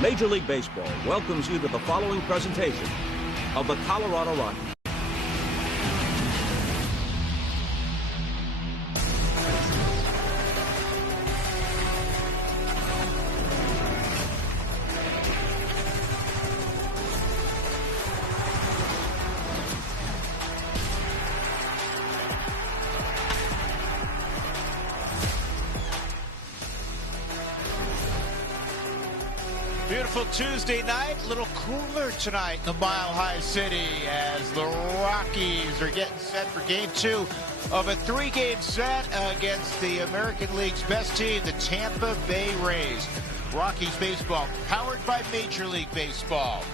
Major League Baseball welcomes you to the following presentation of the Colorado Rockies. Beautiful Tuesday night, a little cooler tonight in the Mile High City as the Rockies are getting set for Game 2 of a 3-game set against the American League's best team, the Tampa Bay Rays. Rockies baseball, powered by Major League Baseball.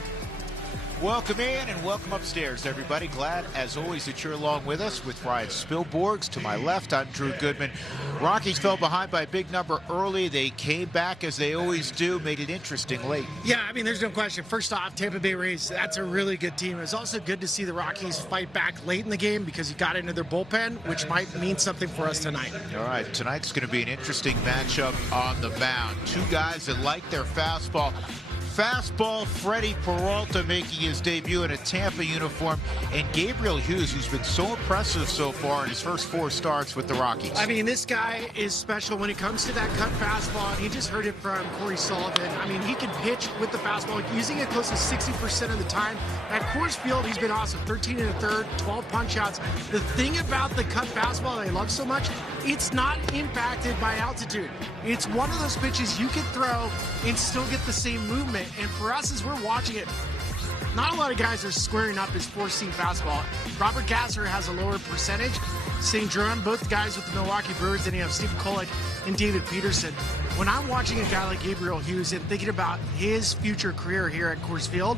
Welcome in and welcome upstairs, everybody. Glad, as always, that you're along with us with Ryan Spilborghs. To my left, I'm Drew Goodman. Rockies fell behind by a big number early. They came back, as they always do, made it interesting late. Yeah, I mean, there's no question. First off, Tampa Bay Rays, that's a really good team. It's also good to see the Rockies fight back late in the game because you got into their bullpen, which might mean something for us tonight. All right, tonight's going to be an interesting matchup on the mound. Two guys that like their fastball. Fastball, Freddie Peralta making his debut in a Tampa uniform, and Gabriel Hughes, who's been so impressive so far in his first 4 starts with the Rockies. I mean, this guy is special when it comes to that cut fastball, and he just heard it from Corey Sullivan. I mean, he can pitch with the fastball, using it close to 60% of the time. At Coors Field, he's been awesome. 13 1/3, 12 punch-outs. The thing about the cut fastball that I love so much, it's not impacted by altitude. It's one of those pitches you can throw and still get the same movement. And for us, as we're watching it, not a lot of guys are squaring up his 4-seam fastball. Robert Gasser has a lower percentage. St. Jerome, both guys with the Milwaukee Brewers. Then you have Stephen Kolek and David Peterson. When I'm watching a guy like Gabriel Hughes and thinking about his future career here at Coors Field,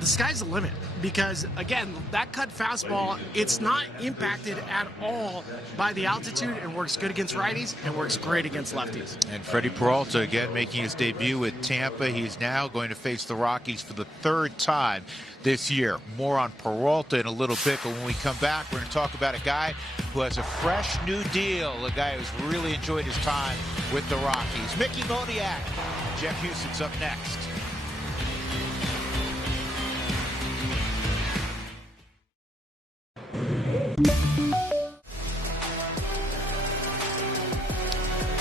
the sky's the limit, because again, that cut fastball, it's not impacted at all by the altitude. It works good against righties and works great against lefties. And Freddie Peralta again making his debut with Tampa. He's now going to face the Rockies for the 3rd time this year. More on Peralta in a little bit, but when we come back, we're going to talk about a guy who has a fresh new deal, a guy who's really enjoyed his time with the Rockies. Mickey Moniak. Jeff Houston's up next.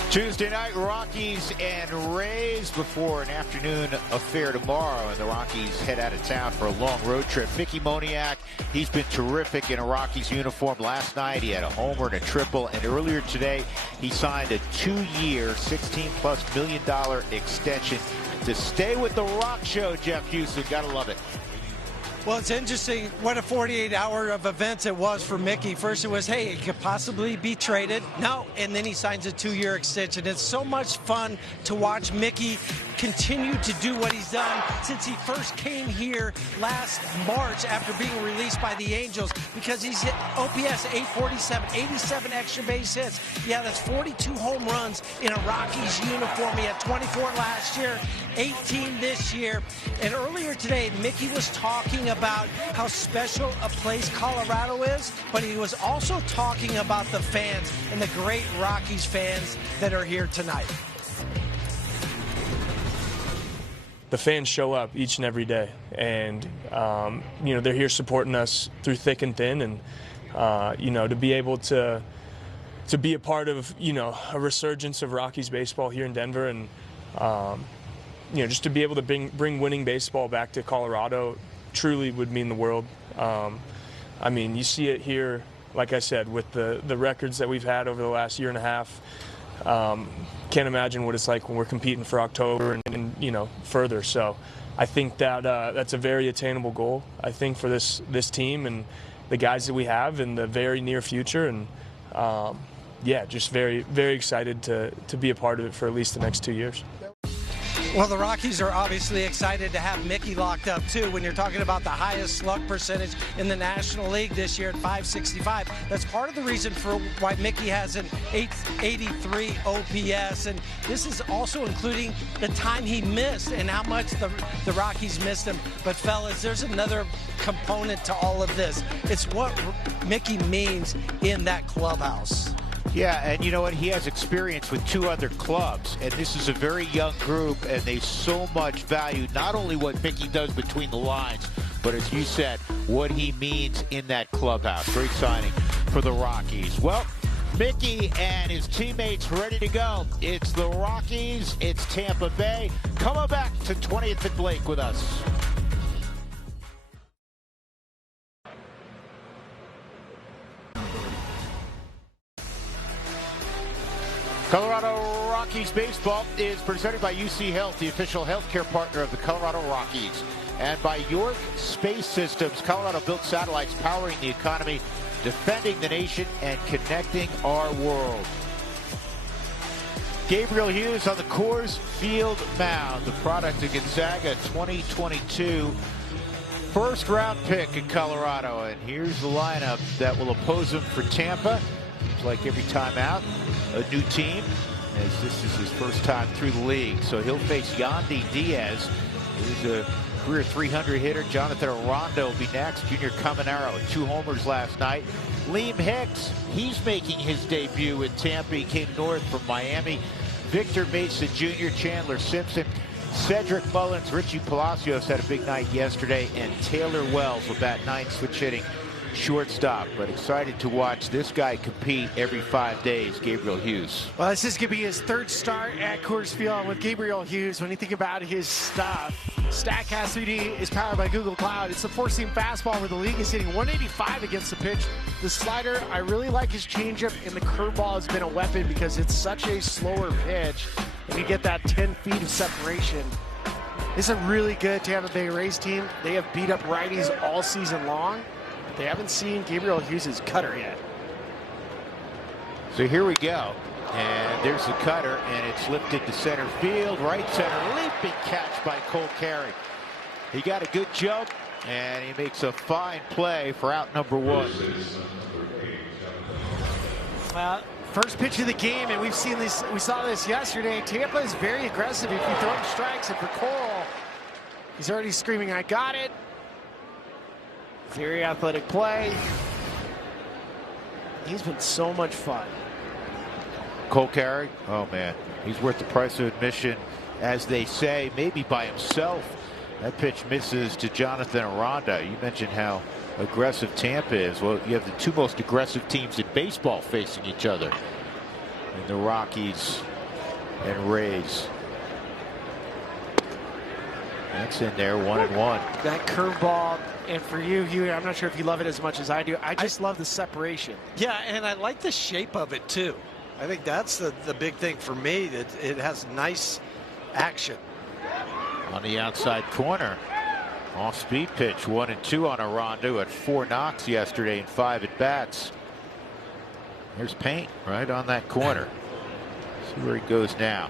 Tuesday night, Rockies and Rays before an afternoon affair tomorrow, and the Rockies head out of town for a long road trip. Mickey Moniak, he's been terrific in a Rockies uniform. Last night he had a homer and a triple, and earlier today he signed a 2-year, $16+ million extension to stay with the Rock Show. Jeff Houston, gotta love it. Well, it's interesting what a 48-hour of events it was for Mickey. First it was, hey, it could possibly be traded. No, and then he signs a 2-year extension. It's so much fun to watch Mickey continue to do what he's done since he first came here last March after being released by the Angels, because he's hit OPS 847, 87 extra base hits. Yeah, that's 42 home runs in a Rockies uniform. He had 24 last year, 18 this year. And earlier today, Mickey was talking about how special a place Colorado is, but he was also talking about the fans and the great Rockies fans that are here tonight. The fans show up each and every day, and you know, they're here supporting us through thick and thin, and you know, to be able to be a part of, you know, a resurgence of Rockies baseball here in Denver, and you know, just to be able to bring winning baseball back to Colorado truly would mean the world. I mean, you see it here, like I said, with the records that we've had over the last year and a half. Can't imagine what it's like when we're competing for October and you know, further. So I think that that's a very attainable goal, I think, for this team and the guys that we have in the very near future. And yeah, just very, very excited to be a part of it for at least the next 2 years. Well, the Rockies are obviously excited to have Mickey locked up, too, when you're talking about the highest slug percentage in the National League this year at .565. That's part of the reason for why Mickey has an 883 OPS, and this is also including the time he missed and how much the Rockies missed him. But, fellas, there's another component to all of this. It's what Mickey means in that clubhouse. Yeah, and you know what? He has experience with 2 other clubs, and this is a very young group, and they so much value not only what Mickey does between the lines, but as you said, what he means in that clubhouse. Great signing for the Rockies. Well, Mickey and his teammates ready to go. It's the Rockies, it's Tampa Bay. Coming back to 20th and Blake with us. Colorado Rockies baseball is presented by UC Health, the official healthcare partner of the Colorado Rockies, and by York Space Systems, Colorado-built satellites powering the economy, defending the nation, and connecting our world. Gabriel Hughes on the Coors Field mound, the product of Gonzaga 2022 first-round pick in Colorado, and here's the lineup that will oppose him for Tampa. Seems like every time out, a new team, as this is his first time through the league. So he'll face Yandy Diaz, who's a career 300 hitter. Jonathan Aranda will be next. Junior Caminero, 2 homers last night. Liam Hicks, he's making his debut in Tampa. He came north from Miami. Victor Mesa Jr., Chandler Simpson, Cedric Mullins, Richie Palacios had a big night yesterday, and Taylor Wells will bat 9th, switch hitting shortstop. But excited to watch this guy compete every 5 days, Gabriel Hughes. Well, this is going to be his 3rd start at Coors Field with Gabriel Hughes. When you think about his stuff, StatCast 3D is powered by Google Cloud. It's the 4-seam fastball where the league is hitting 185 against the pitch. The slider, I really like his changeup, and the curveball has been a weapon because it's such a slower pitch, and you get that 10 feet of separation. This is a really good Tampa Bay Rays team. They have beat up righties all season long. They haven't seen Gabriel Hughes' cutter yet. So here we go. And there's the cutter, and it's lifted to center field. Right center, leaping catch by Cole Carey. He got a good jump, and he makes a fine play for out number 1. Well, first pitch of the game, and we saw this yesterday. Tampa is very aggressive if you throw him strikes, and for Cole, he's already screaming, "I got it." Very athletic play. He's been so much fun. Cole Carey, oh man, he's worth the price of admission, as they say, maybe by himself. That pitch misses to Jonathan Aranda. You mentioned how aggressive Tampa is. Well, you have the 2 most aggressive teams in baseball facing each other, in the Rockies and Rays. That's in there, 1-1. That curveball, and for you, Hugh, I'm not sure if you love it as much as I do. I just love the separation. Yeah, and I like the shape of it too. I think that's the big thing for me, that it has nice action. On the outside corner, off-speed pitch, 1-2 on Aranda, who had 4 knocks yesterday and 5 at-bats. There's paint right on that corner. See where he goes now.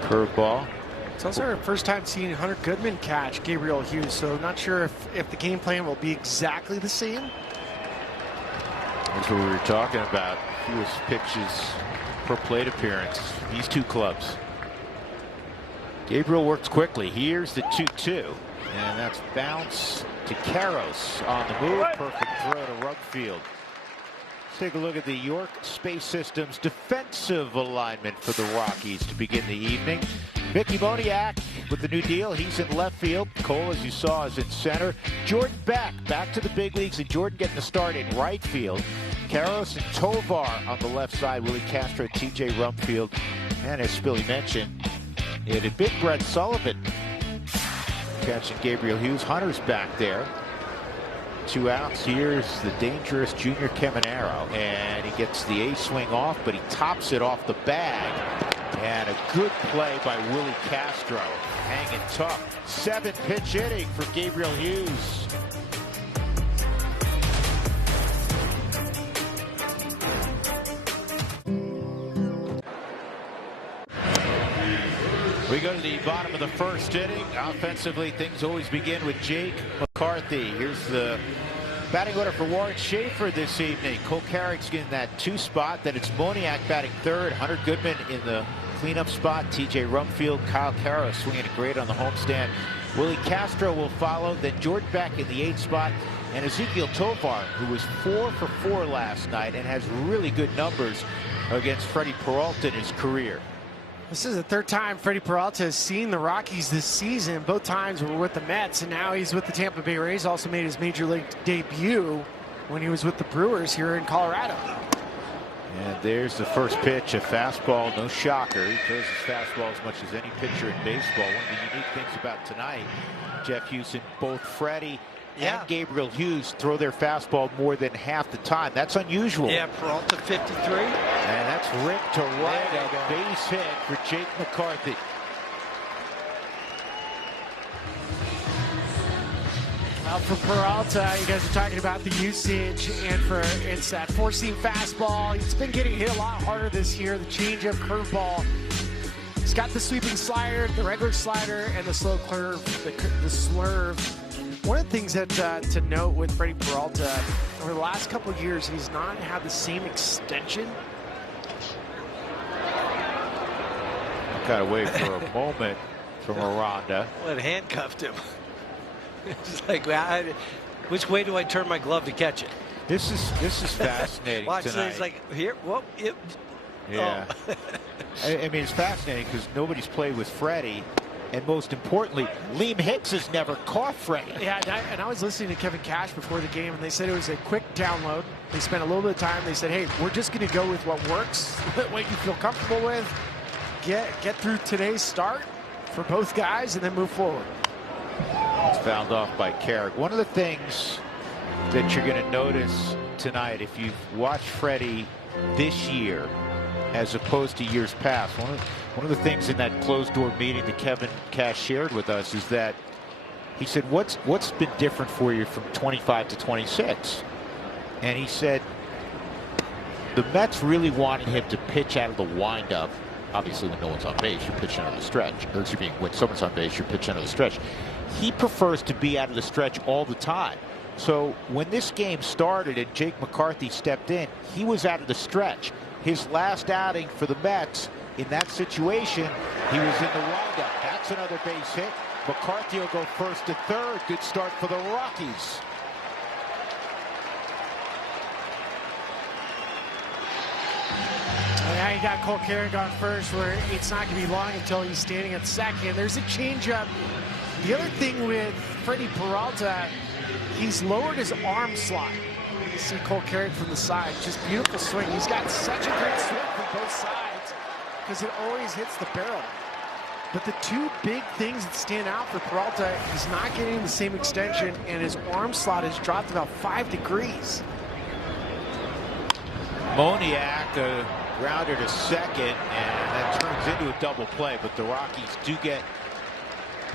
Curveball. It's also our first time seeing Hunter Goodman catch Gabriel Hughes, so not sure if the game plan will be exactly the same. That's what we were talking about. Fewest pitches per plate appearance. These 2 clubs. Gabriel works quickly. Here's the 2-2. And that's bounce to Karros on the move. Perfect throw to Rugfield. Let's take a look at the York Space Systems defensive alignment for the Rockies to begin the evening. Mickey Moniak with the new deal. He's in left field. Cole, as you saw, is in center. Jordan back to the big leagues, and Jordan getting the start in right field. Karros and Tovar on the left side. Willie Castro, TJ Rumfield, and as Spilly mentioned, it had been Brett Sullivan catching Gabriel Hughes. Hunter's back there. 2 outs. Here's the dangerous Junior Caminero, and he gets the A swing off, but he tops it off the bag. And a good play by Willie Castro, hanging tough. 7-pitch inning for Gabriel Hughes. We go to the bottom of the 1st inning. Offensively, things always begin with Jake McCarthy. Here's the batting order for Warren Schaefer this evening. Cole Carrick's getting that 2 spot. Then it's Moniak batting 3rd. Hunter Goodman in the cleanup spot. TJ Rumfield, Kyle Karros swinging a great on the homestand. Willie Castro will follow. Then Jordan back in the 8th spot. and Ezekiel Tovar, who was 4 for 4 last night and has really good numbers against Freddie Peralta in his career. This is the third time Freddie Peralta has seen the Rockies this season. Both times were with the Mets, and now he's with the Tampa Bay Rays. Also made his major league debut when he was with the Brewers here in Colorado. And there's the first pitch, a fastball, no shocker. He throws his fastball as much as any pitcher in baseball. One of the unique things about tonight, Jeff Houston, both Freddie and Gabriel Hughes throw their fastball more than half the time. That's unusual. Yeah, Peralta 53. And that's ripped to right, a base hit for Jake McCarthy. Well, for Peralta, you guys are talking about the usage, and it's that four-seam fastball. It's been getting hit a lot harder this year. The changeup, curveball. He's got the sweeping slider, the regular slider, and the slow curve, the slurve. One of the things that to note with Freddie Peralta, over the last couple of years, he's not had the same extension. Got away for a moment from Aranda. Well, it handcuffed him. It's like, which way do I turn my glove to catch it? This is fascinating. Watch tonight. this, like here. Whoop, yep. Yeah. Oh. I mean, it's fascinating because nobody's played with Freddie. And most importantly, Liam Hicks has never caught Freddie. Yeah, and I was listening to Kevin Cash before the game, and they said it was a quick download. They spent a little bit of time. They said, hey, we're just going to go with what works, what you feel comfortable with. Get through today's start for both guys, and then move forward. It's fouled off by Carrick. One of the things that you're going to notice tonight, if you've watched Freddie this year, as opposed to years past, one of the things in that closed-door meeting that Kevin Cash shared with us is that he said, what's been different for you from 25 to 26? And he said the Mets really wanted him to pitch out of the windup. Obviously, when no one's on base, you're pitching out of the stretch. Or when someone's on base, you're pitching out of the stretch. He prefers to be out of the stretch all the time. So when this game started and Jake McCarthy stepped in, he was out of the stretch. His last outing for the Mets, in that situation, he was in the windup. That's another base hit. McCarthy will go first to third. Good start for the Rockies. Now you got Cole Carrick on first, where it's not going to be long until he's standing at second. There's a changeup. The other thing with Freddie Peralta, he's lowered his arm slot. You see Cole Carrick from the side, just beautiful swing. He's got such a great swing from both sides because it always hits the barrel. But the two big things that stand out for Peralta, he's not getting the same extension, and his arm slot has dropped about 5 degrees. Moniak grounded to second, and that turns into a double play. But the Rockies do get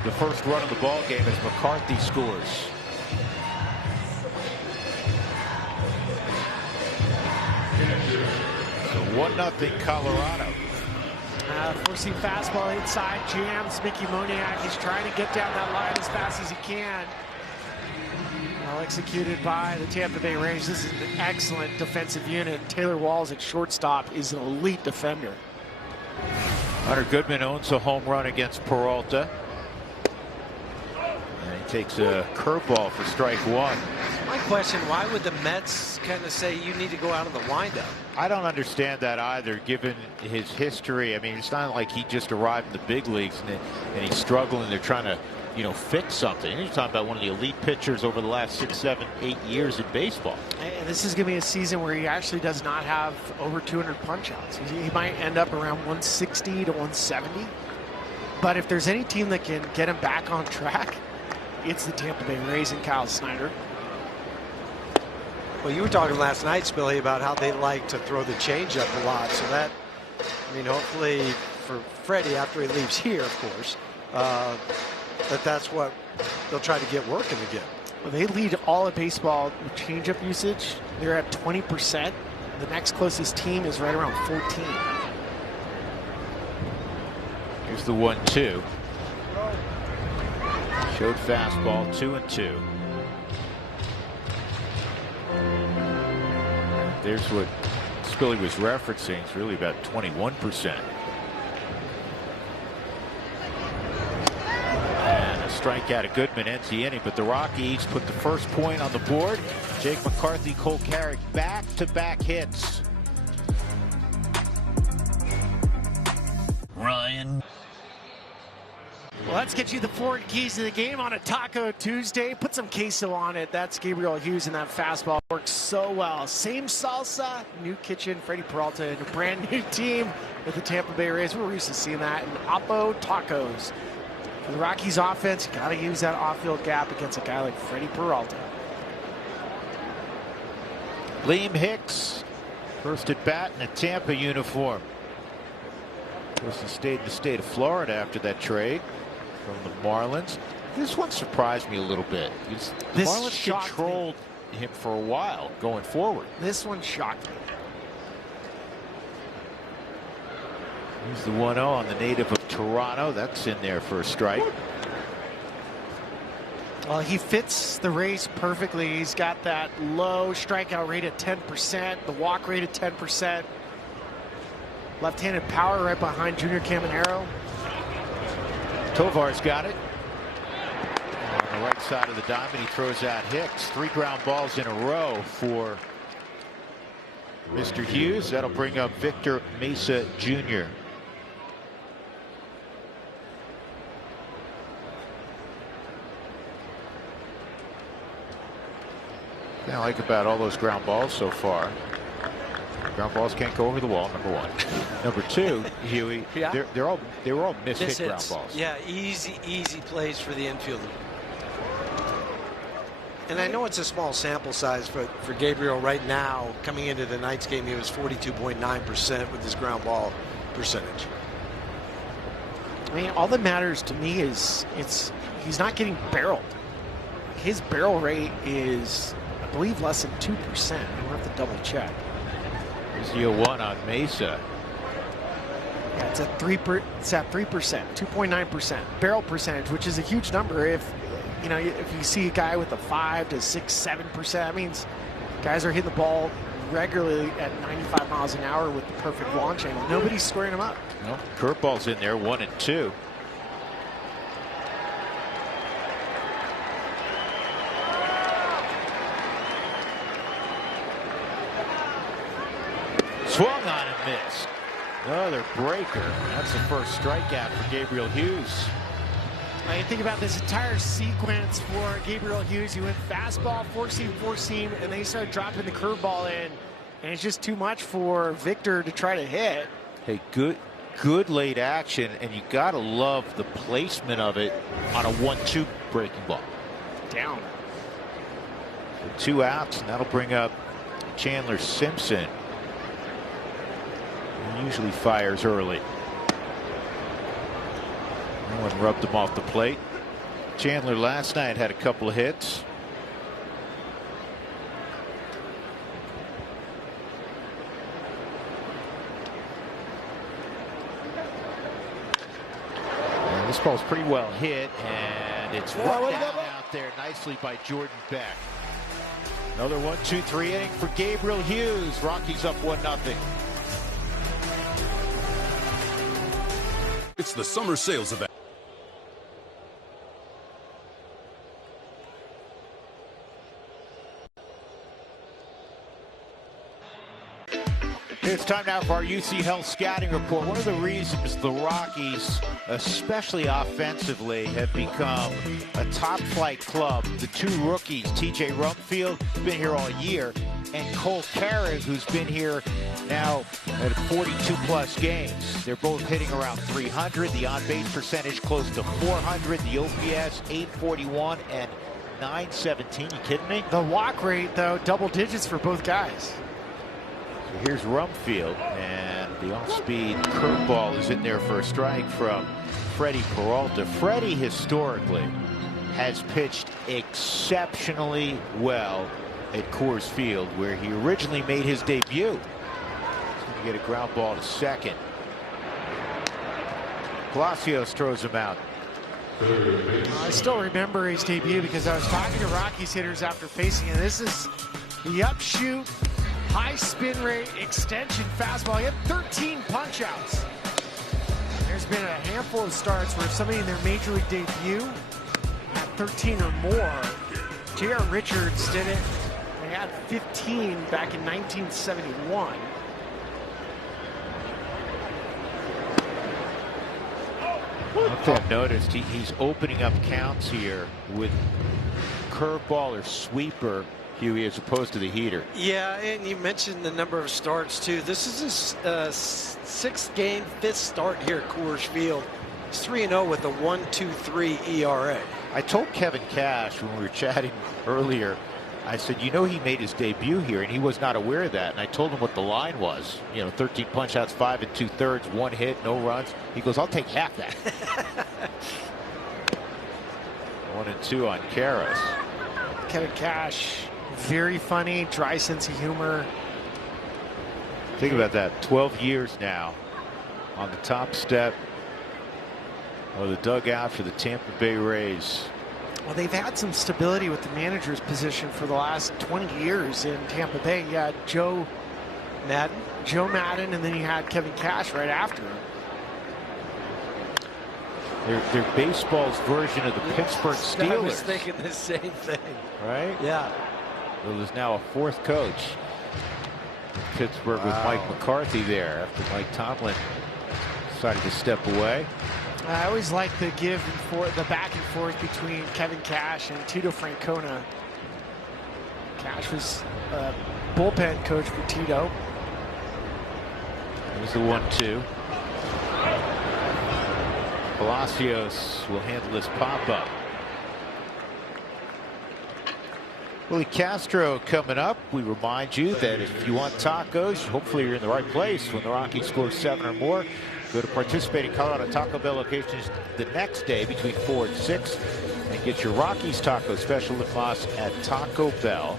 the first run of the ball game as McCarthy scores. So 1-0 Colorado. Four-seam fastball inside, jams Mickey Moniak. He's trying to get down that line as fast as he can. Well executed by the Tampa Bay Rays. This is an excellent defensive unit. Taylor Walls at shortstop is an elite defender. Hunter Goodman owns a home run against Peralta. And he takes a curveball for strike one. My question, why would the Mets kind of say you need to go out of the windup? I don't understand that either, given his history. I mean, it's not like he just arrived in the big leagues and he's struggling. They're trying to, fix something. And you're talking about one of the elite pitchers over the last 6, 7, 8 years in baseball. And this is going to be a season where he actually does not have over 200 punch-outs. He might end up around 160 to 170. But if there's any team that can get him back on track, it's the Tampa Bay Rays and Kyle Snyder. Well, you were talking last night, Spilly, about how they like to throw the changeup a lot. So that, hopefully for Freddie, after he leaves here, of course, that's what they'll try to get working again. Well, they lead all of baseball with changeup usage. They're at 20%. The next closest team is right around 14. Here's the 1-2. Showed fastball, 2-2. There's what Spilly was referencing. It's really about 21%. And a strikeout of Goodman ends the inning, but the Rockies put the first point on the board. Jake McCarthy, Cole Carrick, back-to-back hits. Ryan. Well, let's get you the forward keys to the game on a Taco Tuesday. Put some queso on it. That's Gabriel Hughes, and that fastball works so well. Same salsa, new kitchen, Freddie Peralta, and a brand new team with the Tampa Bay Rays. We're used to seeing that in Oppo Tacos. For the Rockies offense, you got to use that off-field gap against a guy like Freddie Peralta. Liam Hicks, first at bat in a Tampa uniform. Of course, he stayed in the state of Florida after that trade from the Marlins. This one surprised me a little bit. The Marlins controlled him for a while going forward. This one shocked me. Here's the 1-0 on the native of Toronto. That's in there for a strike. Well, he fits the Rays perfectly. He's got that low strikeout rate at 10%, the walk rate at 10%. Left-handed power right behind Junior Caminero. Tovar's got it. On the right side of the diamond, he throws out Hicks. 3 ground balls in a row for Mr. Hughes. That'll bring up Victor Mesa Jr. I like about all those ground balls so far. Ground balls can't go over the wall, number one. Number two, Huey, yeah. they were all mishit ground balls. Yeah, easy plays for the infielder. And I know it's a small sample size for Gabriel right now. Coming into tonight's game, he was 42.9% with his ground ball percentage. I mean, all that matters to me is he's not getting barreled. His barrel rate is, I believe, less than 2%. We'll have to double check. Here's the 0-1 on Mesa. Yeah, it's at 3%, 2.9% barrel percentage, which is a huge number. If you see a guy with a 5 to 6, 7%, that means guys are hitting the ball regularly at 95 miles an hour with the perfect launch angle. Nobody's squaring them up. No, curveball's in there, 1 and 2. Swung on and missed. Another breaker. That's the first strikeout for Gabriel Hughes. I think about this entire sequence for Gabriel Hughes. He went fastball, four seam, and then he started dropping the curveball in, and it's just too much for Victor to try to hit. Hey, good late action, and you gotta love the placement of it on a 1-2 breaking ball. Down. So 2 outs, and that'll bring up Chandler Simpson. He usually fires early. No one rubbed him off the plate. Chandler last night had a couple of hits. And this ball's pretty well hit, and it's run down out there nicely by Jordan Beck. Another 1-2-3 inning for Gabriel Hughes. Rockies up 1-0. It's the summer sales event. It's time now for our UC Health Scouting Report. One of the reasons the Rockies, especially offensively, have become a top-flight club, the 2 rookies, TJ Rumfield, been here all year, and Cole Carrick, who's been here now at 42-plus games. They're both hitting around 300, the on-base percentage close to 400, the OPS 841 and 917. You kidding me? The walk rate, though, double digits for both guys. Here's Rumfield, and the off-speed curveball is in there for a strike from Freddie Peralta. Freddie historically has pitched exceptionally well at Coors Field, where he originally made his debut. He's going to get a ground ball to second. Palacios throws him out. I still remember his debut because I was talking to Rockies hitters after facing him. This is the upshoot, high spin rate, extension fastball. He had 13 punch outs. There's been a handful of starts where somebody in their major league debut 13 or more. J.R. Richards did it. They had 15 back in 1971. If I've noticed, he's opening up counts here with curveball or sweeper, Huey, as opposed to the heater. Yeah, and you mentioned the number of starts too. This is his sixth game, fifth start here at Coors Field. He's 3-0 with a 1.23 ERA. I told Kevin Cash when we were chatting earlier, I said, you know, he made his debut here, and he was not aware of that. And I told him what the line was. 13 punch outs, 5 2/3, 1 hit, no runs. He goes, I'll take half that. 1-2 on Karras. Kevin Cash, very funny, dry sense of humor. Think about that. 12 years now on the top step of the dugout for the Tampa Bay Rays. Well, they've had some stability with the manager's position for the last 20 years in Tampa Bay. You had Joe Madden, and then you had Kevin Cash right after him. They're baseball's version of the Pittsburgh Steelers. I was thinking the same thing. Right? Yeah. Well, there's now a fourth coach in Pittsburgh with Mike McCarthy there after Mike Tomlin decided to step away. I always like the the back and forth between Kevin Cash and Tito Francona. Cash was a bullpen coach for Tito. There's the 1-2. Palacios will handle this pop-up. Willie Castro coming up. We remind you that if you want tacos, hopefully you're in the right place when the Rockies score 7 or more. Go to participating Colorado Taco Bell locations the next day between 4 and 6 and get your Rockies taco special with Moss at Taco Bell.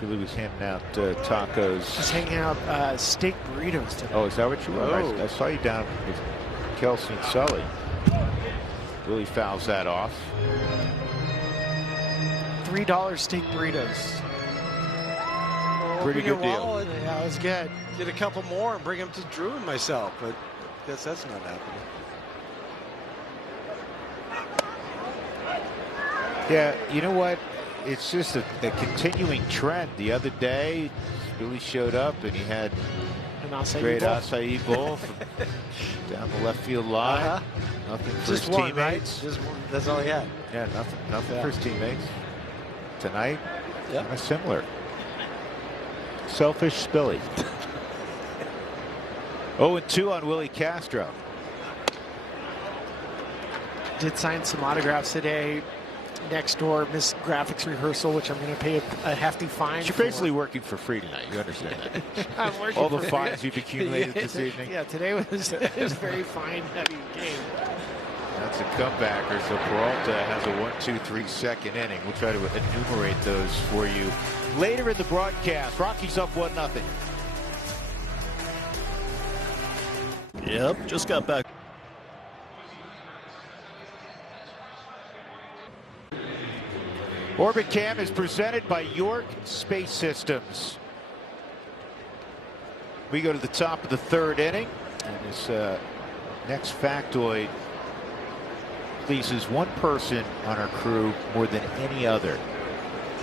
Billy was handing out tacos. He's hanging out steak burritos today. Oh, is that what you were? I saw you down with Kelsey and Sully. Billy fouls that off. $3 steak burritos. Pretty good deal. Yeah, it was good. Get a couple more and bring them to Drew and myself, but I guess that's not happening. Yeah, you know what? It's just a continuing trend. The other day, Billy showed up and he had a great acai bowl from down the left field line. Nothing for just his one, teammates. Right? Just one. That's all he had. Yeah, nothing for his teammates. Tonight, kind of similar. Selfish Billy. 0-2 on Willie Castro. Did sign some autographs today. Next door, missed graphics rehearsal, which I'm going to pay a hefty fine. You're basically working for free tonight. You understand that? I'm working all the for fines you've accumulated this evening. Yeah, today was very fine, heavy game. That's a comebacker. So Peralta has a 1-2-3 second inning. We'll try to enumerate those for you later in the broadcast. Rockies up 1-0. Yep, just got back. Orbit Cam is presented by York Space Systems. We go to the top of the third inning, and this next factoid pleases one person on our crew more than any other.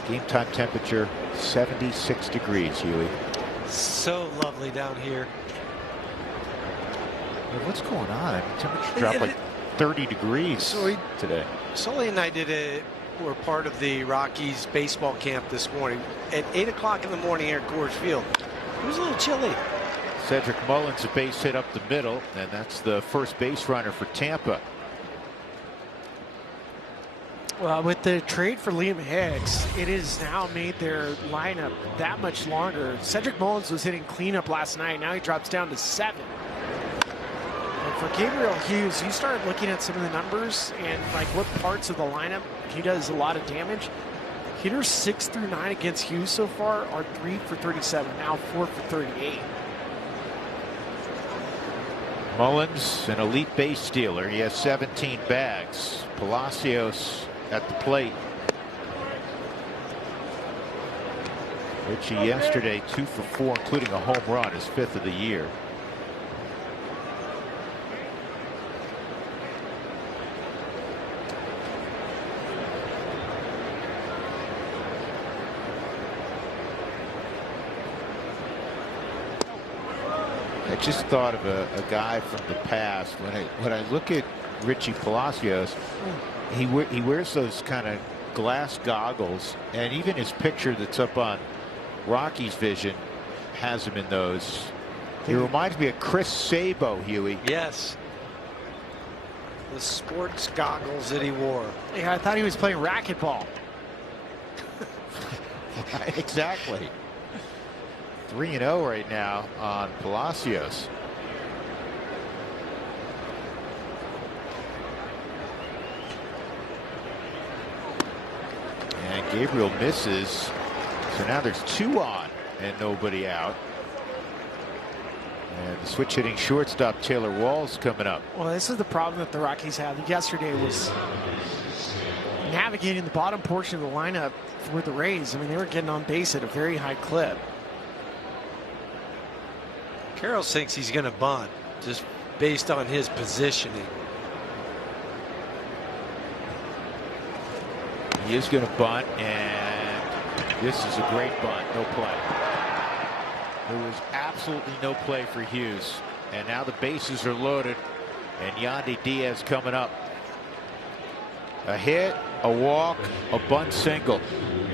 Game time temperature 76 degrees, Huey. So lovely down here. What's going on? I mean, temperature dropped like 30 degrees today. Sully and I were part of the Rockies baseball camp this morning at 8 o'clock in the morning here at Coors Field. It was a little chilly. Cedric Mullins, a base hit up the middle, and that's the first base runner for Tampa. Well, with the trade for Liam Hicks, it has now made their lineup that much longer. Cedric Mullins was hitting cleanup last night. Now he drops down to 7. And for Gabriel Hughes, you start looking at some of the numbers and like what parts of the lineup he does a lot of damage. Hitters 6 through 9 against Hughes so far are 3 for 37, now 4 for 38. Mullins, an elite base stealer. He has 17 bags. Palacios at the plate. Richie yesterday 2 for 4, including a home run, his 5th of the year. just thought of a guy from the past. When I look at Richie Palacios, he wears those kind of glass goggles, and even his picture that's up on Rockies Vision has him in those. He reminds me of Chris Sabo, Huey. Yes. The sports goggles that he wore. Yeah, I thought he was playing racquetball. Exactly. 3-0 right now on Palacios. And Gabriel misses. So now there's 2 on and nobody out. And the switch hitting shortstop Taylor Wall's coming up. Well, this is the problem that the Rockies had yesterday, was navigating the bottom portion of the lineup for the Rays. I mean, they were getting on base at a very high clip. Carroll thinks he's going to bunt just based on his positioning. He is going to bunt, and this is a great bunt. No play. There was absolutely no play for Hughes. And now the bases are loaded, and Yandy Diaz coming up. A hit, a walk, a bunt single.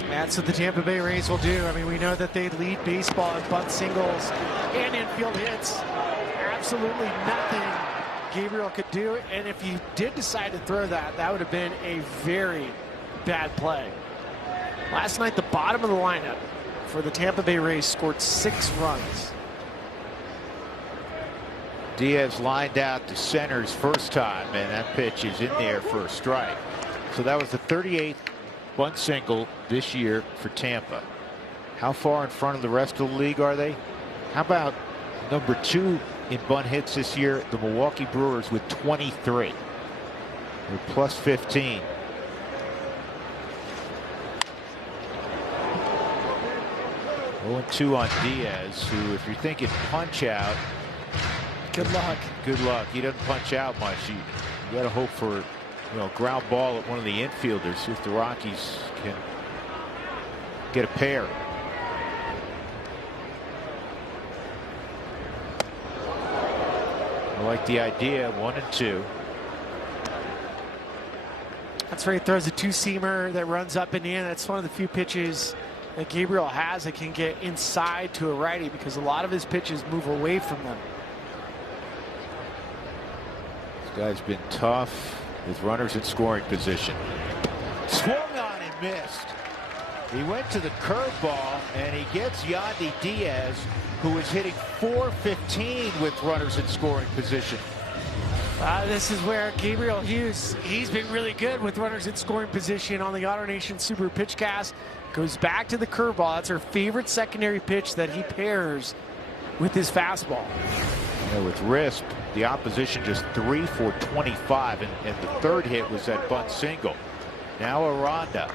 That's what the Tampa Bay Rays will do. I mean, we know that they lead baseball in bunt singles and infield hits. Absolutely nothing Gabriel could do. And if he did decide to throw that, that would have been a very bad play. Last night, the bottom of the lineup for the Tampa Bay Rays scored 6 runs. Diaz lined out to center's first time, and that pitch is in there for a strike. So that was the 38th bunt single this year for Tampa. How far in front of the rest of the league are they? How about number 2 in bunt hits this year, the Milwaukee Brewers, with 23. They're plus 15. Oh, 2 on Diaz, who, if you're thinking punch out, good luck. Good luck. He doesn't punch out much. You got to hope for, ground ball at one of the infielders, see if the Rockies can get a pair. I like the idea. 1 and 2. That's right. He throws a 2-seamer that runs up and in. That's one of the few pitches that Gabriel has that can get inside to a righty, because a lot of his pitches move away from them. This guy's been tough with runners in scoring position. Swung on and missed. He went to the curveball, and he gets Yandy Diaz, who is hitting .415 with runners in scoring position. This is where Gabriel Hughes, he's been really good with runners in scoring position on the AutoNation Super Pitchcast. Goes back to the curveball. That's her favorite secondary pitch that he pairs with his fastball. With Risp, the opposition just 3 for 25, and the third hit was that bunt single. Now Aranda.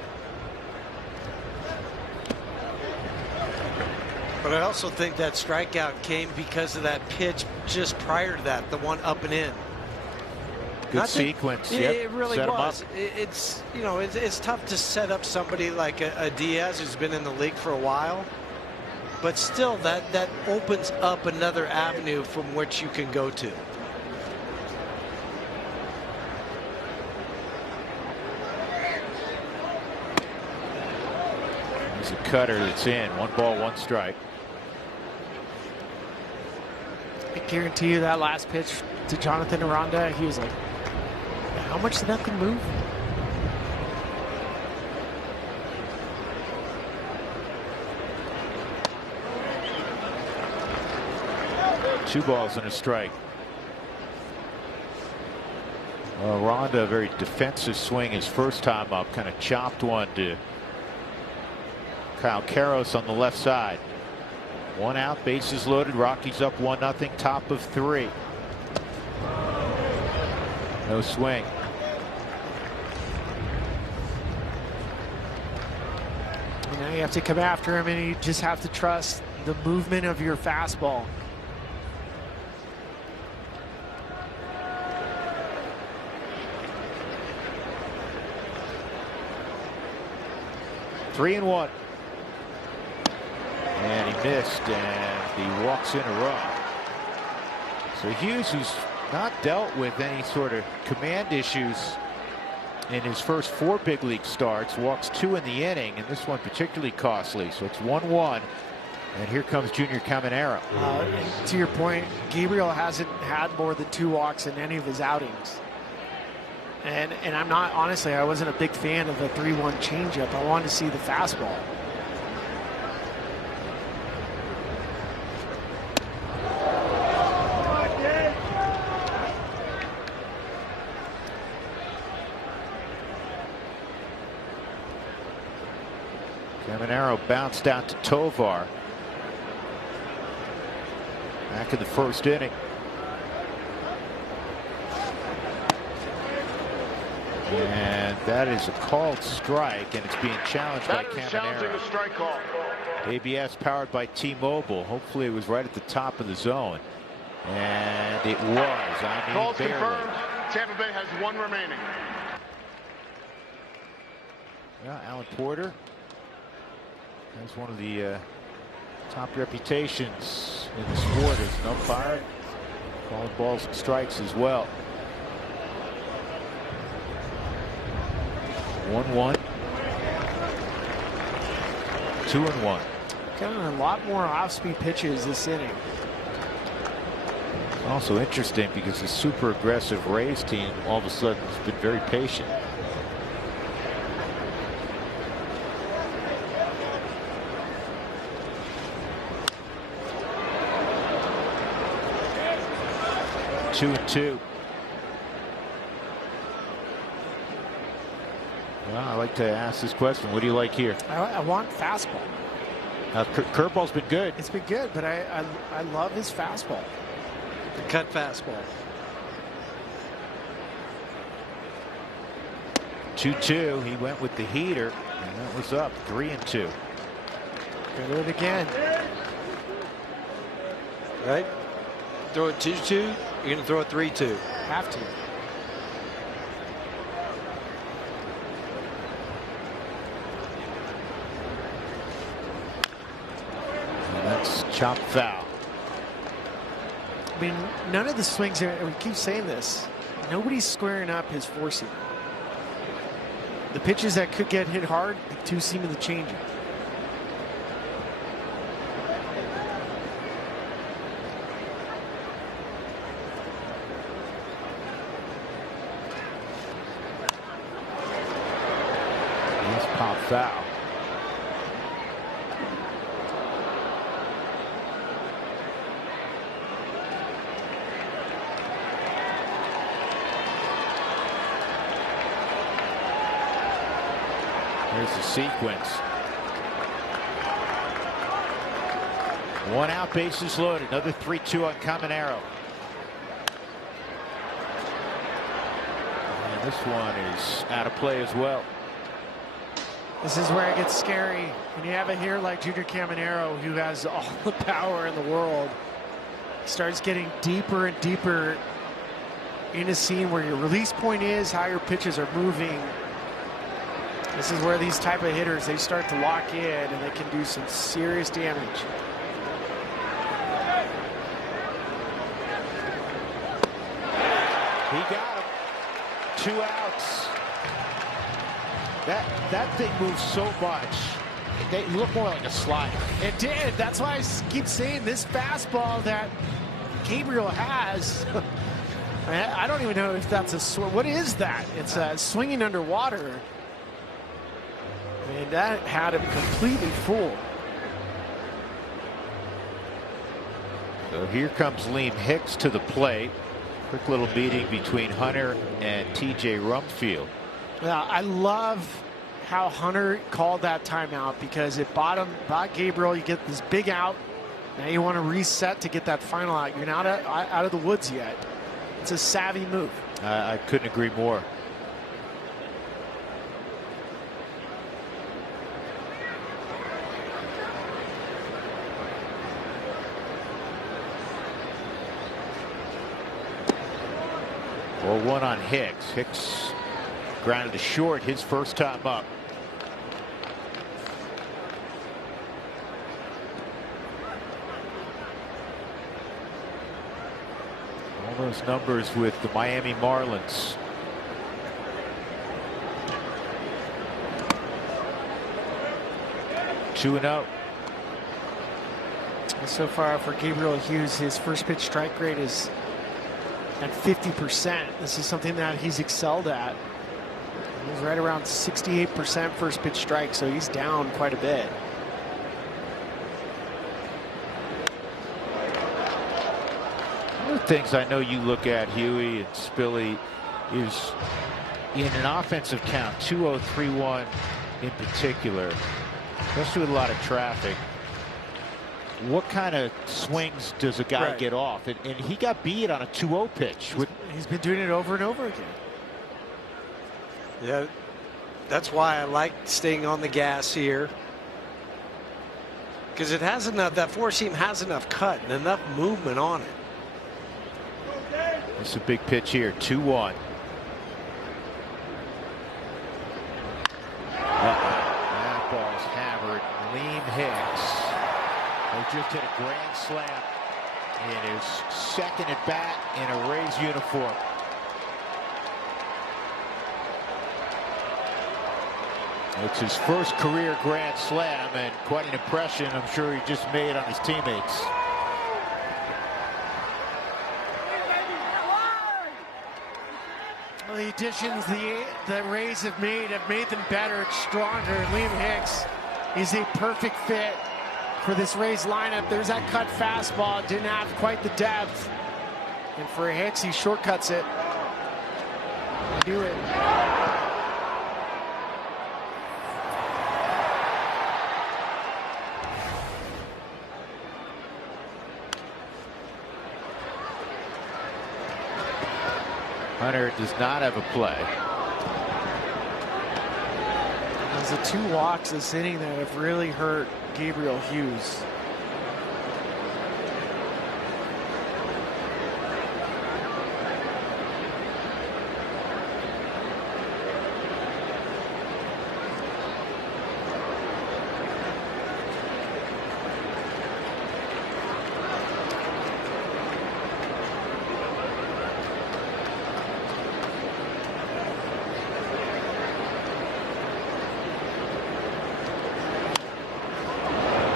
But I also think that strikeout came because of that pitch just prior to that, the one up and in. Good sequence. It really was. It's tough to set up somebody like a Diaz who's been in the league for a while, but still that opens up another avenue from which you can go to. There's a cutter that's in. 1 ball, 1 strike. I guarantee you that last pitch to Jonathan Aranda, he was like, how much did that thing move? Two balls and a strike. Aranda, a very defensive swing his first time up, kind of chopped one to Kyle Karros on the left side. 1 out, bases loaded, Rockies up 1-0, top of 3. No swing. Now you have to come after him, and you just have to trust the movement of your fastball. Three and 1. And he missed, and he walks in a run. So Hughes, who's not dealt with any sort of command issues in his first 4 big league starts, walks 2 in the inning, and this one particularly costly. So it's 1-1, and here comes Junior Caminero. And to your point, Gabriel hasn't had more than 2 walks in any of his outings. And I'm not, honestly, I wasn't a big fan of the 3-1 changeup. I wanted to see the fastball. Caminero bounced out to Tovar. Back in the first inning. And that is a called strike, and it's being challenged by Caminero. Strike call. ABS powered by T-Mobile. Hopefully it was right at the top of the zone. And it was. I mean, Calls barely. confirmed. Tampa Bay has 1 remaining. Yeah, Alan Porter has one of the top reputations in the sport as an umpire, calling balls and strikes as well. 1-1. 2-1. Got a lot more off-speed pitches this inning. Also interesting because the super aggressive Rays team all of a sudden has been very patient. Two and 2. Well, I like to ask this question. What do you like here? I want fastball. Curveball's been good. It's been good, but I love his fastball. The cut fastball. 2-2. He went with the heater, and that was up 3-2. Gonna do it again. Right? Throw it 2-2. You're going to throw it 3-2. Have to. And that's chopped foul. I mean, none of the swings are, we keep saying this, nobody's squaring up his four-seam. The pitches that could get hit hard, the two-seam and the changeup. Pop foul. Here's the sequence. 1 out, bases loaded. Another 3-2 on Caminero. And this one is out of play as well. This is where it gets scary. When you have a hitter like Junior Caminero, who has all the power in the world, starts getting deeper and deeper in a scene where your release point is, how your pitches are moving. This is where these type of hitters, they start to lock in and they can do some serious damage. He got him. 2 outs. That thing moves so much. It looked more like a slider. It did. That's why I keep saying this fastball that Gabriel has. I don't even know if that's a swing. What is that? It's swinging underwater. I mean, that had him completely fooled. So here comes Liam Hicks to the plate. Quick little meeting between Hunter and TJ Rumfield. Yeah, I love how Hunter called that timeout because it bought Gabriel. You get this big out. Now you want to reset to get that final out. You're not out of the woods yet. It's a savvy move. I couldn't agree more. Well, 1 on Hicks. Hicks grounded to short his first time up. All those numbers with the Miami Marlins. Two and out. So far for Gabriel Hughes, his first pitch strike rate is at 50%. This is something that he's excelled at. He's right around 68% first pitch strike, so he's down quite a bit. One of the things I know you look at, Huey and Spilly, is in an offensive count, 2-0-3-1 in particular, especially with a lot of traffic. What kind of swings does a guy get off? And he got beat on a 2-0 pitch. He's been doing it over and over again. Yeah, that's why I like staying on the gas here. Because it has enough, that four seam has enough cut and enough movement on it. It's a big pitch here, 2-1. That ball's hammered. Liam Hicks, who just hit a grand slam in his second at bat in a Rays uniform. It's his first career grand slam, and quite an impression I'm sure he just made on his teammates. Well, the additions the Rays have made them better, stronger. Liam Hicks is a perfect fit for this Rays lineup. There's that cut fastball, didn't have quite the depth. And for Hicks, he shortcuts it. Do it. Hunter does not have a play. There's the two walks this inning that have really hurt Gabriel Hughes.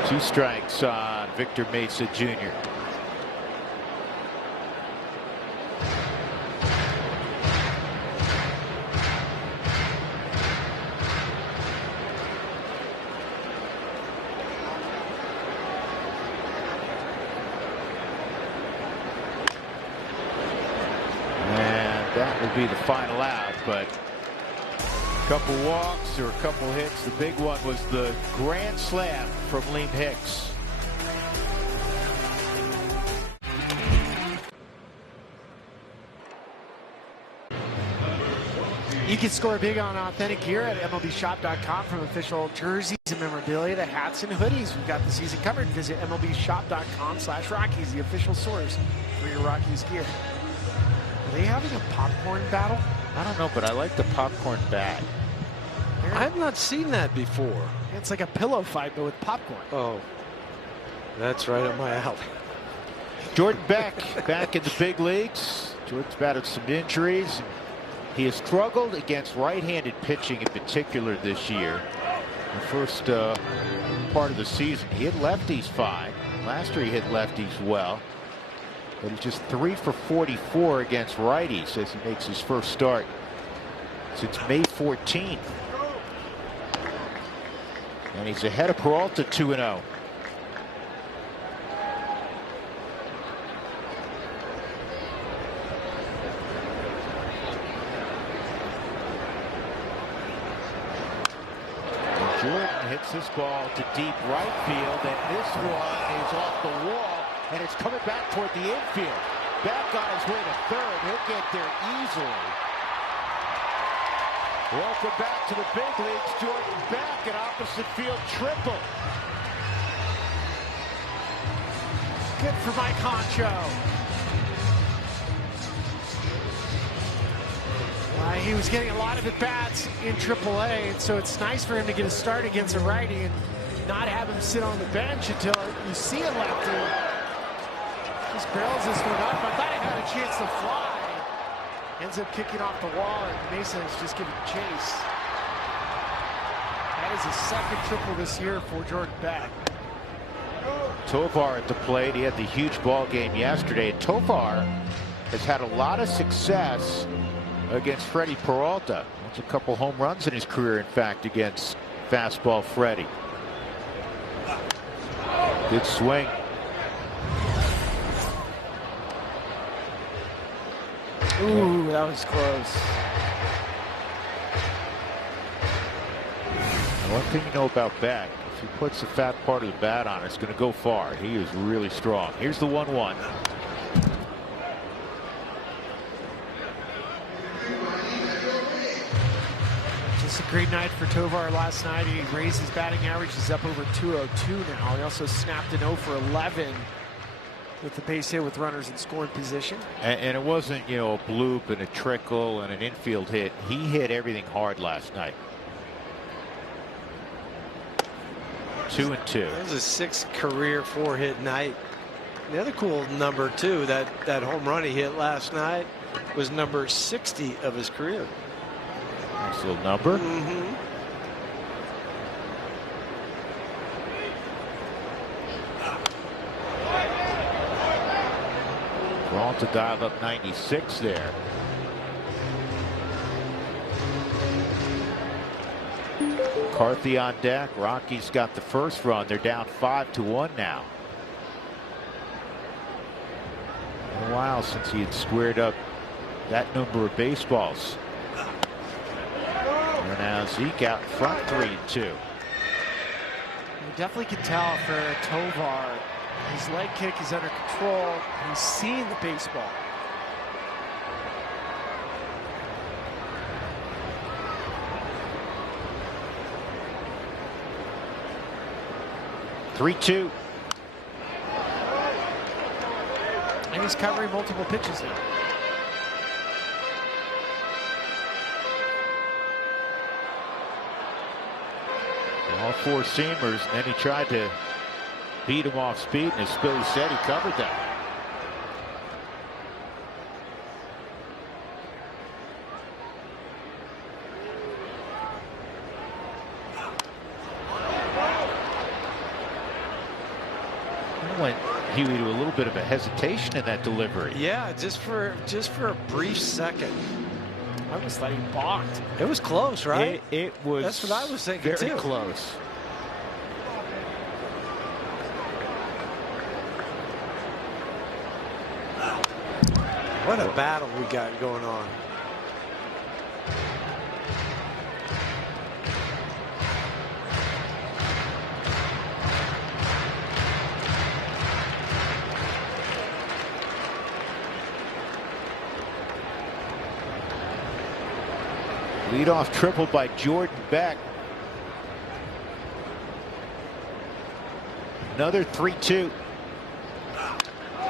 Two strikes on Victor Mesa Jr. And that will be the final out, but couple walks or a couple hits. The big one was the grand slam from Liam Hicks. You can score big on authentic gear at MLBshop.com, from official jerseys and memorabilia to hats and hoodies. We've got the season covered. Visit MLBshop.com/Rockies, the official source for your Rockies gear. Are they having a popcorn battle? I don't know, but I like the popcorn bat. I have not seen that before. It's like a pillow fight, but with popcorn. Oh, that's right up my alley. Jordan Beck back in the big leagues. Jordan's battled some injuries. He has struggled against right-handed pitching in particular this year. The first part of the season, he hit lefties fine. Last year he hit lefties well. But he's just 3 for 44 against righties as he makes his first start since May 14th. And he's ahead of Peralta 2-0. Jordan hits this ball to deep right field, and this one is off the wall, and it's coming back toward the infield. Back on his way to third. He'll get there easily. Welcome back to the big leagues. Jordan Beck, an opposite field triple. Good for Mike Honcho. He was getting a lot of at-bats in AAA, and so it's nice for him to get a start against a righty and not have him sit on the bench until you see a lefty. Just barrels this one up. I thought he had a chance to fly. Ends up kicking off the wall, and Mesa is just giving chase. That is his second triple this year for Jordan Beck. Tovar at the plate. He had the huge ball game yesterday. Tovar has had a lot of success against Freddie Peralta. That's a couple home runs in his career, in fact, against fastball Freddie. Good swing. Ooh, that was close. One thing you know about Beck, if he puts the fat part of the bat on, it's going to go far. He is really strong. Here's the 1-1. Just a great night for Tovar last night. He raised his batting average. He's up over 202 now. He also snapped an 0 for 11 with the base hit with runners in scoring position. And it wasn't, you know, a bloop and a trickle and an infield hit. He hit everything hard last night. 2-2. That was a 6th career 4-hit night. The other cool number too, that home run he hit last night was number 60 of his career. Nice little number. Peralta dialed up 96 there. McCarthy on deck. Rockies got the first run. They're down 5-1 now. A while since he had squared up that number of baseballs. And now Zeke out in front, 3-2. You definitely can tell for Tovar, his leg kick is under control. He's seeing the baseball. Three-two. And he's covering multiple pitches now. All four seamers, and then he tried to beat him off speed, and as Billy said, he covered that. Went Huey to a little bit of a hesitation in that delivery. Yeah, just for a brief second. I almost thought he balked. It was close, right? It was. That's what I was thinking very too. Close. What a battle we got going on. Leadoff triple by Jordan Beck. Another 3-2.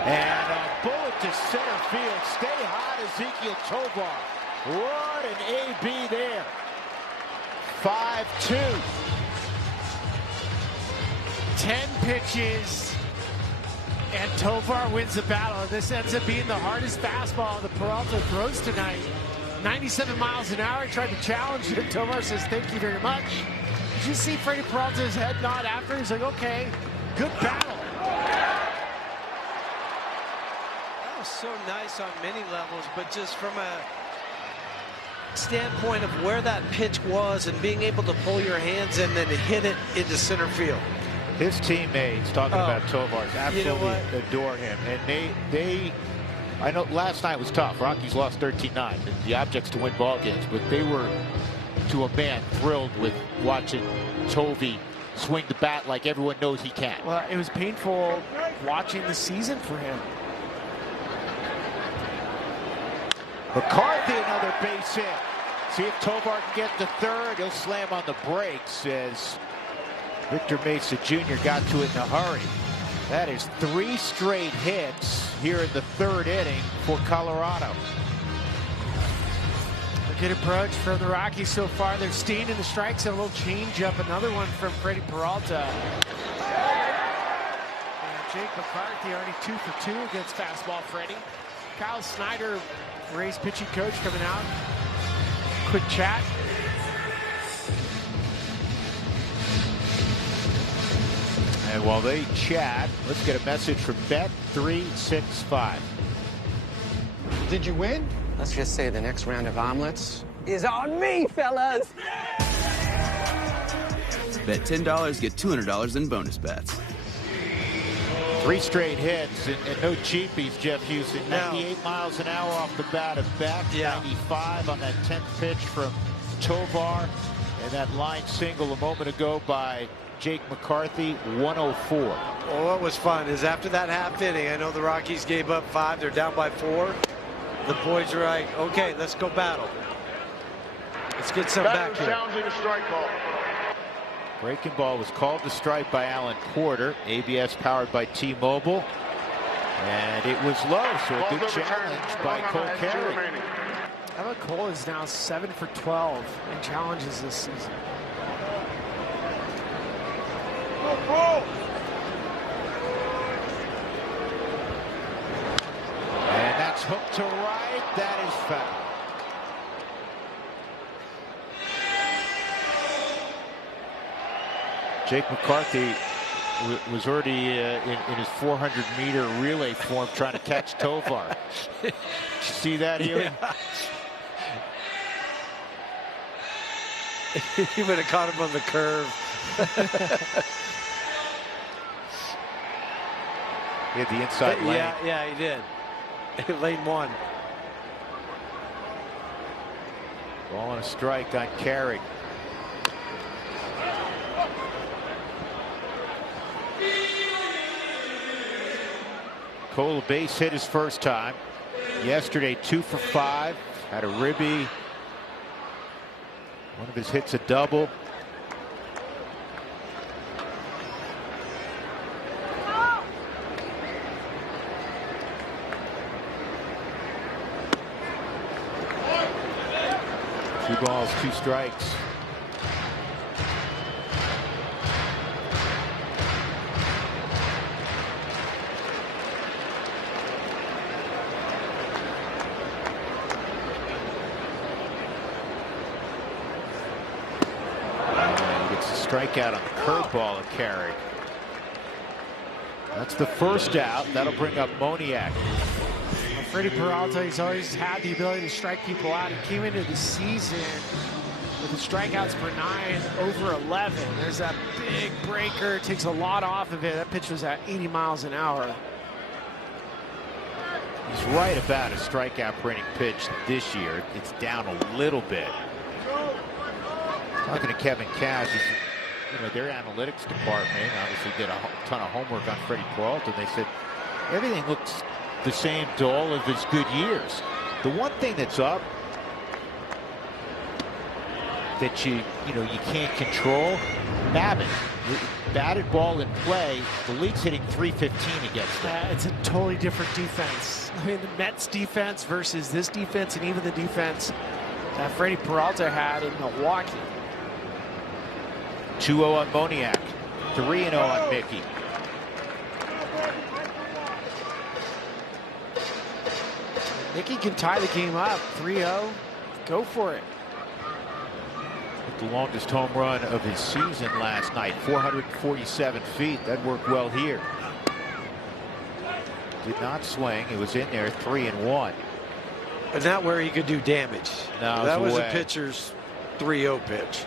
And a bullet to center field. Stay hot, Ezekiel Tovar. What an AB there. 5-2. 10 pitches. And Tovar wins the battle. This ends up being the hardest fastball that Peralta throws tonight. 97 miles an hour. He tried to challenge him. Tovar says, thank you very much. Did you see Freddie Peralta's head nod after? He's like, okay, good battle. That was so nice on many levels, but just from a standpoint of where that pitch was and being able to pull your hands in and then hit it into center field. His teammates, talking about Tovar, absolutely adore him. And they I know last night was tough. Rockies lost 13-9. The object's to win ball games, but they were, to a man, thrilled with watching Tovey swing the bat like everyone knows he can. Well, it was painful watching the season for him. McCarthy, another base hit. See if Tovar can get the third. He'll slam on the brakes as Victor Mesa Jr. got to it in a hurry. That is 3 straight hits here in the 3rd inning for Colorado. A good approach from the Rockies so far. They're staying in the strikes and a little change up. Another one from Freddie Peralta. And Jake McCarthy already 2 for 2 against fastball Freddie. Kyle Snyder, Rays pitching coach, coming out. Quick chat. And while they chat, let's get a message from Bet365. Did you win? Let's just say the next round of omelets is on me, fellas. Bet $10, get $200 in bonus bets. 3 straight hits and no cheapies, Jeff Houston. 98 miles an hour off the bat of Beck. 95 on that 10th pitch from Tovar. And that line single a moment ago by Jake McCarthy, 104. Well, what was fun is after that half inning, I know the Rockies gave up 5. They're down by 4. The boys are like, okay, let's go battle. Let's get some back here. Challenging a strike call. Breaking ball was called to strike by Alan Porter. ABS powered by T-Mobile. And it was low, so a good challenge by Cole Carey. Alan Cole is now 7 for 12 in challenges this season. And that's hooked to right. That is foul. Jake McCarthy was already in his 400-meter relay form trying to catch Tovar. Did you see that here? Yeah. He would have caught him on the curve. He had the inside lane. Yeah, he did. Lane 1. Ball on a strike on Carey. Cole, a base hit his first time. Yesterday, 2 for 5. Had a ribby. One of his hits a double. Two balls, 2 strikes. Strikeout on the curveball of Carey. That's the first out. That'll bring up Moniak. Well, Freddie Peralta, he's always had the ability to strike people out. He came into the season with the strikeouts per 9 over 11. There's that big breaker. Takes a lot off of it. That pitch was at 80 miles an hour. He's right about a strikeout per inning pitch this year. It's down a little bit. Talking to Kevin Cash, their analytics department obviously did a ton of homework on Freddie Peralta. They said everything looks the same to all of his good years. The one thing that's up that you can't control, Babbitt. Batted ball in play, the league's hitting .315 against them. It's a totally different defense. I mean, the Mets defense versus this defense, and even the defense that Freddie Peralta had in Milwaukee. 2-0 on Moniak, 3-0 on Mickey. Mickey can tie the game up, 3-0. Go for it. The longest home run of his season last night, 447 feet. That worked well here. Did not swing. It was in there, 3-1. But not where he could do damage. No, that was away. a pitcher's 3-0 pitch.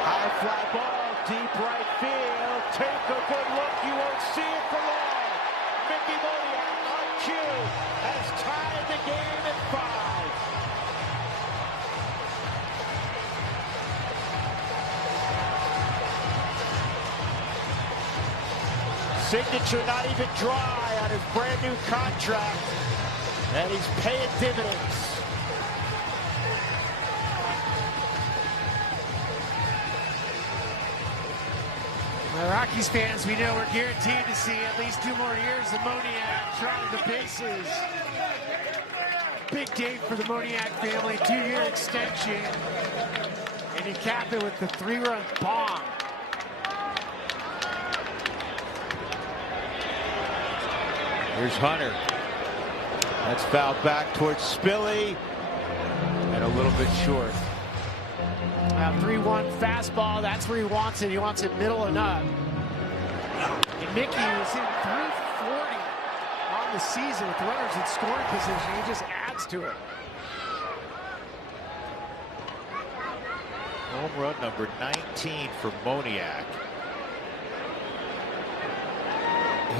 High fly ball, deep right field. Take a good look. You won't see it for long. Mickey Moniak on cue has tied the game at 5. Signature not even dry on his brand new contract, and he's paying dividends. Rockies fans, we know we're guaranteed to see at least 2 more years of Moniak trying the bases. big day for the Moniak family, 2-year extension. And you cap it with the 3-run bomb. Here's Hunter. That's fouled back towards Spilly. And a little bit short. 3-1 fastball, that's where he wants it. He wants it middle and up. And Mickey is in 340 on the season with runners in scoring position. He just adds to it. Home run number 19 for Moniak.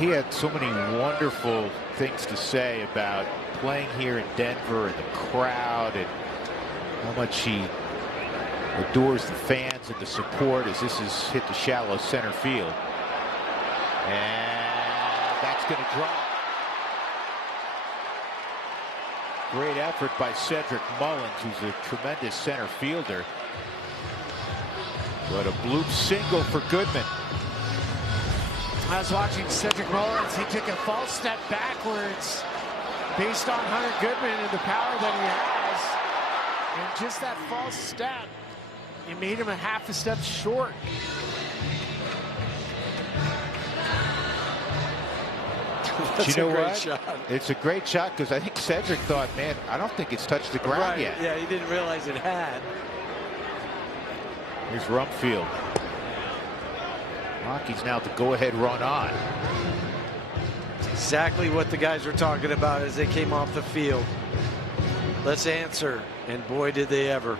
He had so many wonderful things to say about playing here in Denver and the crowd and how much he adores the fans and the support as this is hit the shallow center field. And that's going to drop. Great effort by Cedric Mullins, who's a tremendous center fielder. What a bloop single for Goodman. I was watching Cedric Mullins. He took a false step backwards based on Hunter Goodman and the power that he has. And just that false step, it made him a half a step short. You know what? Shot. It's a great shot because I think Cedric thought, man, I don't think it's touched the ground yet. Yeah, he didn't realize it had. Here's Rumfield. Rockies now the go-ahead run on. It's exactly what the guys were talking about as they came off the field. Let's answer, and boy, did they ever.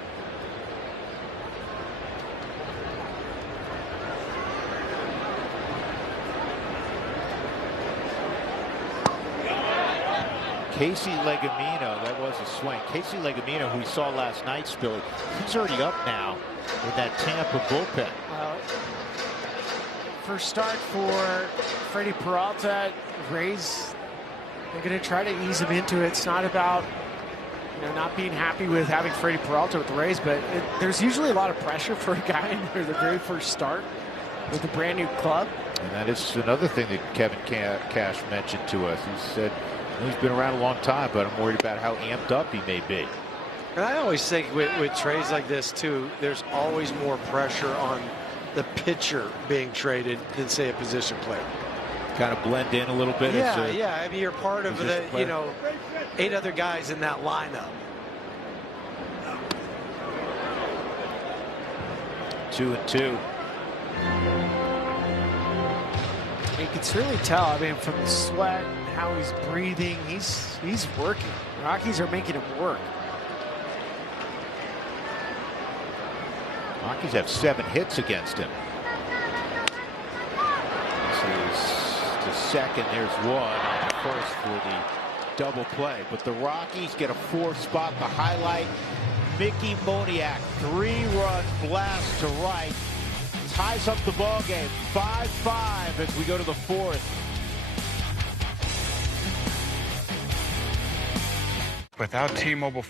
Casey Legamino, that was a swing. Casey Legamino, who we saw last night, Spilly, he's already up now in that Tampa bullpen. First start for Freddie Peralta. Rays, they're going to try to ease him into it. It's not about, not being happy with having Freddie Peralta with the Rays, but there's usually a lot of pressure for a guy in their very first start with a brand new club. And that is another thing that Kevin Cash mentioned to us. He said, he's been around a long time, but I'm worried about how amped up he may be. And I always think with trades like this, too, there's always more pressure on the pitcher being traded than, say, a position player. Kind of blend in a little bit. Yeah. I mean, you're part of the, 8 other guys in that lineup. 2-2. You can certainly tell, I mean, from the sweat, how he's breathing, he's working. The Rockies are making him work. Rockies have 7 hits against him. This is to second. There's one. And first for the double play. But the Rockies get a 4th spot. The highlight, Mickey Moniak, 3-run blast to right. Ties up the ball game. 5-5 as we go to the 4th. Without T-Mobile.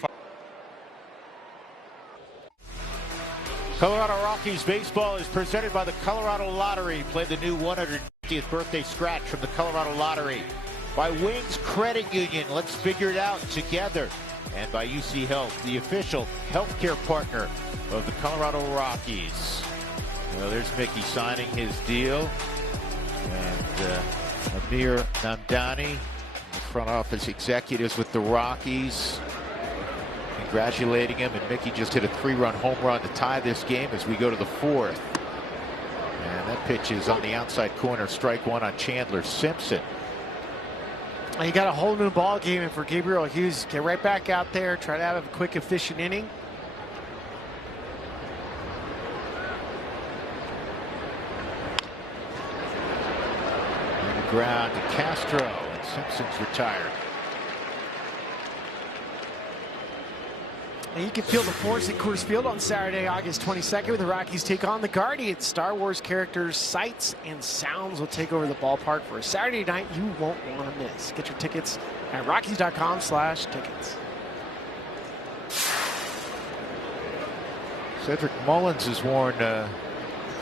Colorado Rockies baseball is presented by the Colorado Lottery. Play the new 150th birthday scratch from the Colorado Lottery. By Wings Credit Union, let's figure it out together. And by UC Health, the official healthcare partner of the Colorado Rockies. Well, there's Mickey signing his deal. And Amir Namdani, the front office executives with the Rockies, congratulating him. And Mickey just hit a 3-run home run to tie this game as we go to the 4th. And that pitch is on the outside corner. Strike 1 on Chandler Simpson. You got a whole new ball game, and for Gabriel Hughes, get right back out there, try to have a quick, efficient inning. On the ground to Castro, and Simpson's retired. And you can feel the force at Coors Field on Saturday, August 22nd, when the Rockies take on the Guardians. Star Wars characters, sights, and sounds will take over the ballpark for a Saturday night you won't want to miss. Get your tickets at Rockies.com/tickets. Cedric Mullins has worn a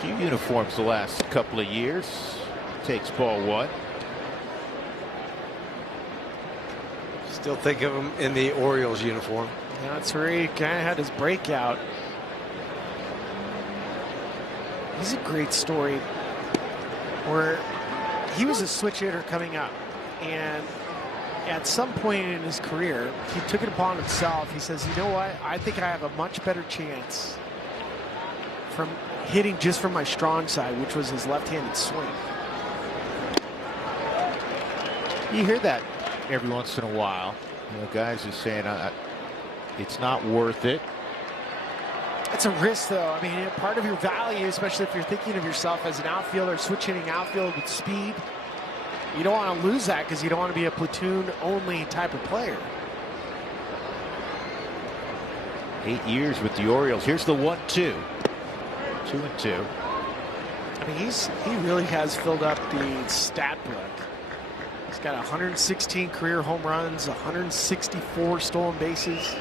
few uniforms the last couple of years. Takes ball 1. Still think of him in the Orioles uniform. Yeah, that's where he kind of had his breakout. He's a great story where he was a switch hitter coming up, and at some point in his career, he took it upon himself. He says, you know what? I think I have a much better chance from hitting just from my strong side, which was his left-handed swing. You hear that every once in a while. You know, guys are saying it's not worth it. It's a risk, though. I mean, part of your value, especially if you're thinking of yourself as an outfielder, switch hitting outfield with speed, you don't want to lose that because you don't want to be a platoon-only type of player. 8 years with the Orioles. Here's the 1-2. 2-2. I mean, he really has filled up the stat book. He's got 116 career home runs, 164 stolen bases.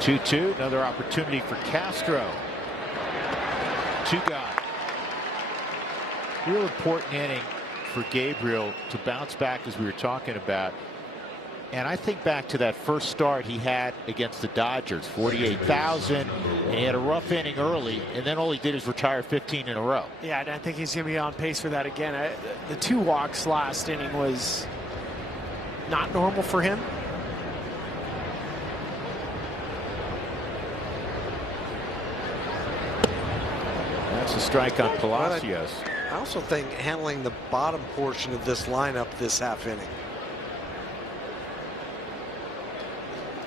Two, another opportunity for Castro. 2 gone. Real important inning for Gabriel to bounce back, as we were talking about. And I think back to that first start he had against the Dodgers, 48,000, and he had a rough inning early, and then all he did is retire 15 in a row. Yeah, and I think he's going to be on pace for that again. The 2 walks last inning was not normal for him. That's a strike on Palacios. I also think handling the bottom portion of this lineup this half inning.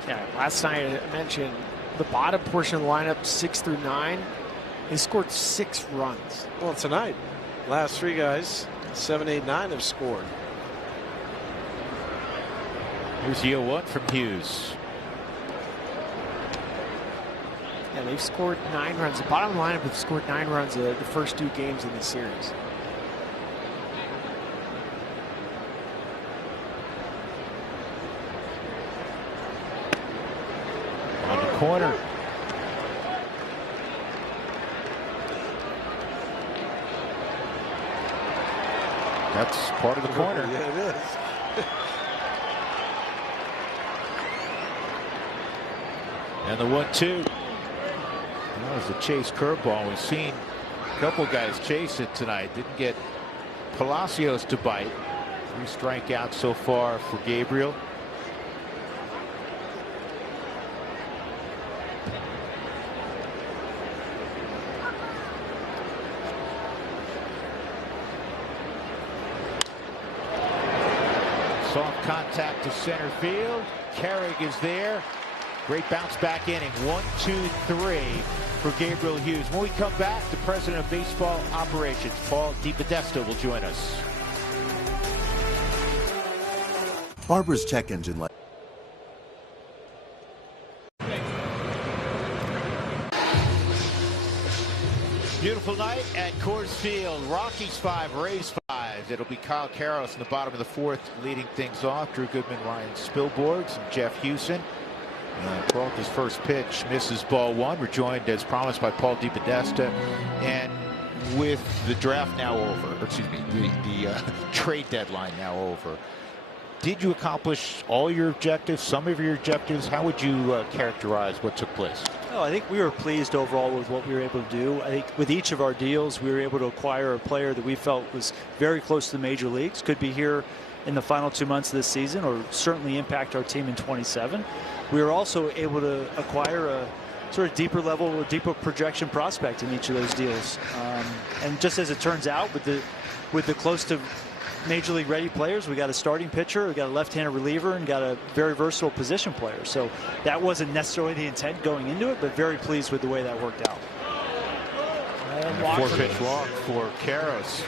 Yeah, last night I mentioned the bottom portion of the lineup, 6 through 9, they scored 6 runs. Well, tonight, last 3 guys, 7, 8, 9 have scored. Here's the 0-1 from Hughes. Yeah, they've scored 9 runs. The bottom of the lineup have scored 9 runs the first 2 games in the series. On the corner. That's part of the corner. Yeah, it is. And the 1-2. That was the chase curveball. We've seen a couple guys chase it tonight. Didn't get Palacios to bite. 3 strikeouts so far for Gabriel. Soft contact to center field. Carrick is there. Great bounce back inning. 1, 2, 3 for Gabriel Hughes. When we come back, the president of baseball operations, Paul DiPodesta, will join us. Barbara's check engine light. Beautiful night at Coors Field. Rockies 5, Rays 5. It'll be Kyle Karros in the bottom of the 4th leading things off. Drew Goodman, Ryan Spilborghs, and Jeff Hewson. And Peralta's first pitch misses ball 1. We're joined as promised by Paul DiPodesta. And with the draft now over, or excuse me, the trade deadline now over, did you accomplish all your objectives, some of your objectives? How would you characterize what took place? Oh, I think we were pleased overall with what we were able to do. I think with each of our deals, we were able to acquire a player that we felt was very close to the major leagues, could be here in the final 2 months of this season, or certainly impact our team in 27. We were also able to acquire a sort of deeper level, deeper projection prospect in each of those deals. And just as it turns out, with the close to major league ready players, we got a starting pitcher, we got a left-handed reliever, and got a very versatile position player. So that wasn't necessarily the intent going into it, but very pleased with the way that worked out. And a 4-pitch walk for Karros.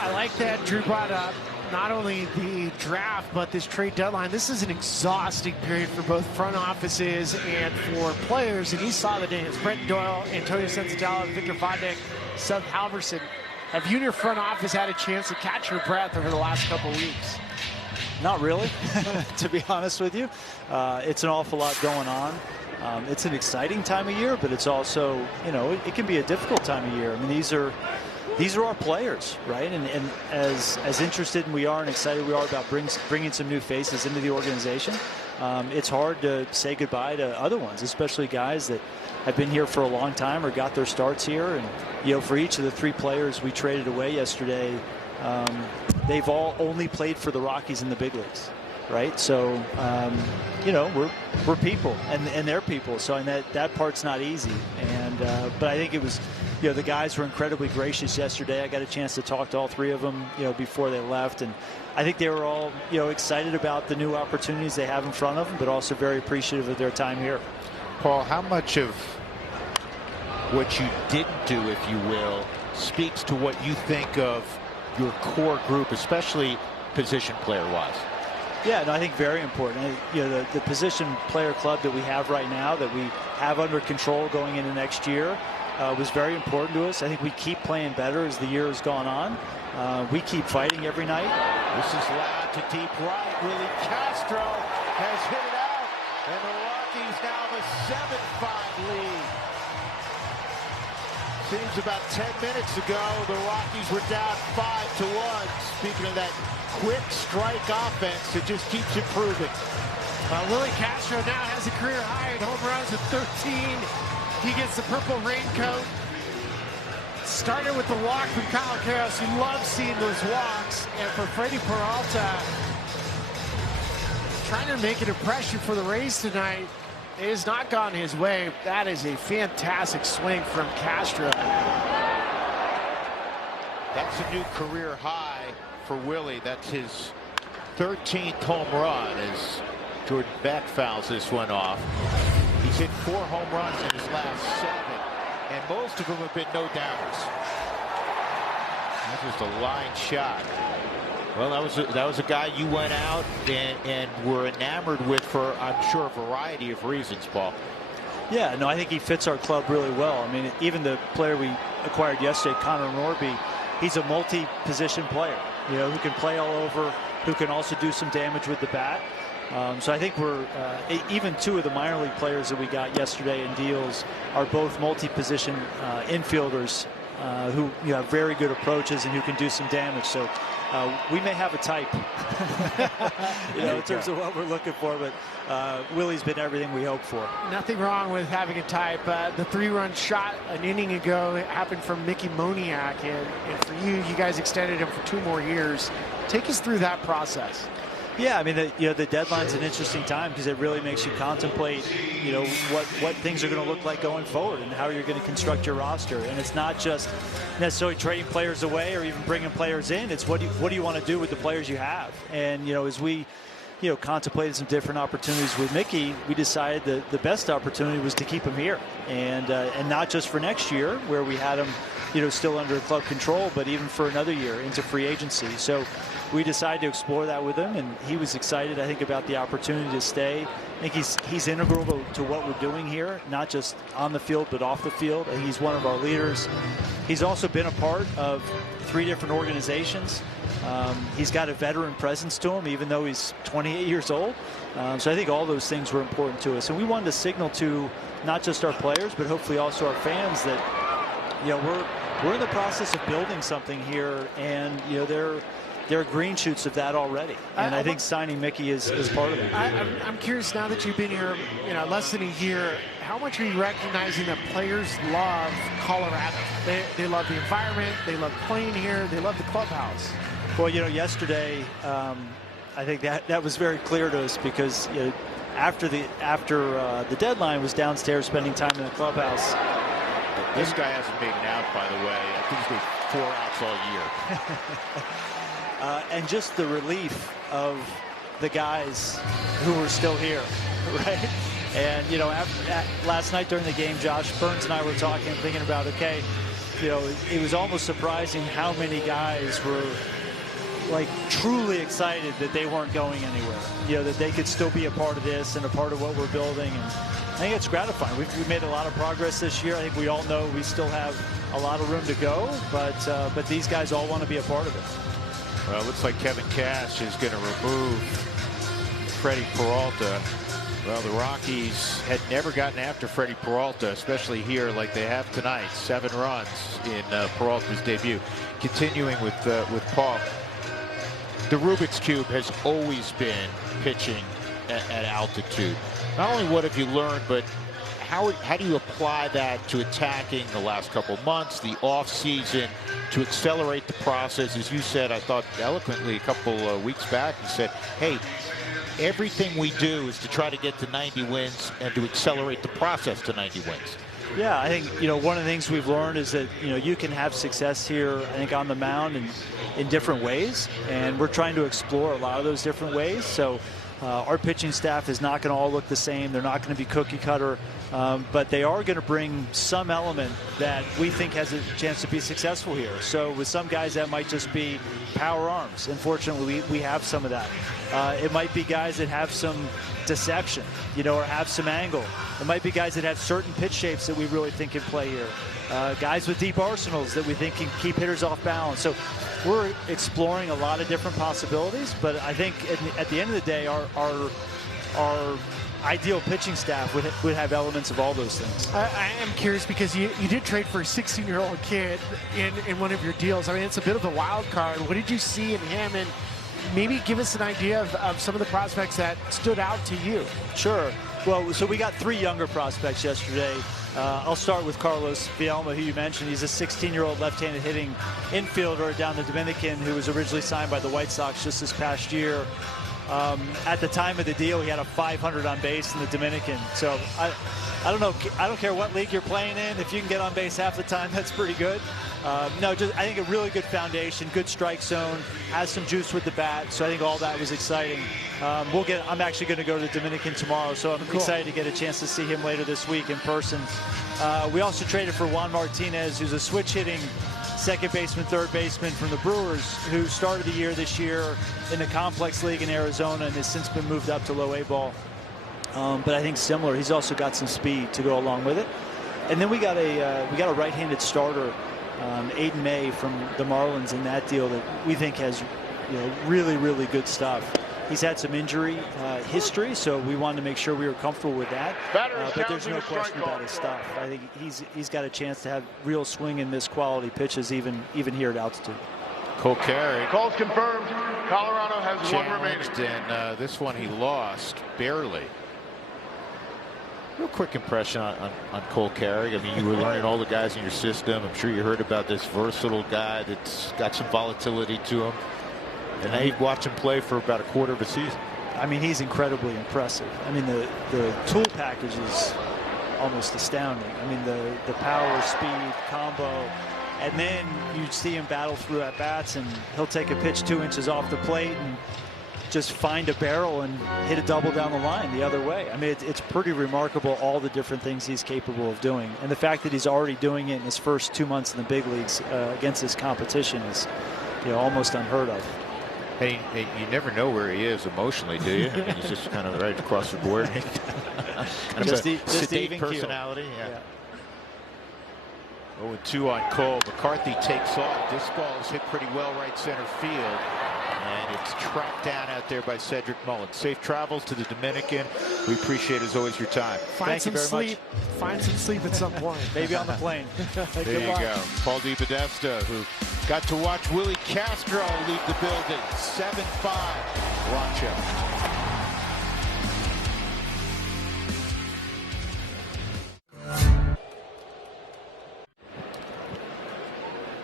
I like that Drew brought up not only the draft, but this trade deadline. This is an exhausting period for both front offices and for players, and he saw the names. Brent Doyle, Antonio Senzatella, Victor Vodnik, Seth Halverson. Have you and your front office had a chance to catch your breath over the last couple of weeks? Not really, to be honest with you. It's an awful lot going on. It's an exciting time of year, but it's also, you know, it can be a difficult time of year. I mean, these are these are our players, right? And as interested we are and excited we are about bringing some new faces into the organization, it's hard to say goodbye to other ones, especially guys that have been here for a long time or got their starts here. And, you know, for each of the 3 players we traded away yesterday, they've all only played for the Rockies in the big leagues, right? So, you know, we're people and they're people. So that part's not easy. And but I think it was, you know, the guys were incredibly gracious yesterday. I got a chance to talk to all 3 of them, you know, before they left, and I think they were all, you know, excited about the new opportunities they have in front of them, but also very appreciative of their time here. Paul, how much of what you didn't do, if you will, speaks to what you think of your core group, especially position player-wise? Yeah, no, I think very important. You know, the position player club that we have right now, that we have under control going into next year, was very important to us. I think we keep playing better as the year has gone on. We keep fighting every night. This is loud to deep right. Willie Castro has hit it out, and the Rockies now have a 7-5 lead. Seems about 10 minutes ago, the Rockies were down 5-1. Speaking of that quick strike offense, it just keeps improving. Willie Castro now has a career high in home runs with 13. He gets the purple raincoat. Started with the walk from Kyle Karros. He loves seeing those walks. And for Freddie Peralta, trying to make an impression for the Rays tonight, it has not gone his way. That is a fantastic swing from Castro. That's a new career high for Willie. That's his 13th home run as Jordan Beck fouls this one off. He's hit 4 home runs in his last 7, and most of them have been no-doubters. That's just a line shot. Well, that was a guy you went out and were enamored with for, I'm sure, a variety of reasons, Paul. Yeah, no, I think he fits our club really well. I mean, even the player we acquired yesterday, Connor Norby, he's a multi-position player, you know, who can play all over, who can also do some damage with the bat. So I think we're even 2 of the minor league players that we got yesterday in deals are both multi-position infielders who, you know, have very good approaches and who can do some damage. So we may have a type, you know, in terms of what we're looking for, but Willie's been everything we hoped for. Nothing wrong with having a type. The 3-run shot an inning ago happened from Mickey Moniak, and for you guys extended him for 2 more years. Take us through that process. Yeah, I mean, the deadline's an interesting time because it really makes you contemplate, you know, what things are going to look like going forward and how you're going to construct your roster. And it's not just necessarily trading players away or even bringing players in. It's what do you want to do with the players you have. And, you know, as we, you know, contemplated some different opportunities with Mickey, we decided that the best opportunity was to keep him here, and not just for next year where we had him, you know, still under club control, but even for another year into free agency. So we decided to explore that with him, and he was excited, I think, about the opportunity to stay. I think he's integral to what we're doing here, not just on the field but off the field. I think he's one of our leaders. He's also been a part of 3 different organizations. He's got a veteran presence to him, even though he's 28 years old. So I think all those things were important to us, and we wanted to signal to not just our players but hopefully also our fans that, you know, we're in the process of building something here, and, you know, there are green shoots of that already, and I think signing Mickey is part of it. I'm curious, now that you've been here, you know, less than a year, how much are you recognizing that players love Colorado? They love the environment, they love playing here, they love the clubhouse. Well, you know, yesterday, I think that was very clear to us because, you know, after the deadline was downstairs spending time in the clubhouse. This guy hasn't made an out, by the way. I think he's made 4 outs all year. And just the relief of the guys who were still here, right? And, you know, last night during the game, Josh Burns and I were talking, thinking about, okay, you know, it was almost surprising how many guys were, like, truly excited that they weren't going anywhere. You know, that they could still be a part of this and a part of what we're building. And I think it's gratifying. We've made a lot of progress this year. I think we all know we still have a lot of room to go, but these guys all want to be a part of it. Well, it looks like Kevin Cash is going to remove Freddie Peralta Well, the Rockies had never gotten after Freddie Peralta, especially here like they have tonight. 7 runs in Peralta's debut. Continuing with Paul, the Rubik's Cube has always been pitching at altitude. Not only what have you learned, but how do you apply that to attacking the last couple months, the off season, to accelerate the process? As you said, I thought eloquently a couple weeks back, you said, hey, everything we do is to try to get to 90 wins and to accelerate the process to 90 wins. Yeah, I think, one of the things we've learned is that, you can have success here, I think, on the mound in different ways, and we're trying to explore a lot of those different ways. So our pitching staff is not going to all look the same. They're not going to be cookie cutter, but they are going to bring some element that we think has a chance to be successful here. So with some guys, that might just be power arms. Unfortunately, we have some of that. It might be guys that have some deception, or have some angle. It might be guys that have certain pitch shapes that we really think can play here. Guys with deep arsenals that we think can keep hitters off balance. So we're exploring a lot of different possibilities, but I think at the end of the day, our ideal pitching staff would have elements of all those things. I am curious because you did trade for a 16-year-old kid in one of your deals. I mean, it's a bit of a wild card. What did you see in him, and maybe give us an idea of some of the prospects that stood out to you? Sure. Well, so we got 3 younger prospects yesterday. I'll start with Carlos Vielma, who you mentioned. He's a 16-year-old left-handed hitting infielder down the Dominican who was originally signed by the White Sox just this past year. At the time of the deal, he had a 500 on base in the Dominican. So I don't know. I don't care what league you're playing in. If you can get on base half the time, that's pretty good. I think a really good foundation, good strike zone, has some juice with the bat. So I think all that was exciting. I'm actually going to go to the Dominican tomorrow, so I'm excited to get a chance to see him later this week in person. We also traded for Juan Martinez, who's a switch hitting second baseman, third baseman from the Brewers, who started the year this year in the complex league in Arizona and has since been moved up to low A ball. But I think similar, he's also got some speed to go along with it. And then we got a right-handed starter, Aiden May from the Marlins in that deal that we think has really, really good stuff. He's had some injury history, so we wanted to make sure we were comfortable with that. But there's no question about his stuff. I think he's got a chance to have real swing and miss quality pitches even here at altitude. Cole Carey. Calls confirmed. Colorado has one remaining. And this one he lost barely. Real quick impression on Cole Carey. I mean, you were learning all the guys in your system. I'm sure you heard about this versatile guy that's got some volatility to him. And now you've watched him play for about a quarter of a season. I mean, he's incredibly impressive. I mean, the tool package is almost astounding. I mean, the power, speed, combo. And then you see him battle through at bats, and he'll take a pitch 2 inches off the plate and just find a barrel and hit a double down the line the other way. I mean, it's pretty remarkable, all the different things he's capable of doing. And the fact that he's already doing it in his first 2 months in the big leagues against his competition is almost unheard of. Hey, you never know where he is emotionally, do you? I mean, he's just kind of right across the board. Kind of just a sedate personality. Yeah. 0-2 on Cole. McCarthy takes off. This ball is hit pretty well right center field. And it's tracked down out there by Cedric Mullins. Safe travels to the Dominican. We appreciate, as always, your time. Find some sleep. Find some sleep at some point. Maybe on the plane. There you go. Paul DePodesta, who got to watch Willie Castro leave the building. 7-5. Watch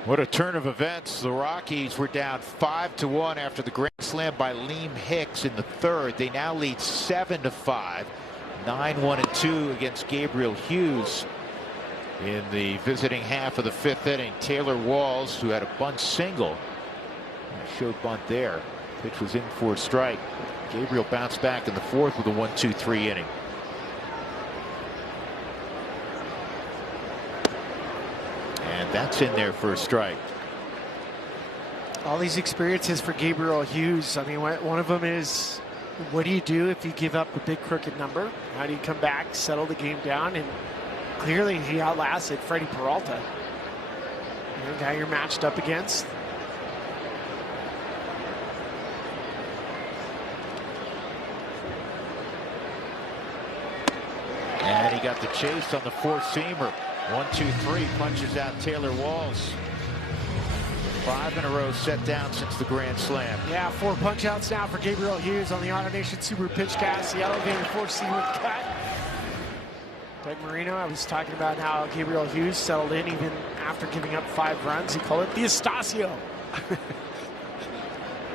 What a turn of events. The Rockies were down 5-1 after the grand slam by Liam Hicks in the third. They now lead 7-5. 9-1-2 against Gabriel Hughes in the visiting half of the fifth inning. Taylor Walls, who had a bunt single, showed bunt there. Pitch was in for a strike. Gabriel bounced back in the fourth with a 1-2-3 inning. And that's in there for a strike. All these experiences for Gabriel Hughes. I mean, one of them is, what do you do if you give up a big crooked number? How do you come back, settle the game down? And clearly he outlasted Freddie Peralta, the guy you're matched up against. got the chase on the four-seamer. 1-2-3, punches out Taylor Walls. 5 in a row set down since the grand slam. Yeah, 4 punch outs now for Gabriel Hughes on the AutoNation Super Pitch Cast. The elevated four-seamer cut. Doug Marino, I was talking about how Gabriel Hughes settled in even after giving up 5 runs. He called it the Estacio.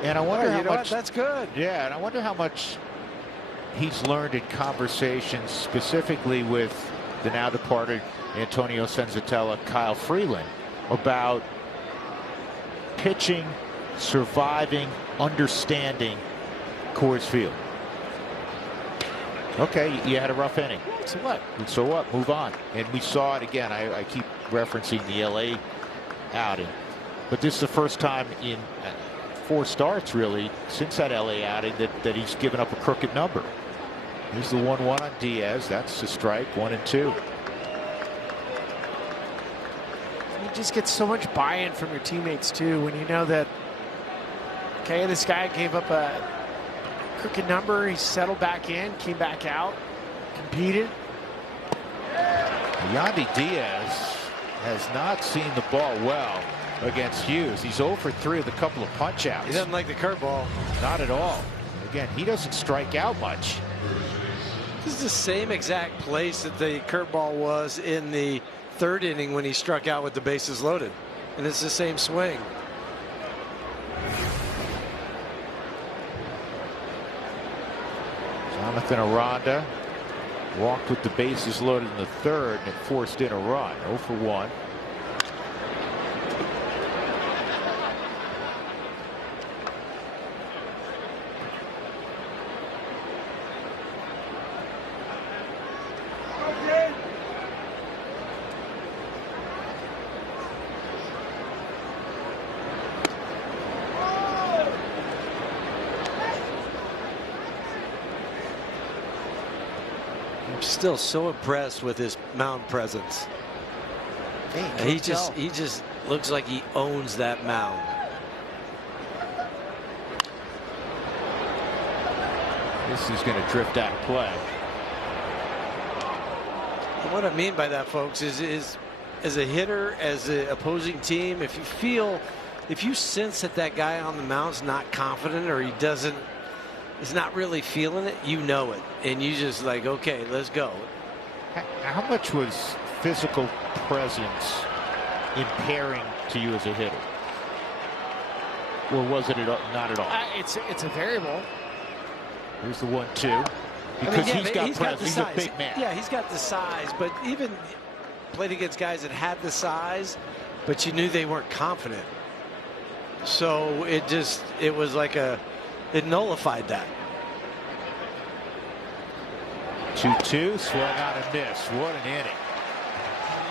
And I wonder how much. That's good. Yeah, and I wonder how much he's learned in conversations, specifically with the now departed Antonio Senzatella, Kyle Freeland, about pitching, surviving, understanding Coors Field. Okay, you had a rough inning. So what? So what? Move on. And we saw it again. I keep referencing the LA outing, but this is the first time in 4 starts really since that LA outing that he's given up a crooked number. Here's the 1-1 on Diaz. That's the strike. 1-2. You just get so much buy-in from your teammates too when you know that, okay, this guy gave up a crooked number. He settled back in, came back out, competed. Yandy Diaz has not seen the ball well against Hughes. He's 0 for 3 with a couple of punch-outs. He doesn't like the curveball. Not at all. Again, he doesn't strike out much. This is the same exact place that the curveball was in the 3rd inning when he struck out with the bases loaded. And it's the same swing. Jonathan Aranda walked with the bases loaded in the 3rd and it forced in a run. 0 for 1. I'm still so impressed with his mound presence. He just looks like he owns that mound. This is going to drift out of play. And what I mean by that, folks, is as a hitter, as an opposing team, if you sense that guy on the mound's not confident or is not really feeling it, you know it, and you just like, okay, let's go. How much was physical presence impairing to you as a hitter, or was it not at all? It's a variable. Here's the 1-2. Because he's got presence. He's a big man. Yeah, he's got the size, but even played against guys that had the size, but you knew they weren't confident. So it was like it nullified that. 2-2, swung out and missed. What an inning.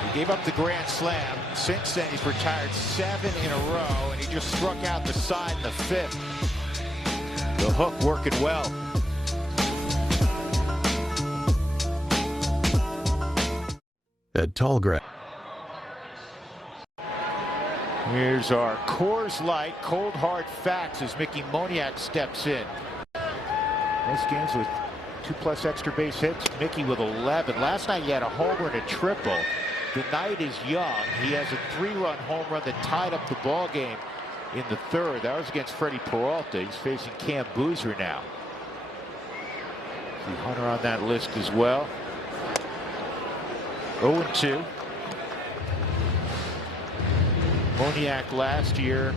He gave up the grand slam. Since then, he's retired 7 in a row, and he just struck out the side in the 5th. The hook working well. At Tallgrass. Here's our Coors Light cold hard facts as Mickey Moniak steps in. Most games with 2+ extra base hits. Mickey with 11. Last night he had a homer and a triple. The night is young. He has a 3-run home run that tied up the ball game in the 3rd. That was against Freddie Peralta. He's facing Cam Boozer now. See Hunter on that list as well. 0-2. Moniak last year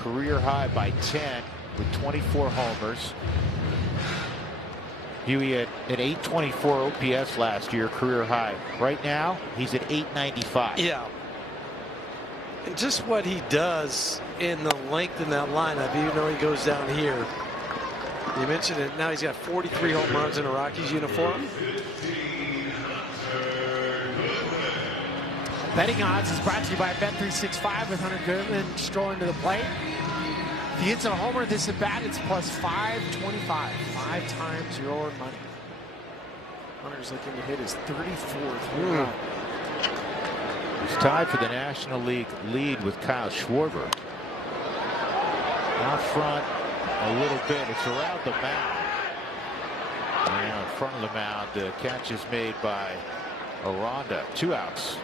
career high by 10 with 24 homers. Huey at 824 OPS last year, career high. Right now he's at 895. Yeah, and just what he does in the length in that lineup, even though he goes down here. You mentioned it. Now he's got 43 home runs in a Rockies uniform. Betting Odds is brought to you by Bet365 with Hunter Goodman strolling to the plate. If he hits a homer this at bat, it's plus 525. 5 times your money. Hunter's looking to hit his 34th. He's tied for the National League lead with Kyle Schwarber. Out front a little bit. It's around the mound. And in front of the mound, the catch is made by Aranda, 2 outs.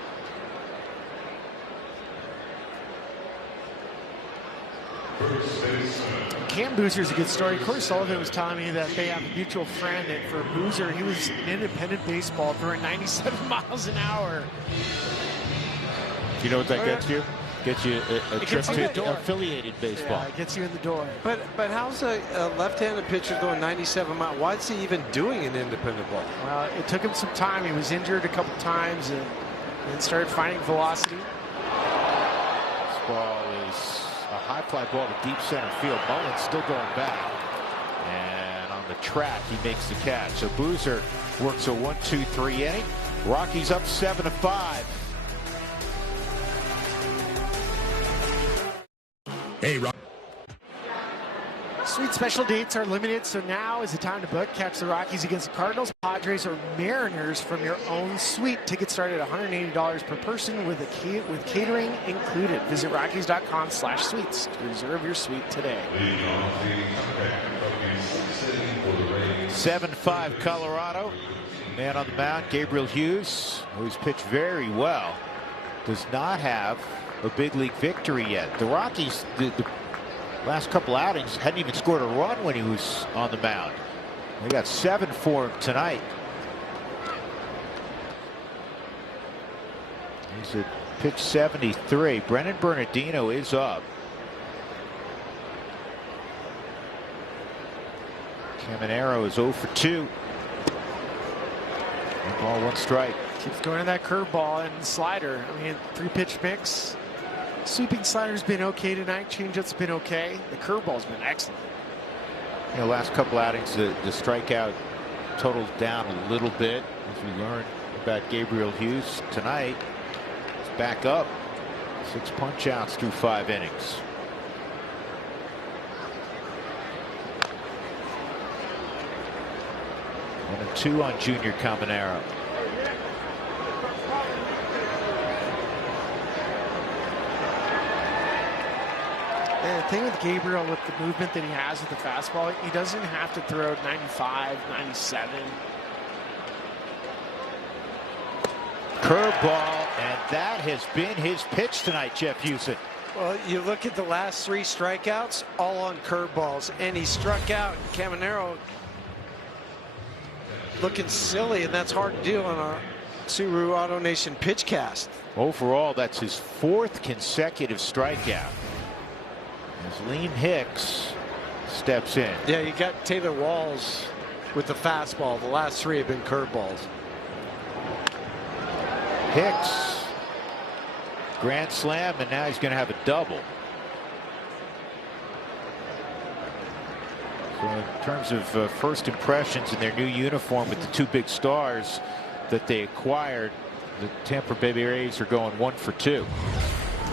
Cam Boozer's a good story. Corey Sullivan was telling me that they have a mutual friend, and for Boozer, he was in independent baseball throwing 97 miles an hour. You know what that gets you? Gets you a trip to affiliated baseball. Yeah, it gets you in the door. But how's a left-handed pitcher going 97 miles? Why is he even doing an independent ball? Well, it took him some time. He was injured a couple times and started finding velocity. This ball is a high fly ball to deep center field. Mullins still going back. And on the track, he makes the catch. So Boozer works a 1-2-3 inning. Rockies up 7-5. Hey, Rock. Sweet special dates are limited, so now is the time to book. Catch the Rockies against the Cardinals, Padres, or Mariners from your own suite. Tickets start at $180 per person with catering included. Visit Rockies.com/suites to reserve your suite today. 7-5 Colorado. Man on the mound, Gabriel Hughes, who's pitched very well, does not have a big league victory yet. The Rockies, the last couple outings, hadn't even scored a run when he was on the mound. They got 7 for him tonight. He's at pitch 73. Brennan Bernardino is up. Caminero is 0 for 2. 1 ball, 1 strike. Keeps going to that curveball and slider. I mean, 3-pitch mix. Sweeping slider's been okay tonight. Changeup's been okay. The curveball's been excellent. You know, last couple outings, the strikeout total's down a little bit as we learned about Gabriel Hughes tonight. He's back up. 6 punch outs through 5 innings. And 2 on Junior Caminero. And the thing with Gabriel, with the movement that he has with the fastball, he doesn't have to throw 95, 97. Curveball, and that has been his pitch tonight, Jeff Houston. Well, you look at the last 3 strikeouts, all on curveballs, and he struck out. Caminero looking silly, and that's hard to do on our Subaru Auto Nation pitchcast. Overall, that's his 4th consecutive strikeout. As Liam Hicks steps in. Yeah, you got Taylor Walls with the fastball. The last 3 have been curveballs. Hicks, grand slam, and now he's going to have a double. So in terms of first impressions in their new uniform with the 2 big stars that they acquired, the Tampa Bay Rays are going 1 for 2.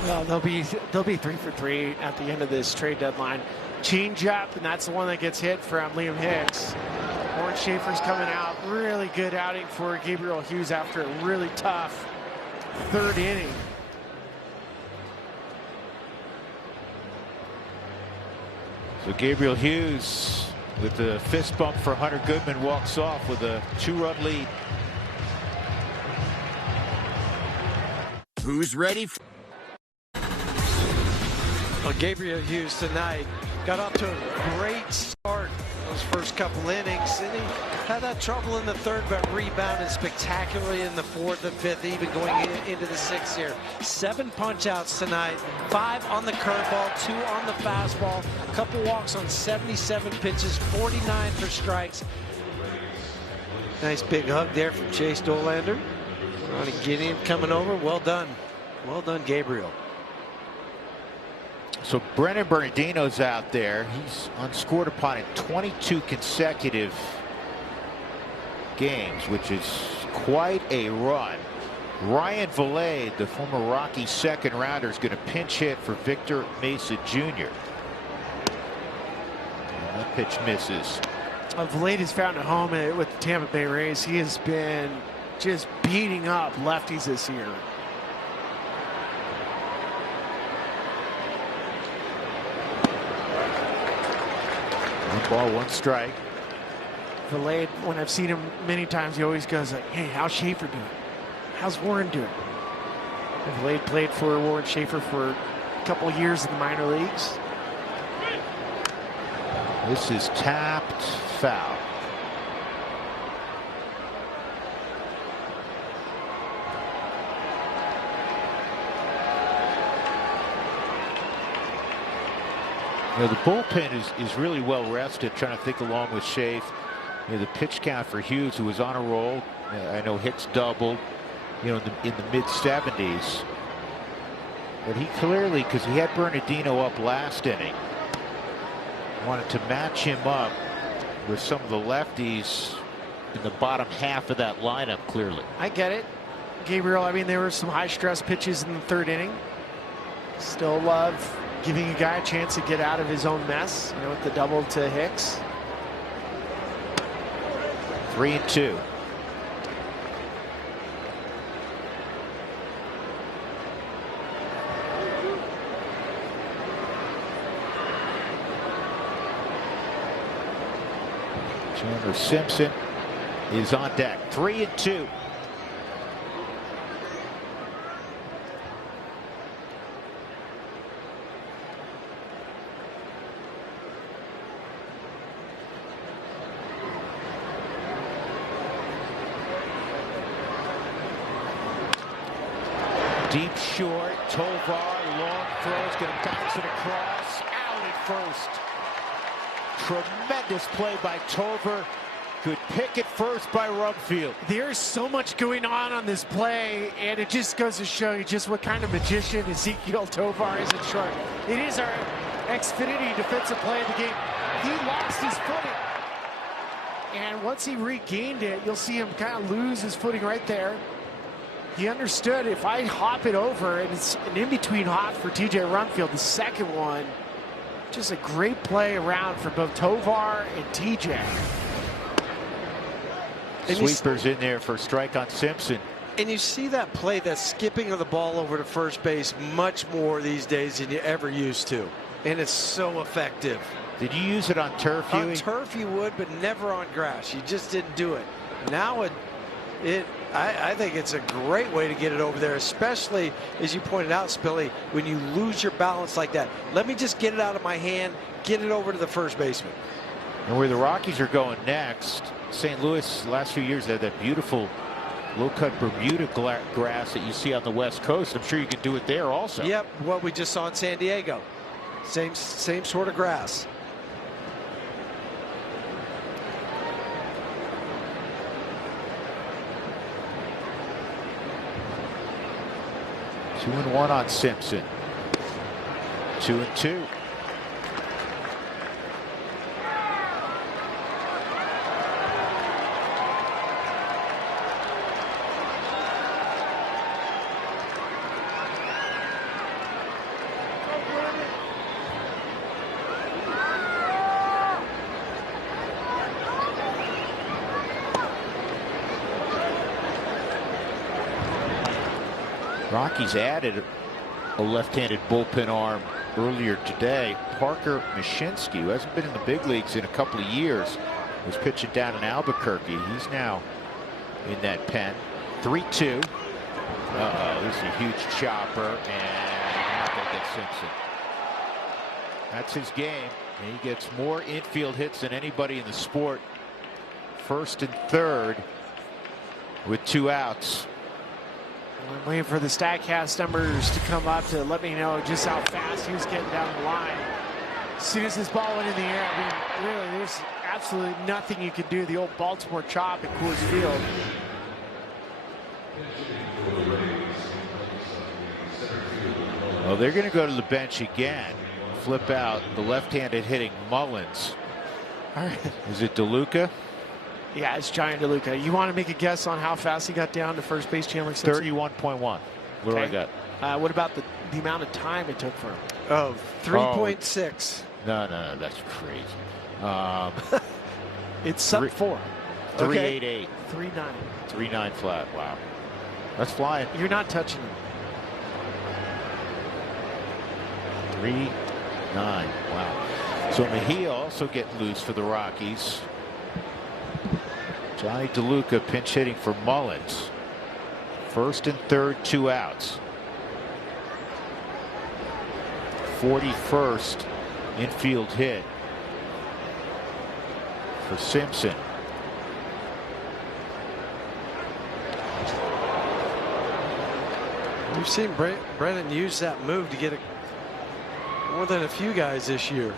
Well, they'll be 3 for 3 at the end of this trade deadline. Change up, and that's the one that gets hit from Liam Hicks. Warren Schaefer's coming out. Really good outing for Gabriel Hughes after a really tough 3rd inning. So Gabriel Hughes with the fist bump for Hunter Goodman walks off with a 2-run lead. Who's ready? Well, Gabriel Hughes tonight got off to a great start those first couple innings, and he had that trouble in the 3rd, but rebounded spectacularly in the 4th and 5th, even going into the 6th here. 7 punch outs tonight, 5 on the curveball, 2 on the fastball, a couple walks on 77 pitches, 49 for strikes. Nice big hug there from Chase Dolander. Ronnie Gideon coming over. Well done, Gabriel. So Brennan Bernardino's out there. He's unscored upon in 22 consecutive games, which is quite a run. Ryan Valade, the former Rocky 2nd rounder, is going to pinch hit for Victor Mesa Jr. And that pitch misses. Valade has found a home with the Tampa Bay Rays. He has been just beating up lefties this year. 1 ball, 1 strike. Valade, when I've seen him many times, he always goes like, "Hey, how's Schaefer doing?" How's Warren doing? I've played for Warren Schaefer for a couple of years in the minor leagues. This is tapped foul. You know, the bullpen is really well rested, trying to think along with Schaefer. You know, the pitch count for Hughes, who was on a roll. I know Hicks doubled, you know, in the mid-70s. But he clearly, because he had Bernardino up last inning, wanted to match him up with some of the lefties in the bottom half of that lineup, clearly. I get it, Gabriel. I mean, there were some high-stress pitches in the third inning. Still love giving a guy a chance to get out of his own mess, you know, with the double to Hicks. 3-2. Chandler Simpson is on deck. 3-2. Deep short, Tovar, long throws, going to bounce it across, out at first. Tremendous play by Tovar. Good pick at first by Rumfield. There's so much going on this play, and it just goes to show you just what kind of magician Ezequiel Tovar is in short. It is our Xfinity defensive play of the game. He lost his footing, and once he regained it, you'll see him kind of lose his footing right there. He understood, if I hop it over, and it's an in-between hop for TJ Rumfield, the second one. Just a great play around for both Tovar and TJ. Sweepers in there for a strike on Simpson. And you see that play, that skipping of the ball over to first base, much more these days than you ever used to. And it's so effective. Did you use it on turf, Huey? On turf you would, but never on grass. You just didn't do it. Now I think it's a great way to get it over there, especially, as you pointed out, Spilly, when you lose your balance like that. Let me just get it out of my hand, get it over to the first baseman. And where the Rockies are going next, St. Louis, the last few years, they had that beautiful low-cut Bermuda grass that you see on the West Coast. I'm sure you can do it there also. Yep, what we just saw in San Diego. Same sort of grass. Two and one on Simpson. 2-2. Rockies added a left-handed bullpen arm earlier today. Parker Mashinsky, who hasn't been in the big leagues in a couple of years, was pitching down in Albuquerque. He's now in that pen. 3-2. This is a huge chopper, and now they get Simpson. That's his game, and he gets more infield hits than anybody in the sport. First and third with 2 outs. I'm waiting for the StatCast numbers to come up to let me know just how fast he was getting down the line. As soon as this ball went in the air, I mean, really, there's absolutely nothing you could do. The old Baltimore chop at Coors Field. Well, they're going to go to the bench again. Flip out the left-handed hitting Mullins. All right. Is it DeLuca? Yeah, it's Giant DeLuca. You want to make a guess on how fast he got down to first base, Chandler Simpson? 31.1. What do I got? What about the amount of time it took for him? Oh, 3.6. No, that's crazy. It's sub 4. 3.88. 3.9. 3.9 flat. Wow. That's flying. You're not touching him. 3.9. Wow. So Mejia also getting loose for the Rockies. Johnny DeLuca pinch hitting for Mullins. First and third, 2 outs. 41st infield hit for Simpson. We've seen Brennan use that move to get more than a few guys this year.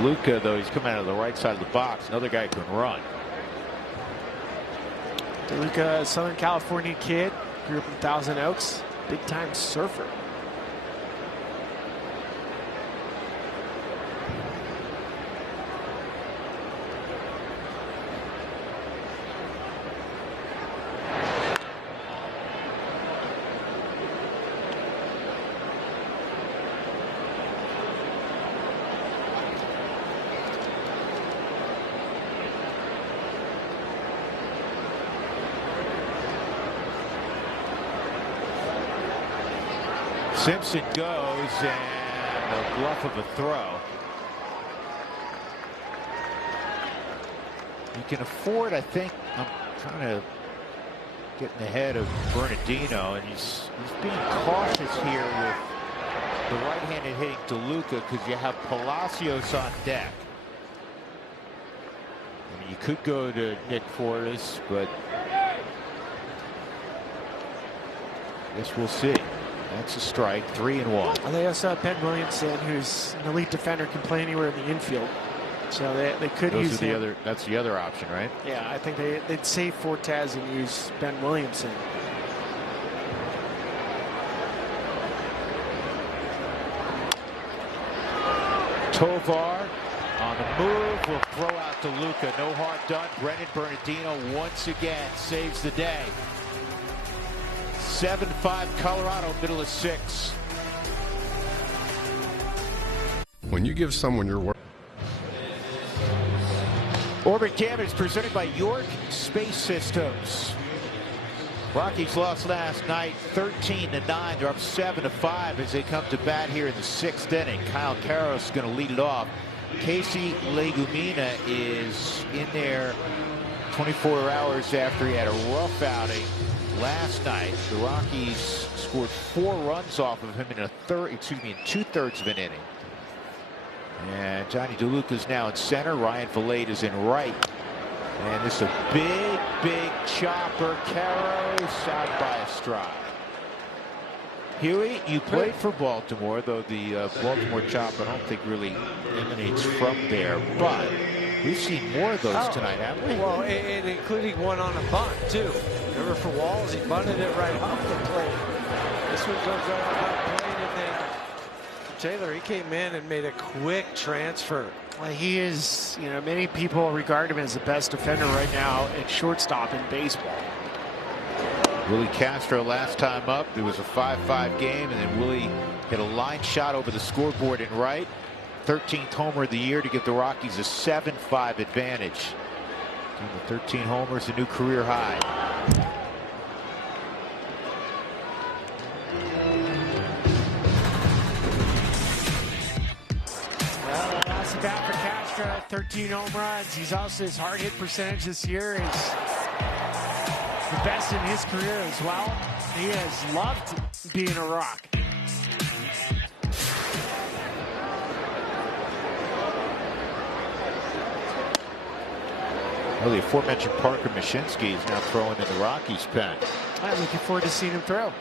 Luca, though, he's coming out of the right side of the box. Another guy can run. Luca, Southern California kid, grew up in Thousand Oaks, big time surfer. Simpson goes, and a bluff of a throw. You can afford, I think, I'm trying to get in the head of Bernardino, and he's being cautious here with the right-handed hitting DeLuca because you have Palacios on deck. I mean, you could go to Nick Fortas, but I guess we'll see. That's a strike, 3-1. Well, they also have Ben Williamson, who's an elite defender, can play anywhere in the infield. So they could use him. That's the other option, right? Yeah, I think they'd save Fortes and use Ben Williamson. Tovar on the move will throw out DeLuca. No harm done. Brennan Bernardino once again saves the day. 7-5 Colorado, middle of 6. When you give someone your work. Orbit Cam is presented by York Space Systems. Rockies lost last night 13-9. They're up 7-5 as they come to bat here in the 6th inning. Kyle Karros is going to lead it off. Casey Legumina is in there 24 hours after he had a rough outing last night. The Rockies scored 4 runs off of him in 2/3 of an inning. And Johnny DeLuca is now in center. Ryan Vilade is in right. And this is a big chopper. Karros out by a stride. Huey, you played for Baltimore, though the Baltimore chop I don't think really emanates from there. But we've seen more of those tonight, haven't we? Well, and including one on a bunt, too. Remember for Walls, he bunted it right off the plate. This one goes right off the plate, and then Taylor, he came in and made a quick transfer. Well, he is, many people regard him as the best defender right now at shortstop in baseball. Willie Castro last time up, it was a 5-5 game, and then Willie hit a line shot over the scoreboard in right. 13th homer of the year to give the Rockies a 7-5 advantage. 13 homers, a new career high. Well, that's about for Castro. 13 home runs. He's also, his hard hit percentage this year is the best in his career as well. He has loved being a Rock. Well, the aforementioned Parker Mashinsky is now throwing in the Rockies pen. I'm looking forward to seeing him throw.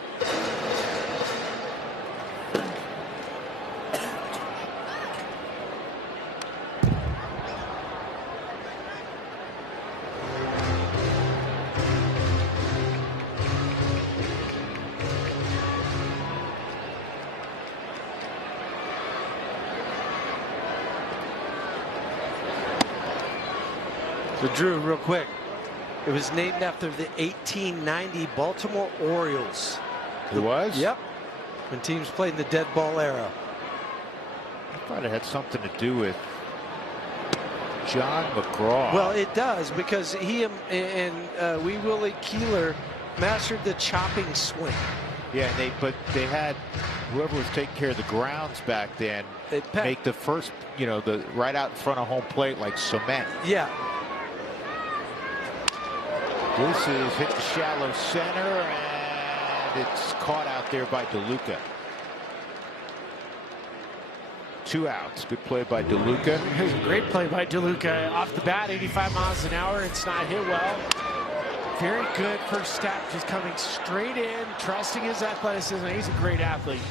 So, Drew, real quick, it was named after the 1890 Baltimore Orioles. It was? Yep. when teams played in the dead ball era. I thought it had something to do with John McGraw. Well, it does, because he and Wee Willie Keeler mastered the chopping swing. Yeah, but they had whoever was taking care of the grounds back then make the first, the right out in front of home plate like cement. Yeah. This is hit the shallow center, and it's caught out there by DeLuca. 2 outs. Good play by DeLuca. It was a great play by DeLuca. Off the bat, 85 miles an hour. It's not hit well. Very good first step, just coming straight in, trusting his athleticism. He's a great athlete.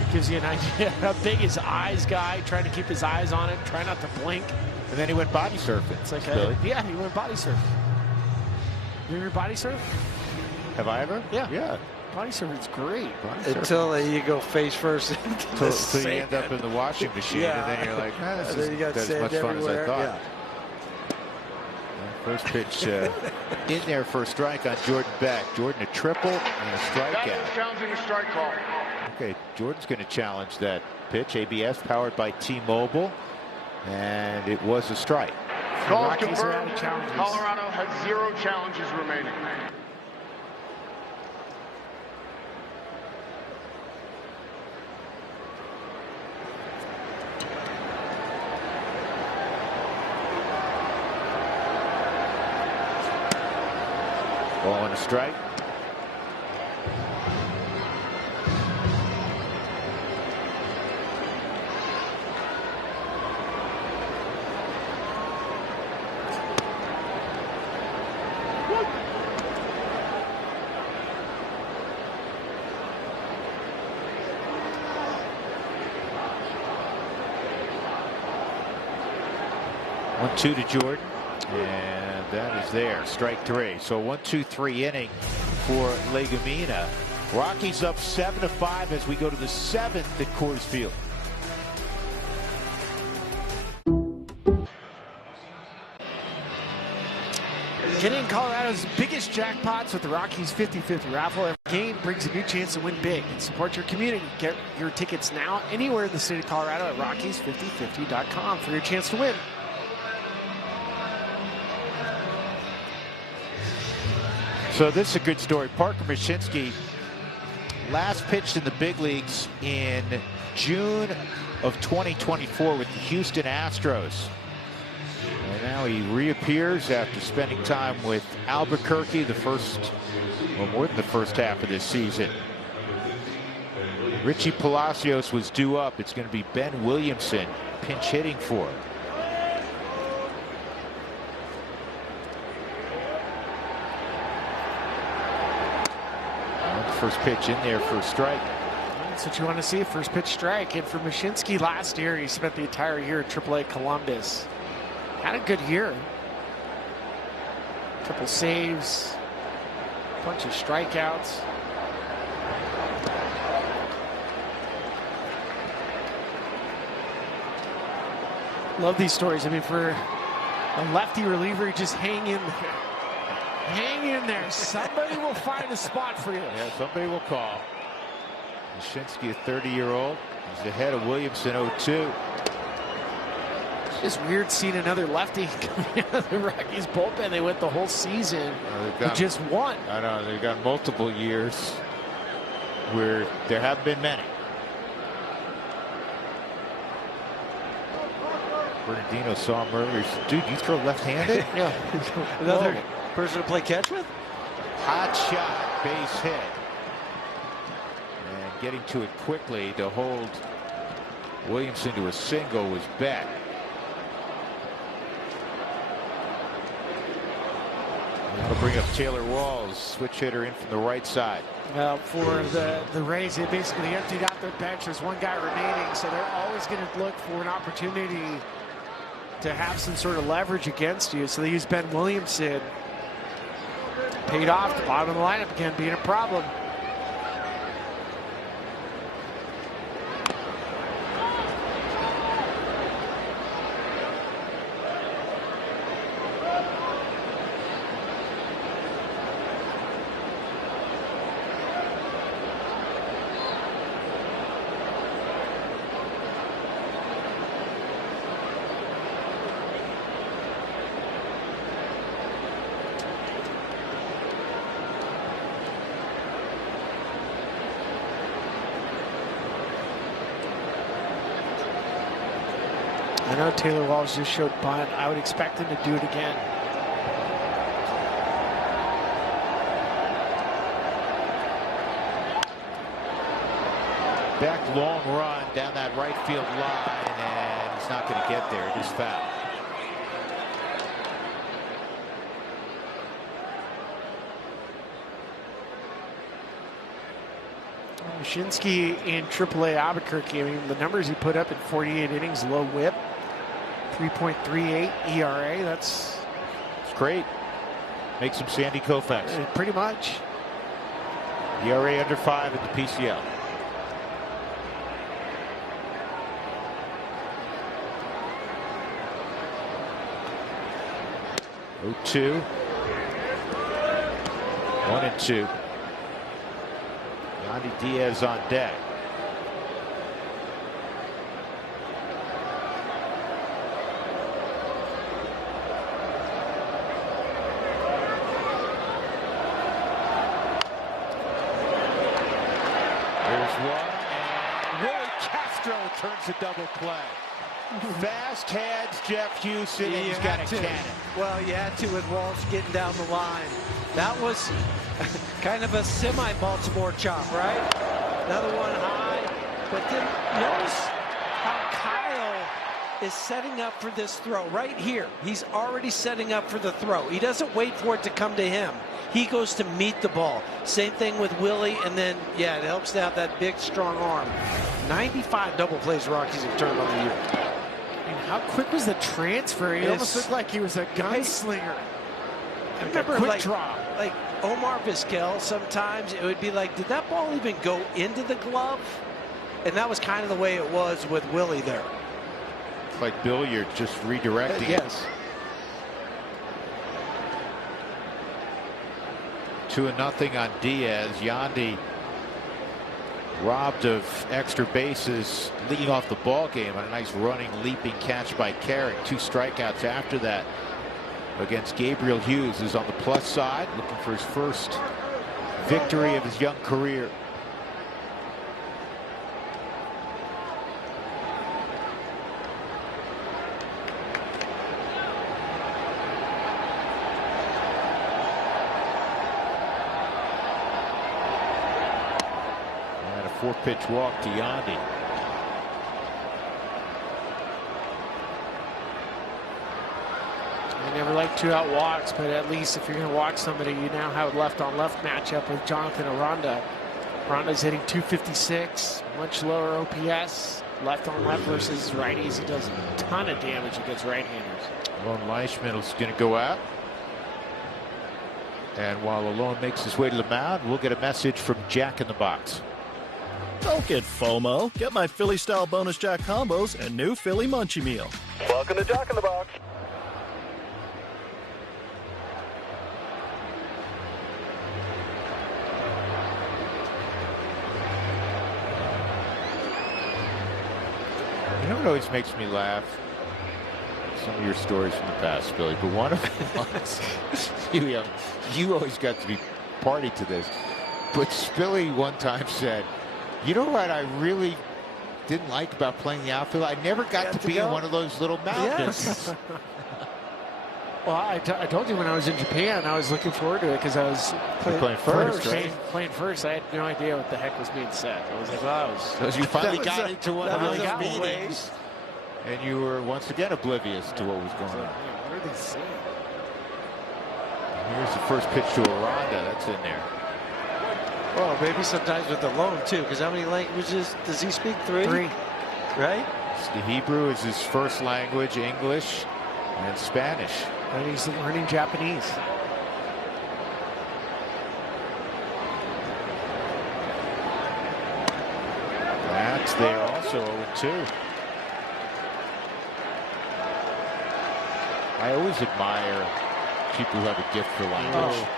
It gives you an idea how big his eyes got, trying to keep his eyes on it, try not to blink. And then he went body surfing. It's like he went body surfing. You ever body surf? Have I ever? Yeah. Yeah. Body surfing's great. Until you go face first. So you end up in the washing machine, and then you're like, this isn't as much fun as I thought. Yeah. First pitch in there for a strike on Jordan Beck. Jordan a triple and a strikeout. That is challenging a strike call. Okay, Jordan's going to challenge that pitch. ABS powered by T-Mobile, and it was a strike. Calls confirmed. Colorado has 0 challenges remaining. Ball and a strike. One, 2 to Jordan. And that is there. Strike 3. So 1-2-3 inning for Legumina. Rockies up 7-5 as we go to the 7th at Coors Field. Getting Colorado's biggest jackpots with the Rockies 50-50 raffle. Every game brings a new chance to win big and support your community. Get your tickets now anywhere in the state of Colorado at Rockies5050.com for your chance to win. So this is a good story. Parker Mashinsky last pitched in the big leagues in June of 2024 with the Houston Astros. And now he reappears after spending time with Albuquerque more than the first half of this season. Richie Palacios was due up. It's going to be Ben Williamson pinch hitting for him. First pitch in there for a strike. That's what you want to see, first pitch strike. And for Mashinsky last year, he spent the entire year at AAA Columbus. Had a good year. Couple saves, bunch of strikeouts. Love these stories. I mean, for a lefty reliever, just hang in there. Hang in there. Somebody will find a spot for you. Yeah, somebody will call. Mashinsky, a 30-year-old. He's ahead of Williamson, 0-2. It's just weird seeing another lefty coming out of the Rockies bullpen. They went the whole season with just one. I know. They've got multiple years where there have been many. Bernardino saw him earlier. He said, dude, you throw left-handed? Yeah. Another person to play catch with? Hot shot, base hit. And getting to it quickly to hold Williamson to a single was Beck. That'll bring up Taylor Walls, switch hitter in from the right side. Well, for the Rays, they basically emptied out their bench. There's one guy remaining, so they're always going to look for an opportunity to have some sort of leverage against you. So they use Ben Williamson. Paid off. The bottom of the lineup again being a problem. I know Taylor Walls just showed bunt. I would expect him to do it again. Back long run down that right field line, and he's not going to get there. It is foul. Shinsky in AAA Albuquerque, I mean, the numbers he put up in 48 innings, low whip, 3.38 ERA, that's great. Makes him Sandy Koufax. Pretty much. ERA under 5 at the PCL. Oh, 2. 1-2. Yandy Diaz on deck. There's one, and Willie Castro turns a double play. Fast hands, Jeff Houston, and he's got a cannon. Well, you had to with Walsh getting down the line. That was kind of a semi-Baltimore chop, right? Another one high. But then notice how Kyle is setting up for this throw right here. He's already setting up for the throw. He doesn't wait for it to come to him. He goes to meet the ball. Same thing with Willie, and then, yeah, it helps to have that big, strong arm. 95 double plays Rockies have turned on the year. And how quick was the transfer? He almost looked like he was a gunslinger. I remember, like Omar Vizquel, sometimes it would be like, did that ball even go into the glove? And that was kind of the way it was with Willie there. It's like billiards, just redirecting. Yes. 2-0 on Diaz. Yandy robbed of extra bases, leading off the ball game on a nice running, leaping catch by Carrick. 2 strikeouts after that against Gabriel Hughes, who's on the plus side, looking for his first victory of his young career. And a 4-pitch walk to Yandy. I never like 2-out walks, but at least if you're going to walk somebody, you now have a left-on-left matchup with Jonathan Aranda. Aranda's hitting 256, much lower OPS. Left-on-left versus righties. He does a ton of damage against right-handers. Alon Leishman is going to go out. And while Alon makes his way to the mound, we'll get a message from Jack in the Box. Don't get FOMO. Get my Philly-style bonus Jack combos and new Philly Munchie Meal. Welcome to Jack in the Box. You know what always makes me laugh? Some of your stories from the past, Billy, but one of them was, you always got to be party to this, but Spilly one time said, you know what I really didn't like about playing the outfield? I never got to be in one of those little mountains. Yes. Well, I told you when I was in Japan, I was looking forward to it because I was playing first. Right? Playing first, I had no idea what the heck was being said. I was like, well, so you finally got into one of those meetings, and you were once again oblivious to what was going on. What are they saying? Here's the first pitch to Aranda. That's in there. Well, maybe sometimes with the loan, too, because how many languages does he speak? 3? 3. Right? The Hebrew is his first language, English, and Spanish. And he's learning Japanese. That's there also, 0-2. I always admire people who have a gift for language. Oh.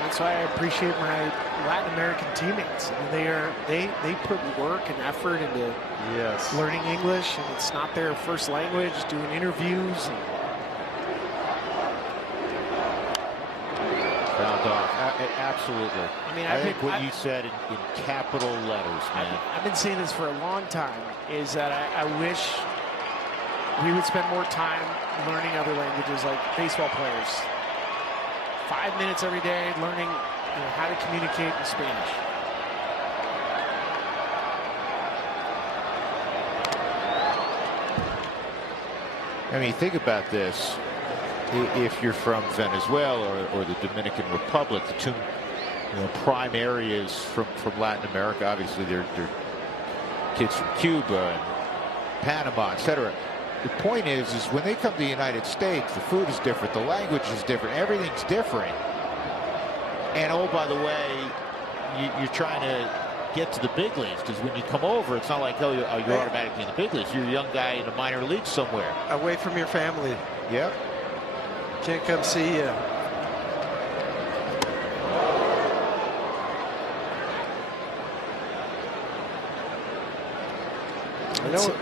That's why I appreciate my Latin American teammates. I mean, they put work and effort into learning English, and it's not their first language. Doing interviews. Fouled off. Absolutely. I mean, I think what you said in capital letters, man. I've been saying this for a long time, is that I wish we would spend more time learning other languages like baseball players. 5 minutes every day learning how to communicate in Spanish. I mean, think about this. If you're from Venezuela or the Dominican Republic, the two prime areas from Latin America, obviously they're kids from Cuba and Panama, etc. The point is when they come to the United States, the food is different, the language is different, everything's different. And oh, by the way, you're trying to get to the big leagues, because when you come over, it's not like, oh, you're automatically in the big leagues. You're a young guy in a minor league somewhere. Away from your family. Yep. Can't come see you.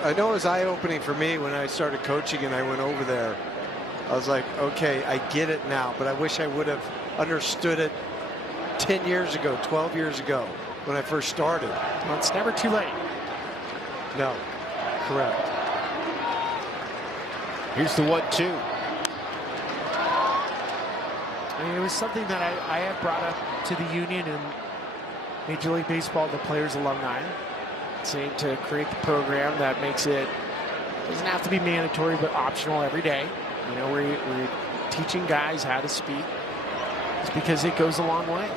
I know it was eye-opening for me when I started coaching and I went over there. I was like, okay, I get it now, but I wish I would have understood it 10 years ago, 12 years ago when I first started. Well, it's never too late. No, correct. Here's the 1-2. I mean, it was something that I had brought up to the union and Major League Baseball, the players' alumni, saying to create the program that makes it, doesn't have to be mandatory, but optional every day. We're teaching guys how to speak. It's because it goes a long way.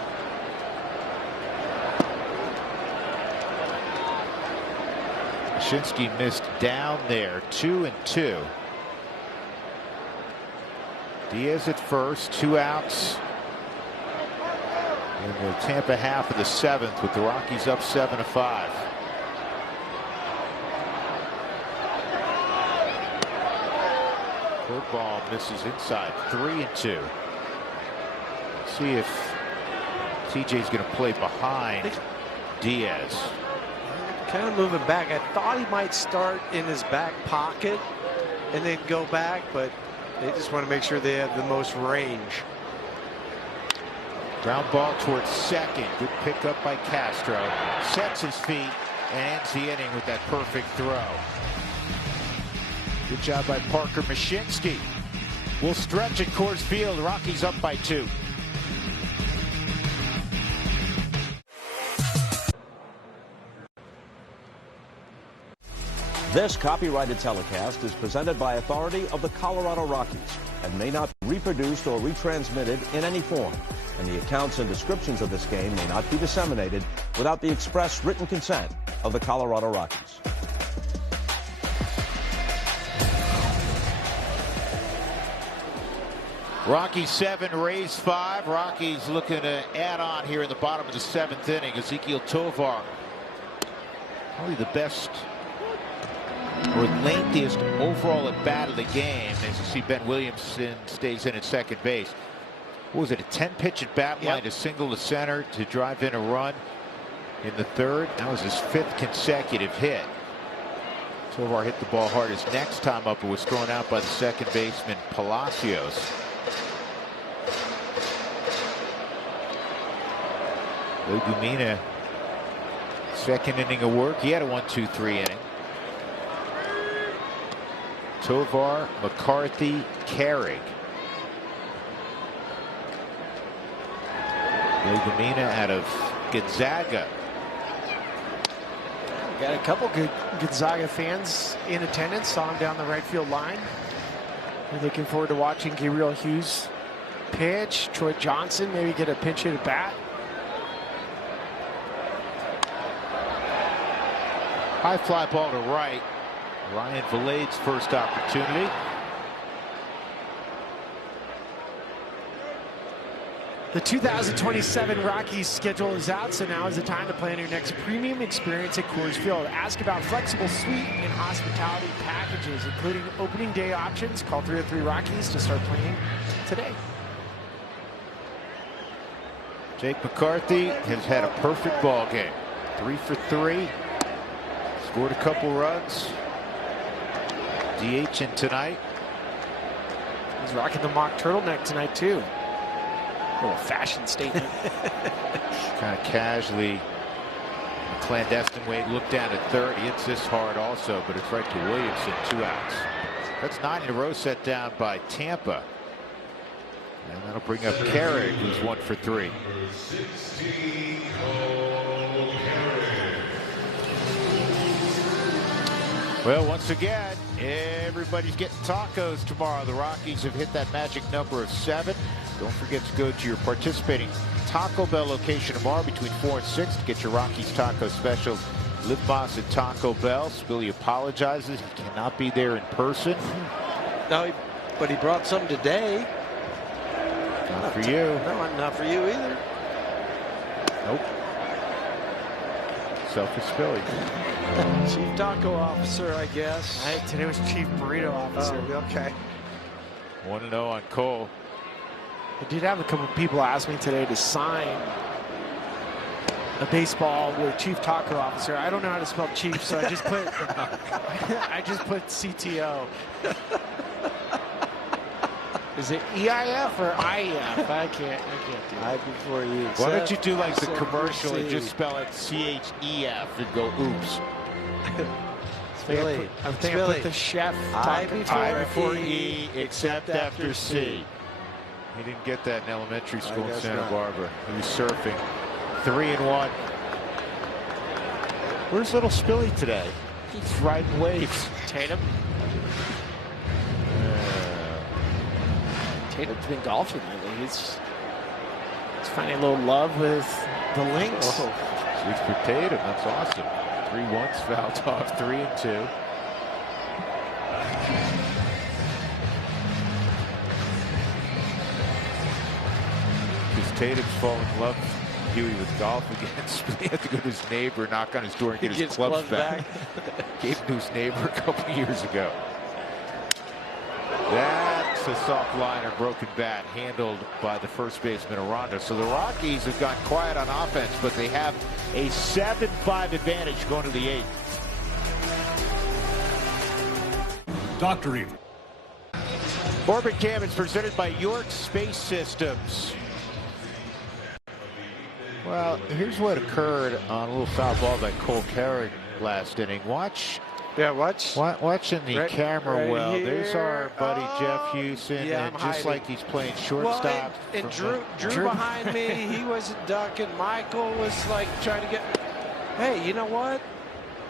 Shinsky missed down there, 2-2. Diaz at first, 2 outs in the Tampa half of the 7th, with the Rockies up 7-5. Curveball misses inside, 3-2. See if TJ's going to play behind Diaz. Kind of moving back. I thought he might start in his back pocket and then go back, but they just want to make sure they have the most range. Ground ball towards second. Good pickup by Castro. Sets his feet and ends the inning with that perfect throw. Good job by Parker Mashinsky. We'll stretch at Coors Field. Rockies up by 2. This copyrighted telecast is presented by authority of the Colorado Rockies and may not be reproduced or retransmitted in any form. And the accounts and descriptions of this game may not be disseminated without the express written consent of the Colorado Rockies. Rockies 7, Rays 5. Rockies looking to add on here in the bottom of the 7th inning. Ezequiel Tovar, probably the best or lengthiest overall at bat of the game, as you see Ben Williamson stays in at second base. What was it, a 10-pitch at bat line, a single to center to drive in a run in the 3rd. That was his 5th consecutive hit. Tovar hit the ball hard his next time up. It was thrown out by the second baseman Palacios. Legumina, second inning of work. He had a 1-2-3 inning. Tovar, McCarthy, Carrig. Legumina out of Gonzaga. Got a couple good Gonzaga fans in attendance. Saw him down the right field line. We're looking forward to watching Gabriel Hughes pitch. Troy Johnson maybe get a pinch hit at bat. High fly ball to right. Ryan Valade's first opportunity. The 2027 Rockies schedule is out, so now is the time to plan your next premium experience at Coors Field. Ask about flexible suite and hospitality packages, including opening day options. Call 303-ROCKIES to start planning today. Jake McCarthy has had a perfect ball game. 3 for 3. Scored a couple runs. DH in tonight. He's rocking the mock turtleneck tonight too. A little fashion statement. Kind of casually, a clandestine way, look down at third. He hits this hard also, but it's right to Williamson, 2 outs. That's 9 in a row set down by Tampa. And that'll bring up Carrick, who's 1 for 3. Well, once again, everybody's getting tacos tomorrow. The Rockies have hit that magic number of 7. Don't forget to go to your participating Taco Bell location tomorrow between 4 and 6 to get your Rockies taco special. Liv Moss at Taco Bell. Spilly apologizes. He cannot be there in person. No, but he brought some today. Not for you. No, not for you either. Nope. Selfish Spilly. Chief Taco Officer, I guess. Hey, today was Chief Burrito Officer. Okay. 1-0 on Cole. I did have a couple of people ask me today to sign a baseball with Chief Taco Officer. I don't know how to spell chief, so I just put CTO. Is it EIF or IEF? I can't do it. Before you. Why don't you do like the commercial and just spell it CHEF and go oops? I think I put the chef I before E except after C. He didn't get that in elementary school in Santa Barbara. He was surfing. 3-1. Where's little Spilly today? He's riding waves. Tatum. Tatum's been golfing lately. He's finding a little love with the Lynx. Oh, good for Tatum. That's awesome. 3-1's fouled off. 3-2. Because Tatum's falling in love, Huey, with golf again. He had to go to his neighbor, knock on his door, and get his clubs back. Gave him to his neighbor a couple of years ago. That's a soft liner, broken bat, handled by the first baseman Aranda. So the Rockies have gone quiet on offense, but they have a 7-5 advantage going to the 8th. Dr. Evil. Orbit Cam is presented by York Space Systems. Well, here's what occurred on a little foul ball by Cole Carrick last inning. Watching the camera right well. here. There's our buddy Jeff Houston, and just like he's playing shortstop. And Drew behind me, he wasn't ducking. Michael was like trying to get. Hey, you know what?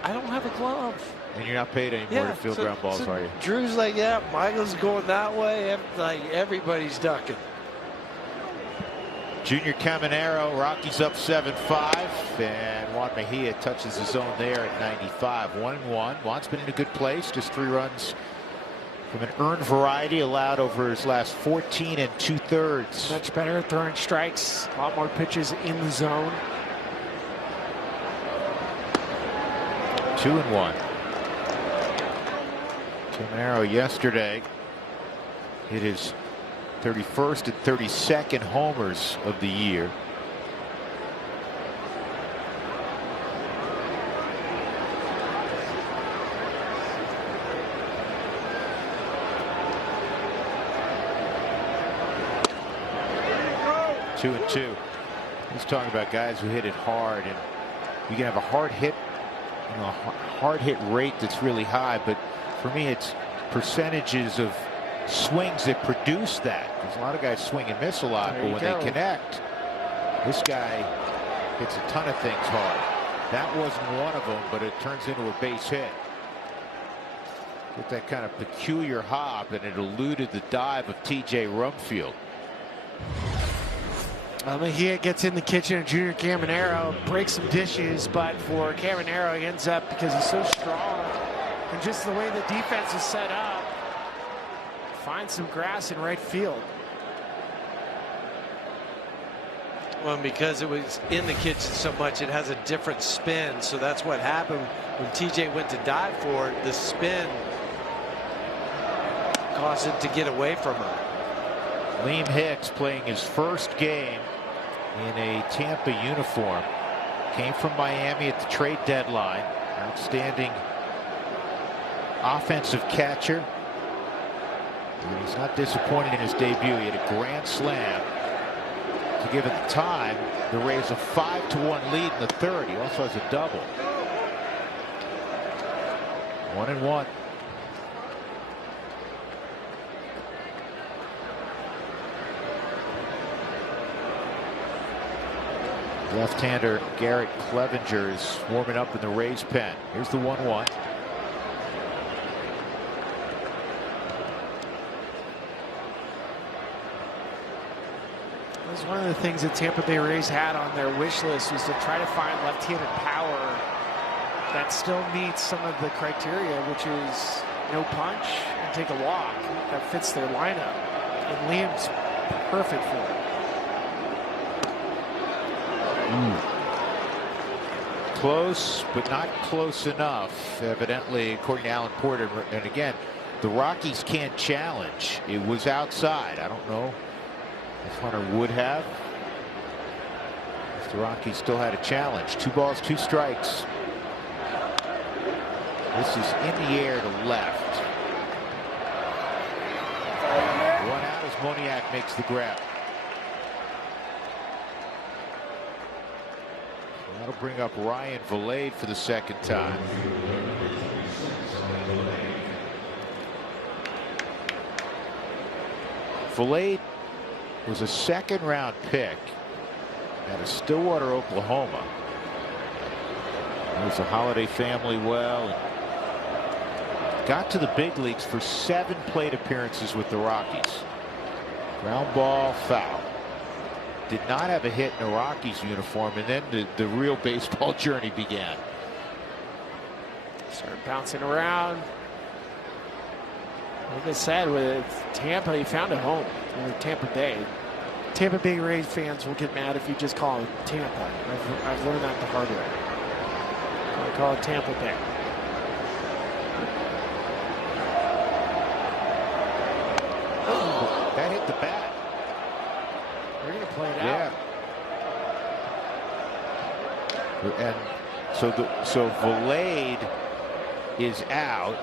I don't have a glove. And you're not paid anymore to field ground balls, are you? Drew's like, yeah, Michael's going that way. Like everybody's ducking. Junior Caminero, Rockies up 7-5, and Juan Mejia touches the zone there at 95. 1-1. Juan's been in a good place, just 3 runs from an earned variety allowed over his last 14 2/3. Much better at throwing strikes, a lot more pitches in the zone. 2-1. Caminero yesterday hit his 31st and 32nd homers of the year. Two and two. He's talking about guys who hit it hard, and you can have a hard hit, a hard hit rate that's really high, but for me it's percentages of swings that produce that. There's a lot of guys swing and miss a lot, but when they connect, this guy hits a ton of things hard. That wasn't one of them, but it turns into a base hit. With that kind of peculiar hop, and it eluded the dive of T.J. Rumfield. Mejia gets in the kitchen, and Junior Caminero breaks some dishes, but for Caminero, he ends up, because he's so strong, and just the way the defense is set up, find some grass in right field. Well, because it was in the kitchen so much, it has a different spin. So that's what happened when TJ went to dive for it. The spin caused it to get away from him. Liam Hicks playing his first game in a Tampa uniform. Came from Miami at the trade deadline. Outstanding offensive catcher. And he's not disappointed in his debut. He had a grand slam To give it the time, the Rays a 5-1 lead in the third. He also has a double. 1-1. Left-hander Garrett Clevenger is warming up in the Rays pen. Here's the 1-1. It was one of the things that Tampa Bay Rays had on their wish list, was to try to find left-handed power that still meets some of the criteria, which is no punch and take a walk, that fits their lineup. And Liam's perfect for it. Close, but not close enough, evidently, according to Alan Porter. And again, the Rockies can't challenge. It was outside. I don't know if Hunter would have. If the Rockies still had a challenge. 2 balls, 2 strikes. This is in the air to left. 1 out as Moniak makes the grab. That'll bring up Ryan Valade for the second time. Valade was a second-round pick out of Stillwater, Oklahoma. Knows the Holiday family well. And got to the big leagues for 7 plate appearances with the Rockies. Ground ball, foul. Did not have a hit in a Rockies uniform, and then the real baseball journey began. Started bouncing around. Like I said, with Tampa, he found a home with Tampa Bay. Tampa Bay Rays fans will get mad if you just call it Tampa. I've learned that the hard way. I call it Tampa Bay. Oh, that hit the bat. They're going to play it out. Yeah. And so Valade is out,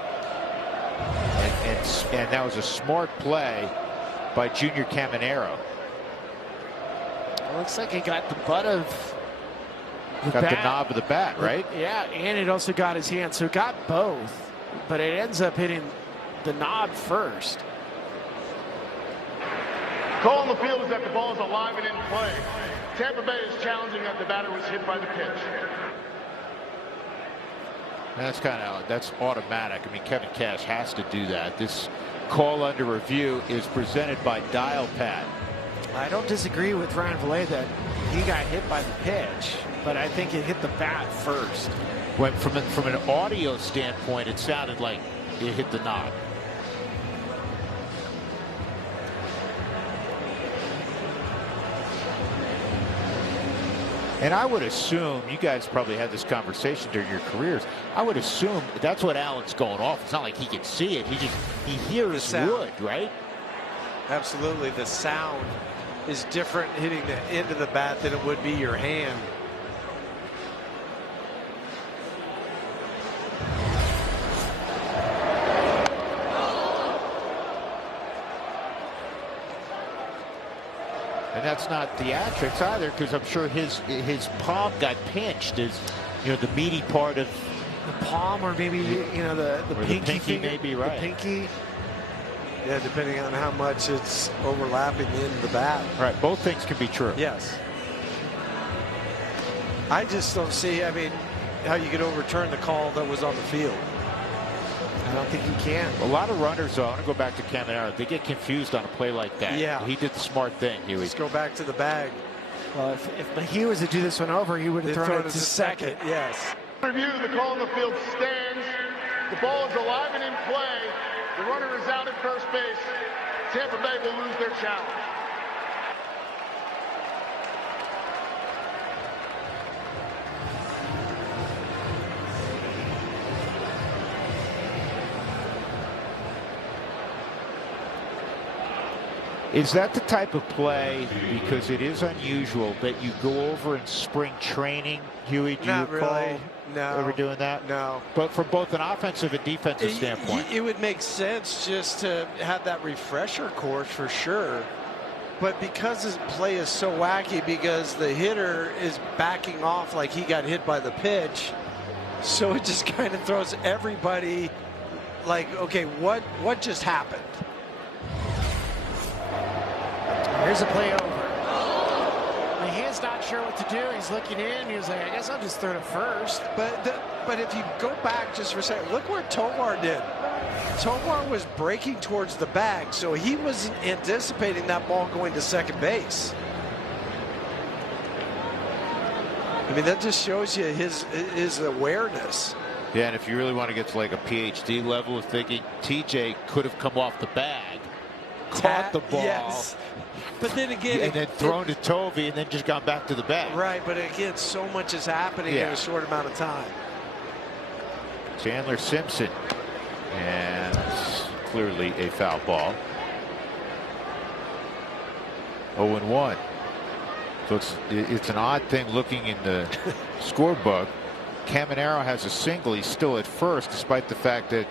and that was a smart play by Junior Caminero. It looks like he got the butt of the got bat. the knob of the bat, right? Yeah, and it also got his hand, so it got both, but it ends up hitting the knob first. Call on the field is that the ball is alive and in play. Tampa Bay is challenging that the batter was hit by the pitch. That's automatic. I mean, Kevin Cash has to do that. This call under review is presented by Dial Pad. I don't disagree with Ryan Valade that he got hit by the pitch, but I think it hit the bat first. When from an audio standpoint, it sounded like it hit the knob. And I would assume, you guys probably had this conversation during your careers, I would assume that's what Allen's going off. It's not like he can see it. He hears wood, right? Absolutely. The sound is different hitting the end of the bat than it would be your hand. And that's not theatrics either, because I'm sure his palm got pinched, as you know, the meaty part of the palm, or maybe the pinky finger, maybe, right? The pinky. Yeah, depending on how much it's overlapping the end of the bat. Right, both things can be true. Yes. I just don't see, how you could overturn the call that was on the field. I don't think you can. A lot of runners, though, I want to go back to Caminero. They get confused on a play like that. Yeah. He did the smart thing, Huey. Just go back to the bag. Well, if he was to do this one over, he would have thrown it to second. Yes. Review, the call on the field stands. The ball is alive and in play. The runner is out at first base. Tampa Bay will lose their challenge. Is that the type of play, because it is unusual, that you go over in spring training, Huey? Do you recall really. No. ever doing that? No. But from both an offensive and defensive standpoint. It would make sense just to have that refresher course for sure. but because his play is so wacky, because the hitter is backing off like he got hit by the pitch, so it just kind of throws everybody like, okay, what just happened? Here's a play over. He's not sure what to do. He's looking in. He was like, I guess I'll just throw to first. But if you go back just for a second, look what Tovar did. Tovar was breaking towards the bag, so he wasn't anticipating that ball going to second base. I mean, that just shows you his awareness. Yeah, and if you really want to get to like a PhD level of thinking, TJ could have come off the bag, caught the ball, yes. But then again, and then thrown to Tovey, and then just gone back to the bag. Right, but again, so much is happening in a short amount of time. Chandler Simpson, and clearly a foul ball. 0-1. So it's an odd thing looking in the scorebook. Caminero has a single. He's still at first, despite the fact that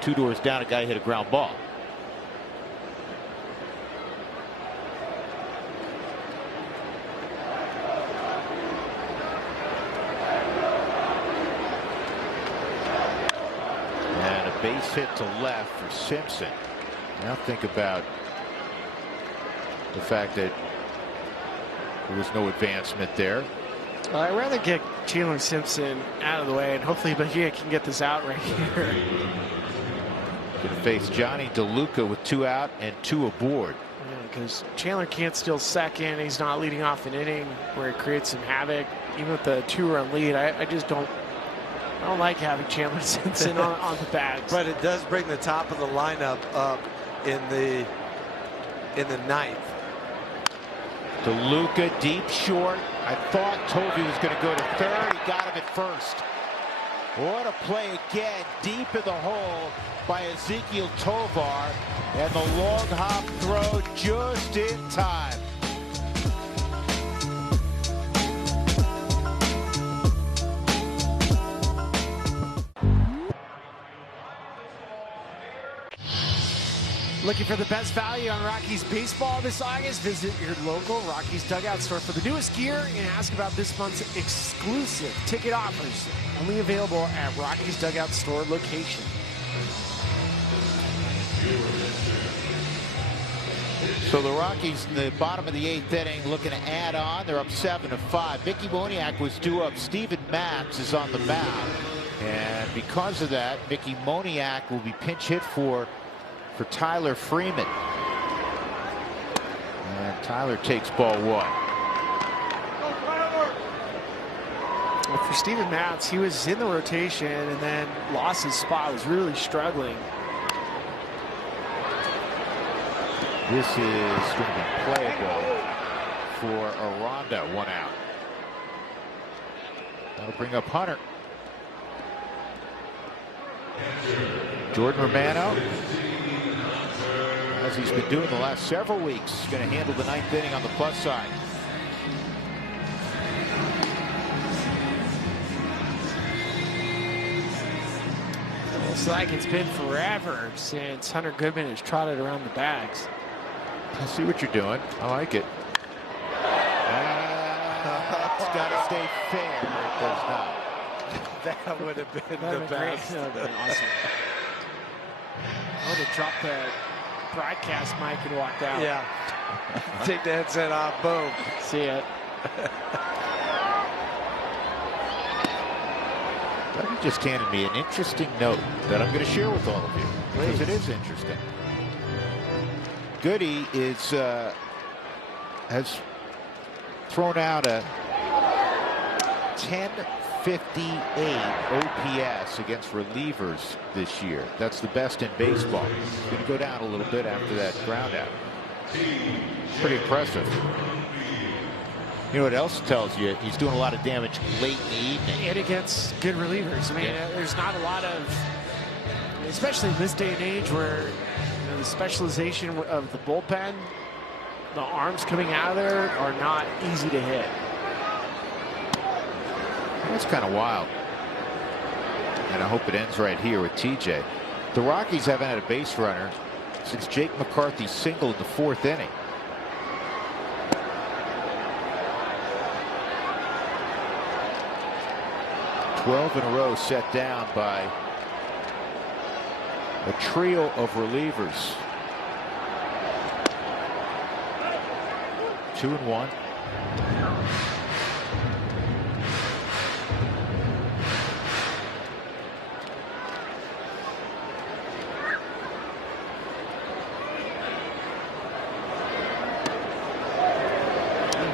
2 doors down, a guy hit a ground ball. And a base hit to left for Simpson. Now think about the fact that there was no advancement there. I'd rather get Chandler Simpson out of the way, and hopefully Bahia can get this out right here. Going to face Johnny DeLuca with 2 out and 2 aboard. Yeah, because Chandler can't steal second. He's not leading off an inning where it creates some havoc. Even with the 2-run lead, I just don't like having Chandler Simpson on the bags. But it does bring the top of the lineup up in the 9th. DeLuca deep short. I thought Tovey was going to go to third. He got him at first. What a play again, deep in the hole by Ezequiel Tovar, and the long hop throw just in time. Looking for the best value on Rockies baseball this August? Visit your local Rockies dugout store for the newest gear and ask about this month's exclusive ticket offers. Only available at Rockies dugout store location. So the Rockies in the bottom of the 8th inning looking to add on. They're up 7-5. Mickey Moniak was due up. Steven Matz is on the mound. And because of that, Mickey Moniak will be pinch hit for Tyler Freeman. And Tyler takes ball 1. Well, for Steven Matz, he was in the rotation and then lost his spot, was really struggling. This is going to be playable for Aranda, 1 out. That'll bring up Hunter. Jordan Romano, as he's been doing the last several weeks, going to handle the 9th inning on the plus side. It's like it's been forever since Hunter Goodman has trotted around the bags. I see what you're doing. I like it. It's got to stay fair. It does not. That would have been the best. That would have been awesome. I would have dropped the broadcast mic and walked out. Yeah. Take the headset off. Boom. See it. Doug just handed me an interesting note that I'm going to share with all of you, because it is interesting. Goody has thrown out a 1058 OPS against relievers this year. That's the best in baseball. He's going to go down a little bit after that ground out. Pretty impressive. You know what else tells you? He's doing a lot of damage late in the evening. And against good relievers. I mean, there's not a lot of, especially in this day and age where the specialization of the bullpen, the arms coming out of there are not easy to hit. That's kind of wild. And I hope it ends right here with TJ. The Rockies haven't had a base runner since Jake McCarthy's single in the 4th inning. 12 in a row set down by a trio of relievers. 2-1.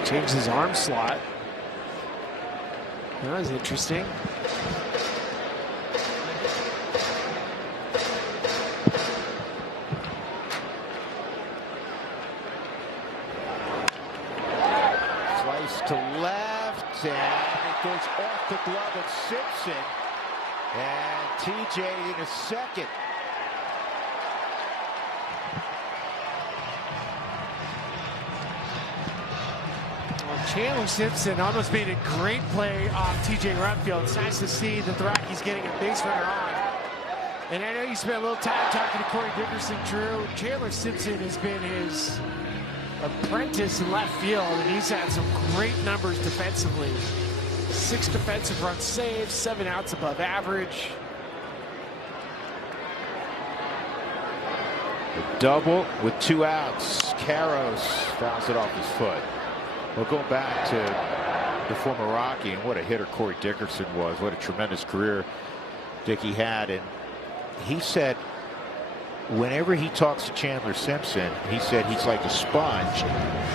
Changed his arm slot. That was interesting. Slice to left, and it goes off the glove of Simpson. And TJ in a second. Chandler Simpson almost made a great play off TJ Rutfield. It's nice to see that the Rockies getting a base runner on. And I know you spent a little time talking to Corey Dickerson, Drew. Chandler Simpson has been his apprentice in left field, and he's had some great numbers defensively. 6 defensive run saves, 7 outs above average. A double with 2 outs. Karros fouls it off his foot. Well, going back to the former Rocky, and what a hitter Corey Dickerson was. What a tremendous career Dickie had. And he said whenever he talks to Chandler Simpson, he said he's like a sponge.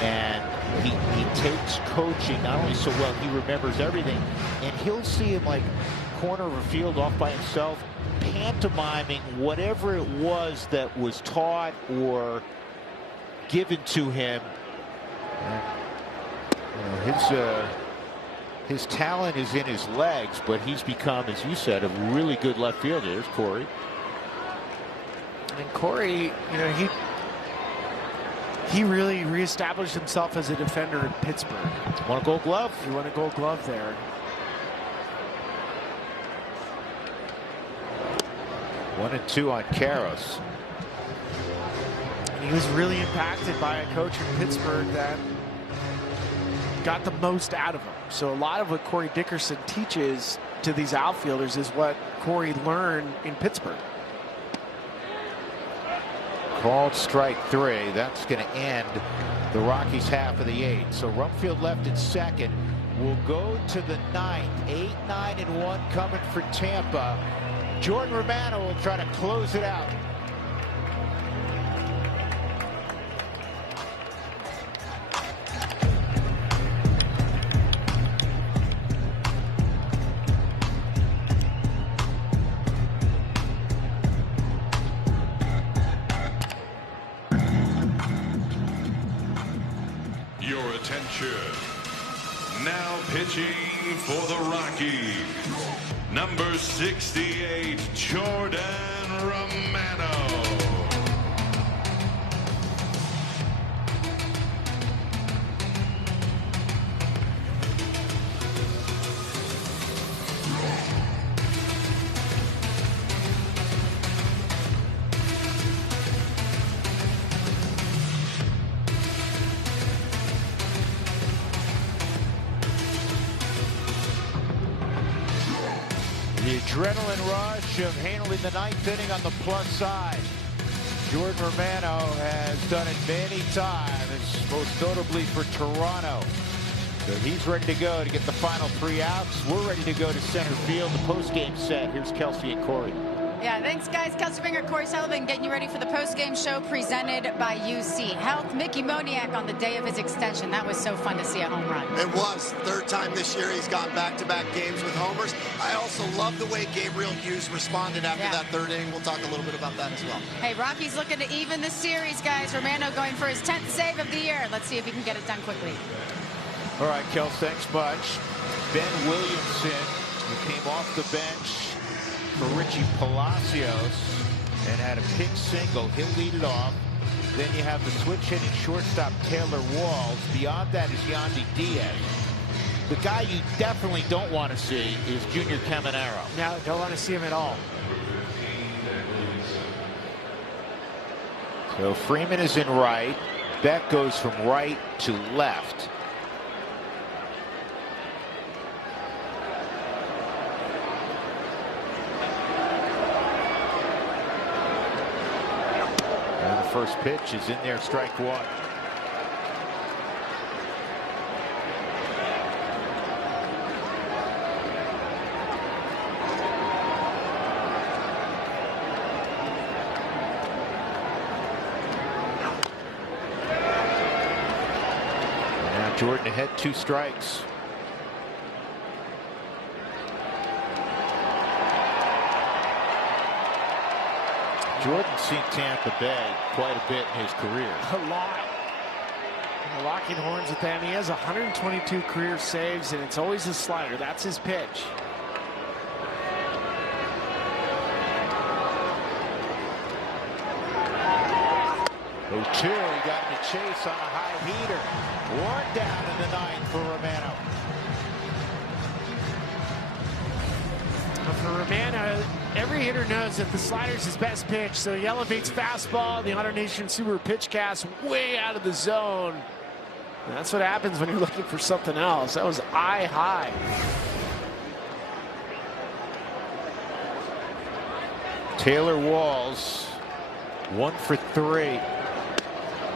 And he takes coaching not only so well, he remembers everything. And he'll see him like corner of a field off by himself, pantomiming whatever it was that was taught or given to him. His talent is in his legs, but he's become, as you said, a really good left fielder. There's Corey. And Corey, he really reestablished himself as a defender in Pittsburgh. Won a Gold Glove. He won a Gold Glove there. One and 2 on Karros. And he was really impacted by a coach in Pittsburgh that got the most out of him. So a lot of what Corey Dickerson teaches to these outfielders is what Corey learned in Pittsburgh. Called strike 3. That's going to end the Rockies' half of the 8th. So Rumfield left at second. We'll go to the 9th. 8, 9, and 1 coming for Tampa. Jordan Romano will try to close it out. Your attention. Now pitching for the Rockies, number 68, Jordan Romano. The adrenaline rush of handling the 9th inning on the plus side. Jordan Romano has done it many times, most notably for Toronto. So he's ready to go to get the final 3 outs. We're ready to go to center field. The post-game set. Here's Kelsey and Corey. Yeah, thanks, guys. Kelsey Binger, Corey Sullivan getting you ready for the post-game show presented by UC Health. Mickey Moniak on the day of his extension. That was so fun to see a home run. It was. 3rd time this year he's gone back-to-back games with homers. I also love the way Gabriel Hughes responded after that 3rd inning. We'll talk a little bit about that as well. Hey, Rockies looking to even the series, guys. Romano going for his 10th save of the year. Let's see if he can get it done quickly. All right, Kels, thanks much. Ben Williamson, who came off the bench for Richie Palacios and had a pick single. He'll lead it off. Then you have the switch hitting shortstop Taylor Walls. Beyond that is Yandy Diaz. The guy you definitely don't want to see is Junior Caminero. No, don't want to see him at all. So Freeman is in right. Beck goes from right to left. First pitch is in there, strike one. Jordan ahead, 2 strikes. Jordan's seen Tampa Bay quite a bit in his career. A lot. And the locking horns with them. He has 122 career saves, and it's always a slider. That's his pitch. Oh, 2, he got in the chase on a high heater. 1 down in the 9th for Romano. For Romano, every hitter knows that the slider is his best pitch, so he elevates fastball, the AutoNation Subaru pitch cast way out of the zone. And that's what happens when you're looking for something else. That was eye high. Taylor Walls, 1 for 3.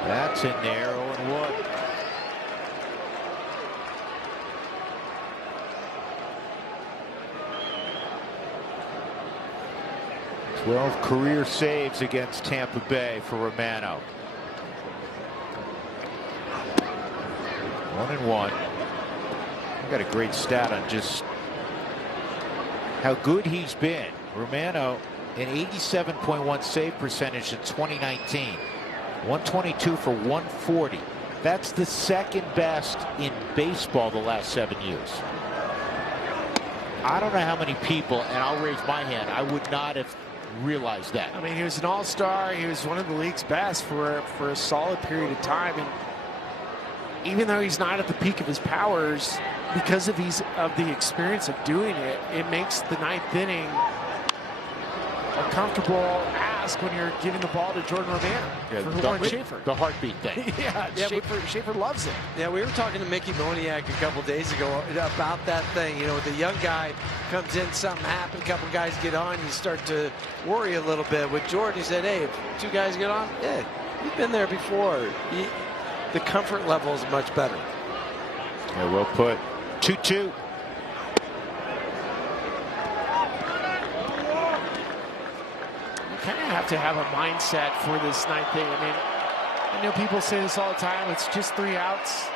That's in there, 0-1. 12 career saves against Tampa Bay for Romano. 1-1. I've got a great stat on just how good he's been. Romano, an 87.1 save percentage in 2019. 122 for 140. That's the second best in baseball the last 7 years. I don't know how many people, and I'll raise my hand, I would not have realized that. I mean, he was an all-star. He was one of the league's best for a solid period of time. And even though he's not at the peak of his powers, because of the experience of doing it, it makes the 9th inning a comfortable ask when you're giving the ball to Jordan Romano for Warren Schaefer. The heartbeat thing. Yeah, Schaefer loves it. Yeah, we were talking to Mickey Moniak a couple days ago about that thing. You know, the young guy comes in, something happens, a couple guys get on, you start to worry a little bit. With Jordan, he said, hey, if 2 guys get on, yeah, you've been there before. The comfort level is much better. Yeah, well put. 2-2. Kind of have to have a mindset for this 9th inning. I mean, I know people say this all the time. It's just 3 outs.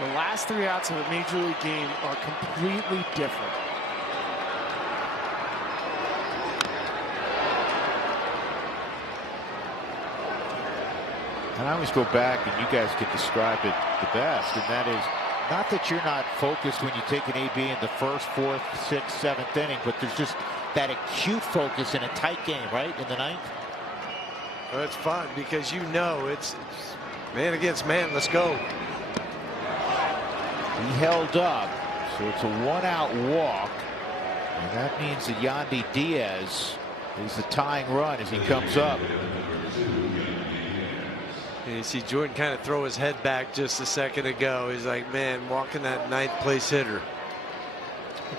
The last 3 outs of a major league game are completely different. And I always go back, and you guys can describe it the best, and that is not that you're not focused when you take an AB in the 1st, 4th, 6th, 7th inning, but there's just that acute focus in a tight game, right, in the 9th? Well, it's fun because you know it's man against man. Let's go. He held up, so it's a 1-out walk, and that means that Yandy Diaz is the tying run as he comes up. And you see Jordan kind of throw his head back just a second ago. He's like, man, walking that 9th place hitter.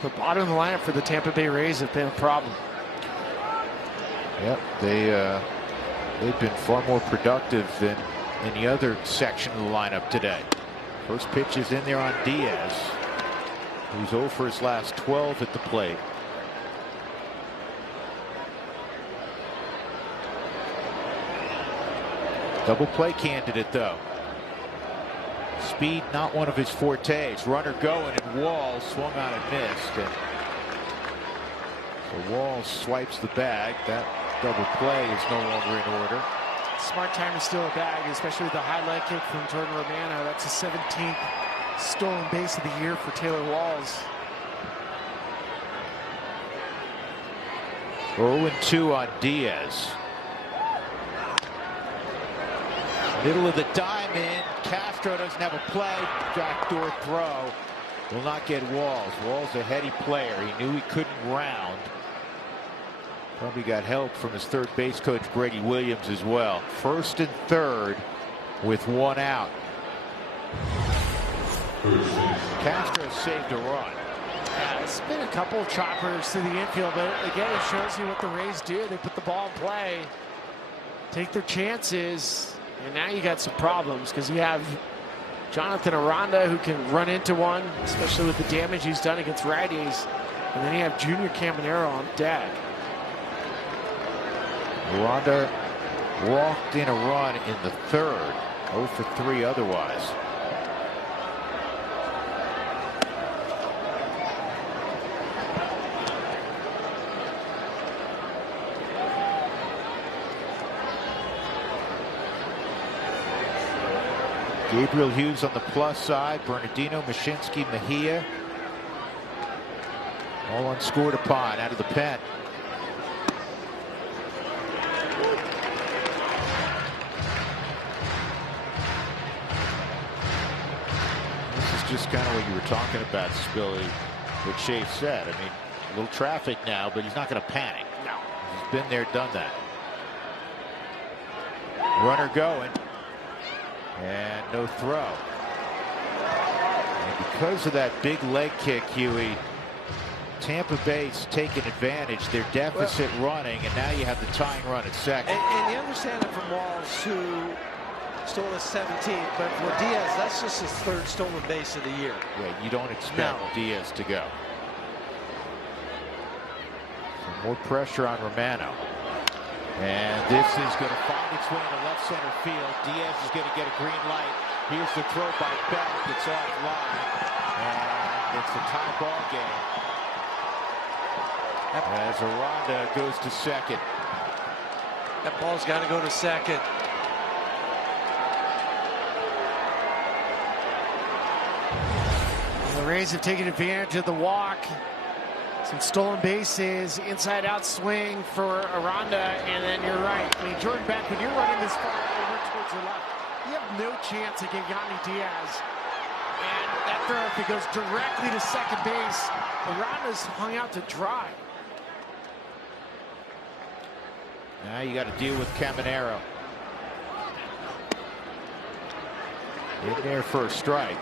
The bottom of the lineup for the Tampa Bay Rays have been a problem. Yep, they've been far more productive than any other section of the lineup today. First pitch is in there on Diaz, who's 0 for his last 12 at the plate. Double play candidate, though. Speed not one of his fortes. Runner going, and Walls swung on and missed. And so Walls swipes the bag. That double play is no longer in order. Smart time to steal a bag, especially with the high leg kick from Jordan Romano. That's the 17th stolen base of the year for Taylor Walls. 0-2 on Diaz. Middle of the diamond. Castro doesn't have a play. Backdoor throw. Will not get Walls. Walls a heady player. He knew he couldn't round. Probably got help from his third base coach Brady Williams as well. 1st and 3rd with 1 out. Castro saved a run. Yeah, it's been a couple of choppers to the infield, but again, it shows you what the Rays do. They put the ball in play. take their chances, and now you got some problems because you have Jonathan Aranda who can run into one, especially with the damage he's done against righties, and then you have Junior Caminero on deck. Aranda walked in a run in the third, 0 for 3 otherwise. Gabriel Hughes on the plus side, Bernardino, Mashinsky, Mejia, all unscored upon out of the pen. This is just kind of what you were talking about, Spilly, what Chase said. I mean, a little traffic now, but he's not going to panic. No. He's been there, done that. Runner going. And no throw. And because of that big leg kick, Huey, Tampa Bay's taking advantage. Their deficit running, and now you have the tying run at second. And you understand it from Walls, who stole his 17th, but for Diaz, that's just his 3rd stolen base of the year. Yeah, you don't expect Diaz to go. So more pressure on Romano. And this is going to find its way into left center field. Diaz is going to get a green light. Here's the throw by Beck. It's offline. And it's a tie ball game. As Aranda goes to second. That ball's got to go to second. And the Rays have taken advantage of the walk. Some stolen bases, inside out swing for Aranda, and then you're right. I mean, Jordan Beck, when you're running this far over towards the left, you have no chance to get Yanni Diaz. And that throw, if it goes directly to second base, Aranda's hung out to dry. Now you got to deal with Caminero. In there for a strike.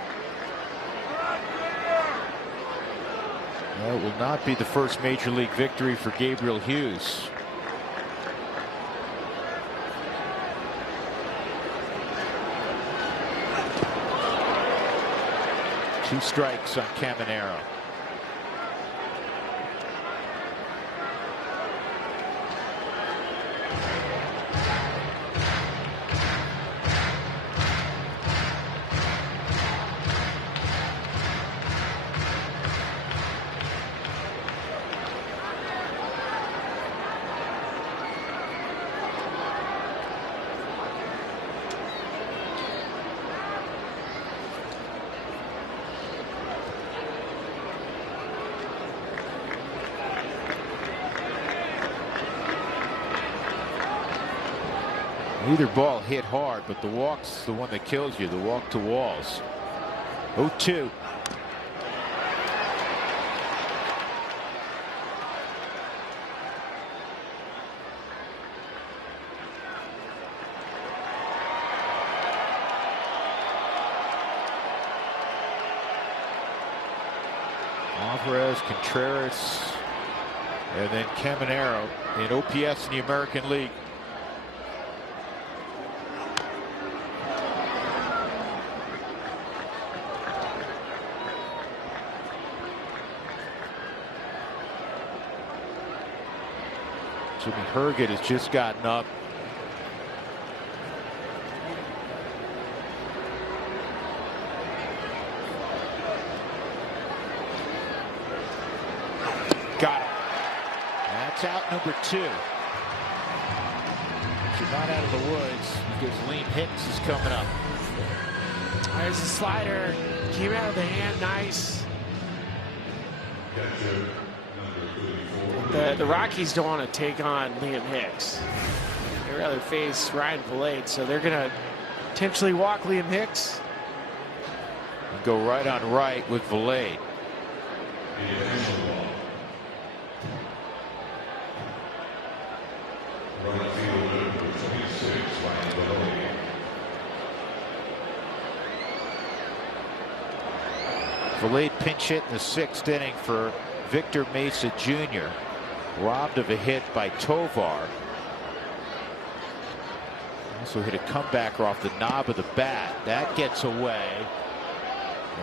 Well, it will not be the first major league victory for Gabriel Hughes. Two strikes on Caminero. Either ball hit hard, but the walk's the one that kills you. The walk to Walls. 0-2. Alvarez, Contreras, and then Caminero in OPS in the American League. Jimmy Herget has just gotten up. Got it. That's out number 2. But you're not out of the woods because Liam Hittens is coming up. There's a slider. Came out of the hand nice. The Rockies don't want to take on Liam Hicks. They'd rather face Ryan Vilade, so they're going to potentially walk Liam Hicks. And go right on right with Vilade. Vilade pinch hit in the 6th inning for Victor Mesa Jr. Robbed of a hit by Tovar. Also hit a comebacker off the knob of the bat. That gets away.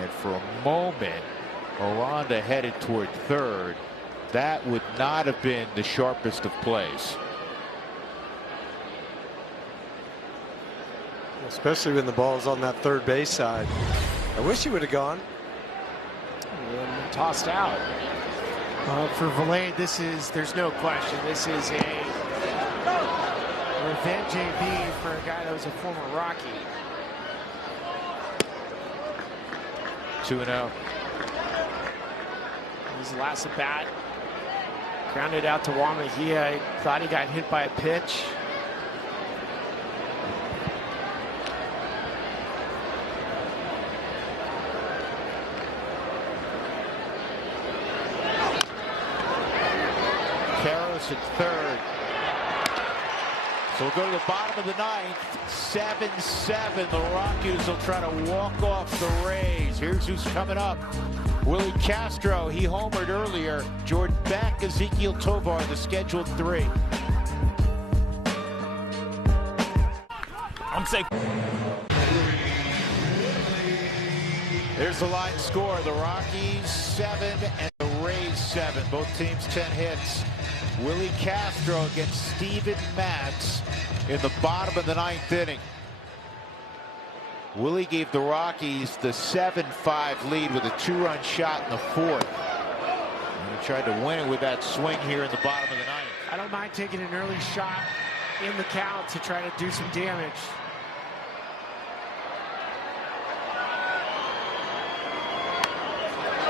And for a moment, Aranda headed toward third. That would not have been the sharpest of plays. Especially when the ball's on that third base side. I wish he would have gone. And tossed out. For Valade, there's no question. This is a revenge AB for a guy that was a former Rocky. 2-0. His last at bat. Grounded out to Wamahia. Thought he got hit by a pitch. Karros at third. So we'll go to the bottom of the ninth. 7-7. The Rockies will try to walk off the Rays. Here's who's coming up. Willie Castro, he homered earlier. Jordan Beck, Ezekiel Tovar, the scheduled three. I'm safe. There's the line score. The Rockies 7 and the Rays 7. Both teams 10 hits. Willie Castro against Steven Matz in the bottom of the ninth inning. Willie gave the Rockies the 7-5 lead with a 2-run shot in the fourth. And he tried to win it with that swing here in the bottom of the ninth. I don't mind taking an early shot in the count to try to do some damage.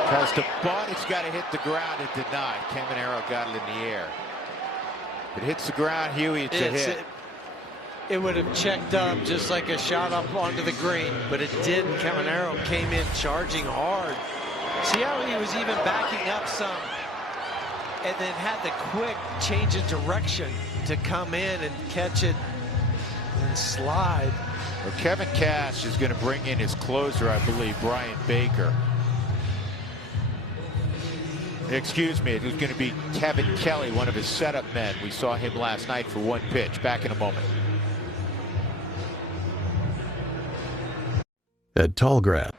Tries to bunt, it's got to hit the ground. It did not. Caminero got it in the air. If it hits the ground, Huey, it's a hit. It would have checked up just like a shot up onto the green, but it didn't. Caminero came in charging hard. See how he was even backing up some and then had the quick change of direction to come in and catch it and slide. Well, Kevin Cash is going to bring in his closer, I believe, Brian Baker. Excuse me, it was going to be Kevin Kelly, one of his setup men. We saw him last night for one pitch. Back in a moment. At Tallgrass.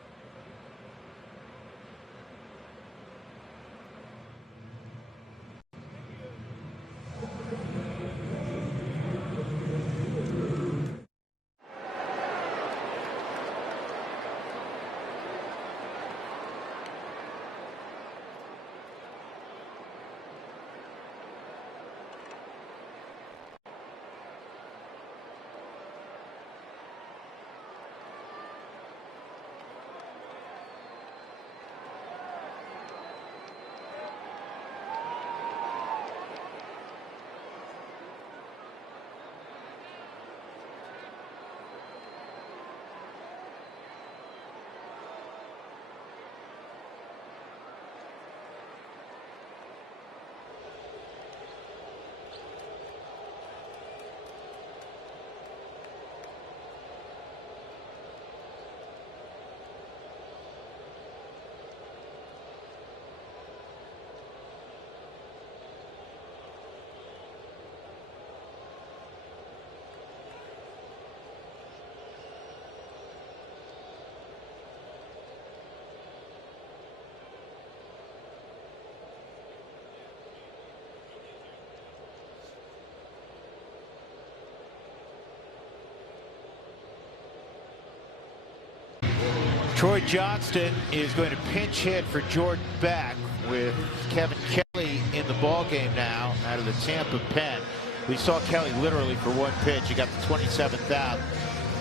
Troy Johnston is going to pinch hit for Jordan Beck with Kevin Kelly in the ballgame now out of the Tampa pen. We saw Kelly literally for one pitch. He got the 27th out.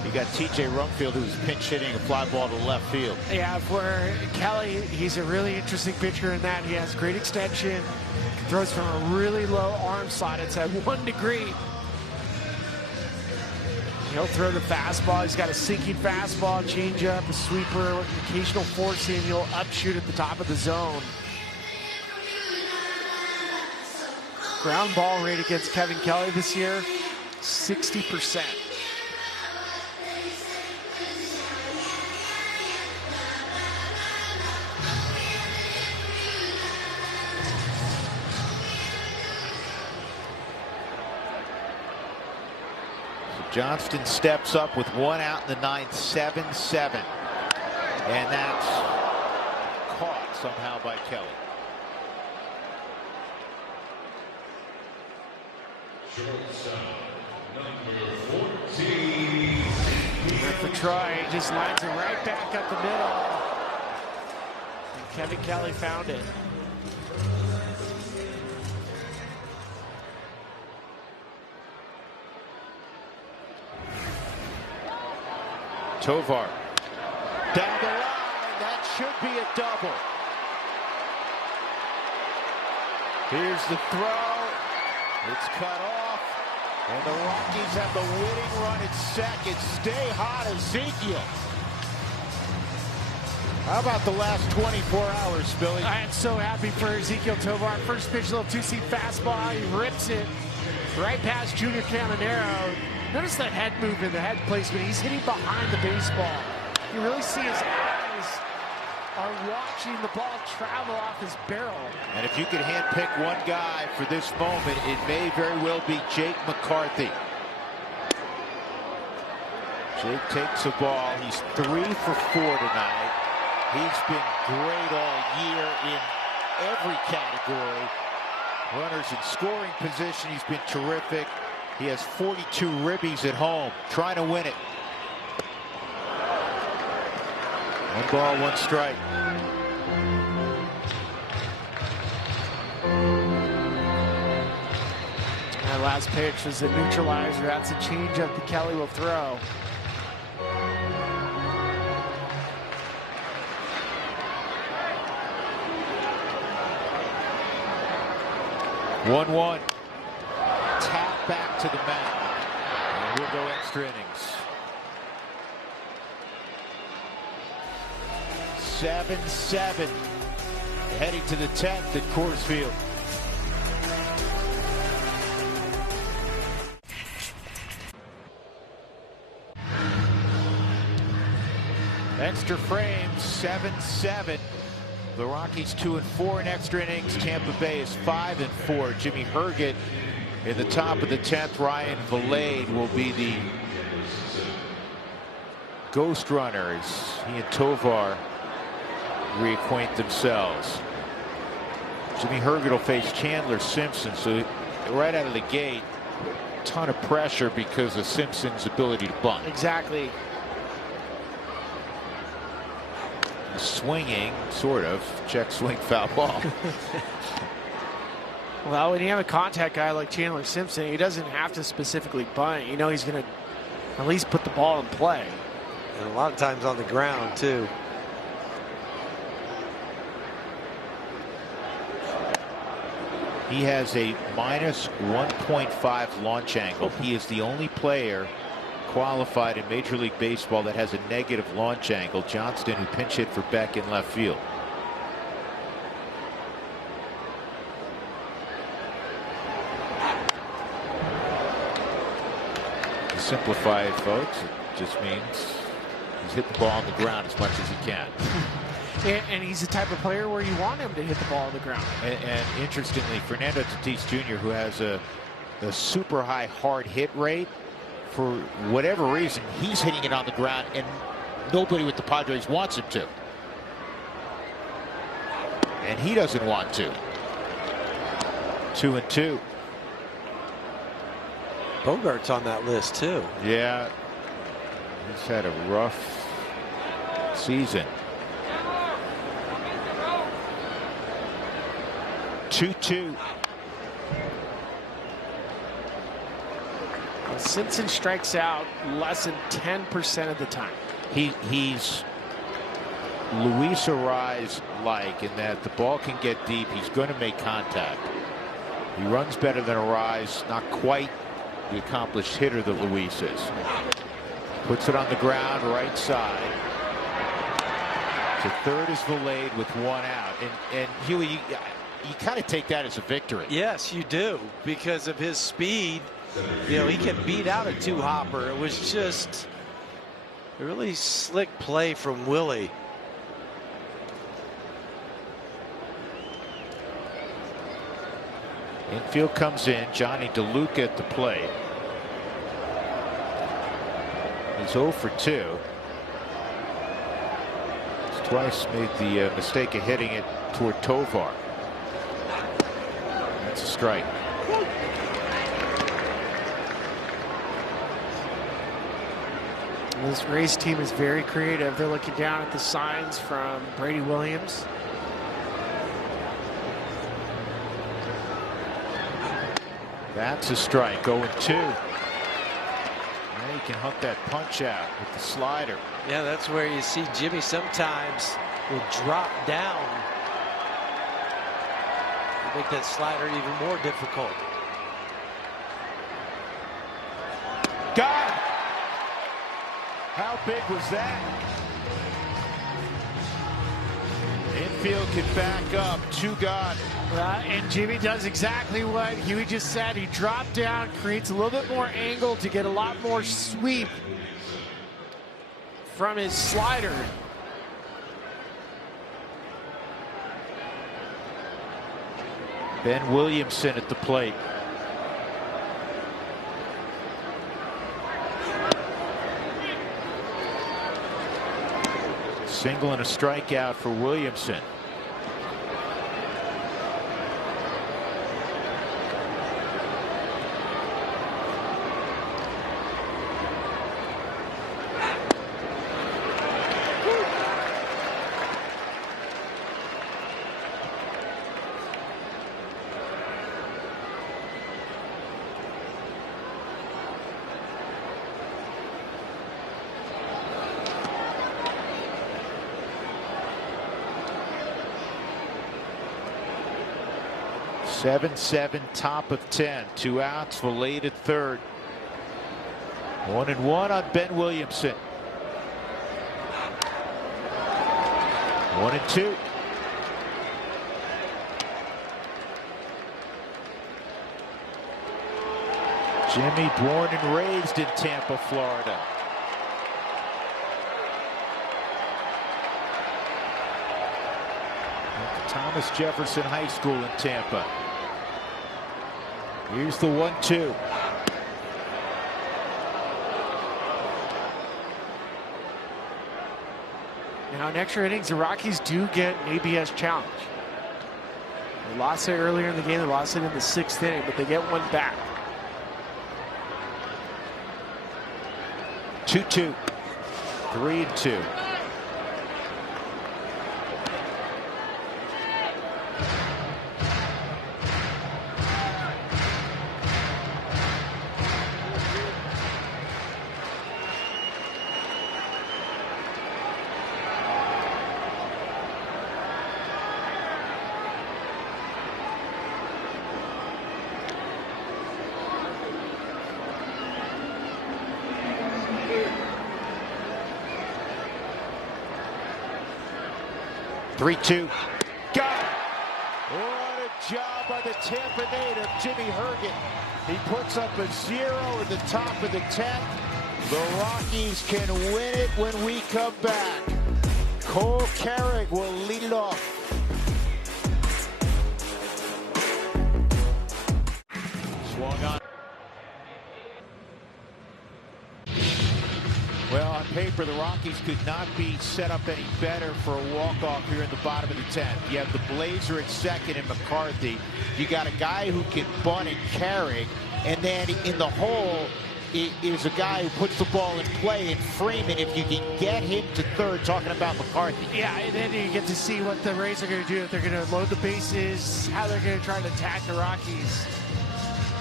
You got TJ Rumfield, who's pinch hitting a fly ball to left field. Yeah, for Kelly, he's a really interesting pitcher in that he has great extension, throws from a really low arm slot. It's at 1 degree. He'll throw the fastball. He's got a sinking fastball, changeup, a sweeper, occasional four seam. He'll upshoot at the top of the zone. Ground ball rate against Kevin Kelly this year, 60%. Johnston steps up with 1 out in the 9th, 7-7. And that's caught somehow by Kelly. For Troy, he just lines it right back up the middle. And Kevin Kelly found it. Tovar down the line. That should be a double. Here's the throw. It's cut off. And the Rockies have the winning run at second. Stay hot, Ezekiel. How about the last 24 hours, Billy? I am so happy for Ezekiel Tovar. First pitch, little two-seam fastball. He rips it right past Junior Caminero. Notice that head movement, the head placement. He's hitting behind the baseball. You really see his eyes are watching the ball travel off his barrel. And if you could handpick one guy for this moment, it may very well be Jake McCarthy. Jake takes the ball. He's 3 for 4 tonight. He's been great all year in every category. Runners in scoring position, he's been terrific. He has 42 ribbies at home, trying to win it. 1 ball, 1 strike. That last pitch was a neutralizer. That's a changeup that Kelly will throw. One. Tap back to the mound. And we'll go extra innings. 7-7. Heading to the 10th at Coors Field. Extra frames, 7-7. The Rockies 2-4 in extra innings. Tampa Bay is 5-4. Jimmy Herget in the top of the 10th. Ryan Vilade will be the ghost runner as he and Tovar reacquaint themselves. Jimmy Herget will face Chandler Simpson. So right out of the gate, a ton of pressure because of Simpson's ability to bunt. Exactly. Swinging, sort of. Check swing, foul ball. Well, when you have a contact guy like Chandler Simpson, he doesn't have to specifically bunt. You know he's going to at least put the ball in play. And a lot of times on the ground, too. He has a minus 1.5 launch angle. He is the only player qualified in Major League Baseball that has a negative launch angle. Johnston, who pinch hit for Beck in left field. To simplify it, folks, it just means he's hit the ball on the ground as much as he can. And he's the type of player where you want him to hit the ball on the ground. And interestingly, Fernando Tatis Jr., who has a super high hard hit rate, for whatever reason, he's hitting it on the ground, and nobody with the Padres wants him to. And he doesn't want to. 2-2. Bogart's on that list, too. Yeah. He's had a rough season. 2-2. Simpson strikes out less than 10% of the time. He's Luis Arraez-like in that the ball can get deep. He's going to make contact. He runs better than Arraez, not quite the accomplished hitter that Luis is. Puts it on the ground, right side. To third is Vilade with 1 out. And Huey, you kind of take that as a victory. Yes, you do, because of his speed. You know, he can beat out a 2-hopper. It was just a really slick play from Willie. Infield comes in. Johnny DeLuca at the plate. He's 0 for 2. He's twice made the mistake of hitting it toward Tovar. That's a strike. This Rays team is very creative. They're looking down at the signs from Brady Williams. That's a strike. 0-2. Now you can hunt that punch out with the slider. Yeah, that's where you see Jimmy sometimes will drop down. Make that slider even more difficult. Got it. How big was that? Infield can back up. 2 gone. And Jimmy does exactly what Huey just said. He dropped down, creates a little bit more angle to get a lot more sweep from his slider. Ben Williamson at the plate. Single and a strikeout for Williamson. Seven, top of 10. 2 outs for late at third. 1-1 on Ben Williamson. 1-2. Jimmy, born and raised in Tampa, Florida. Went to Thomas Jefferson High School in Tampa. Here's the 1-2. Now in extra innings, the Rockies do get an ABS challenge. They lost it earlier in the game. They lost it in the 6th inning, but they get one back. 2-2. 3-2. Three-two. Got it. What a job by the Tampa native, Jimmy Herget. He puts up a 0 at the top of the 10th. The Rockies can win it when we come back. Cole Carrick will lead it off. Swung on. Well, on paper, the Rockies could not be set up any better for a walk-off here in the bottom of the 10th. You have the Blazer at second and McCarthy. You got a guy who can bunt and carry, and then in the hole is a guy who puts the ball in play, and Freeman, if you can get him to third, talking about McCarthy. Yeah, and then you get to see what the Rays are going to do. If they're going to load the bases, how they're going to try to attack the Rockies.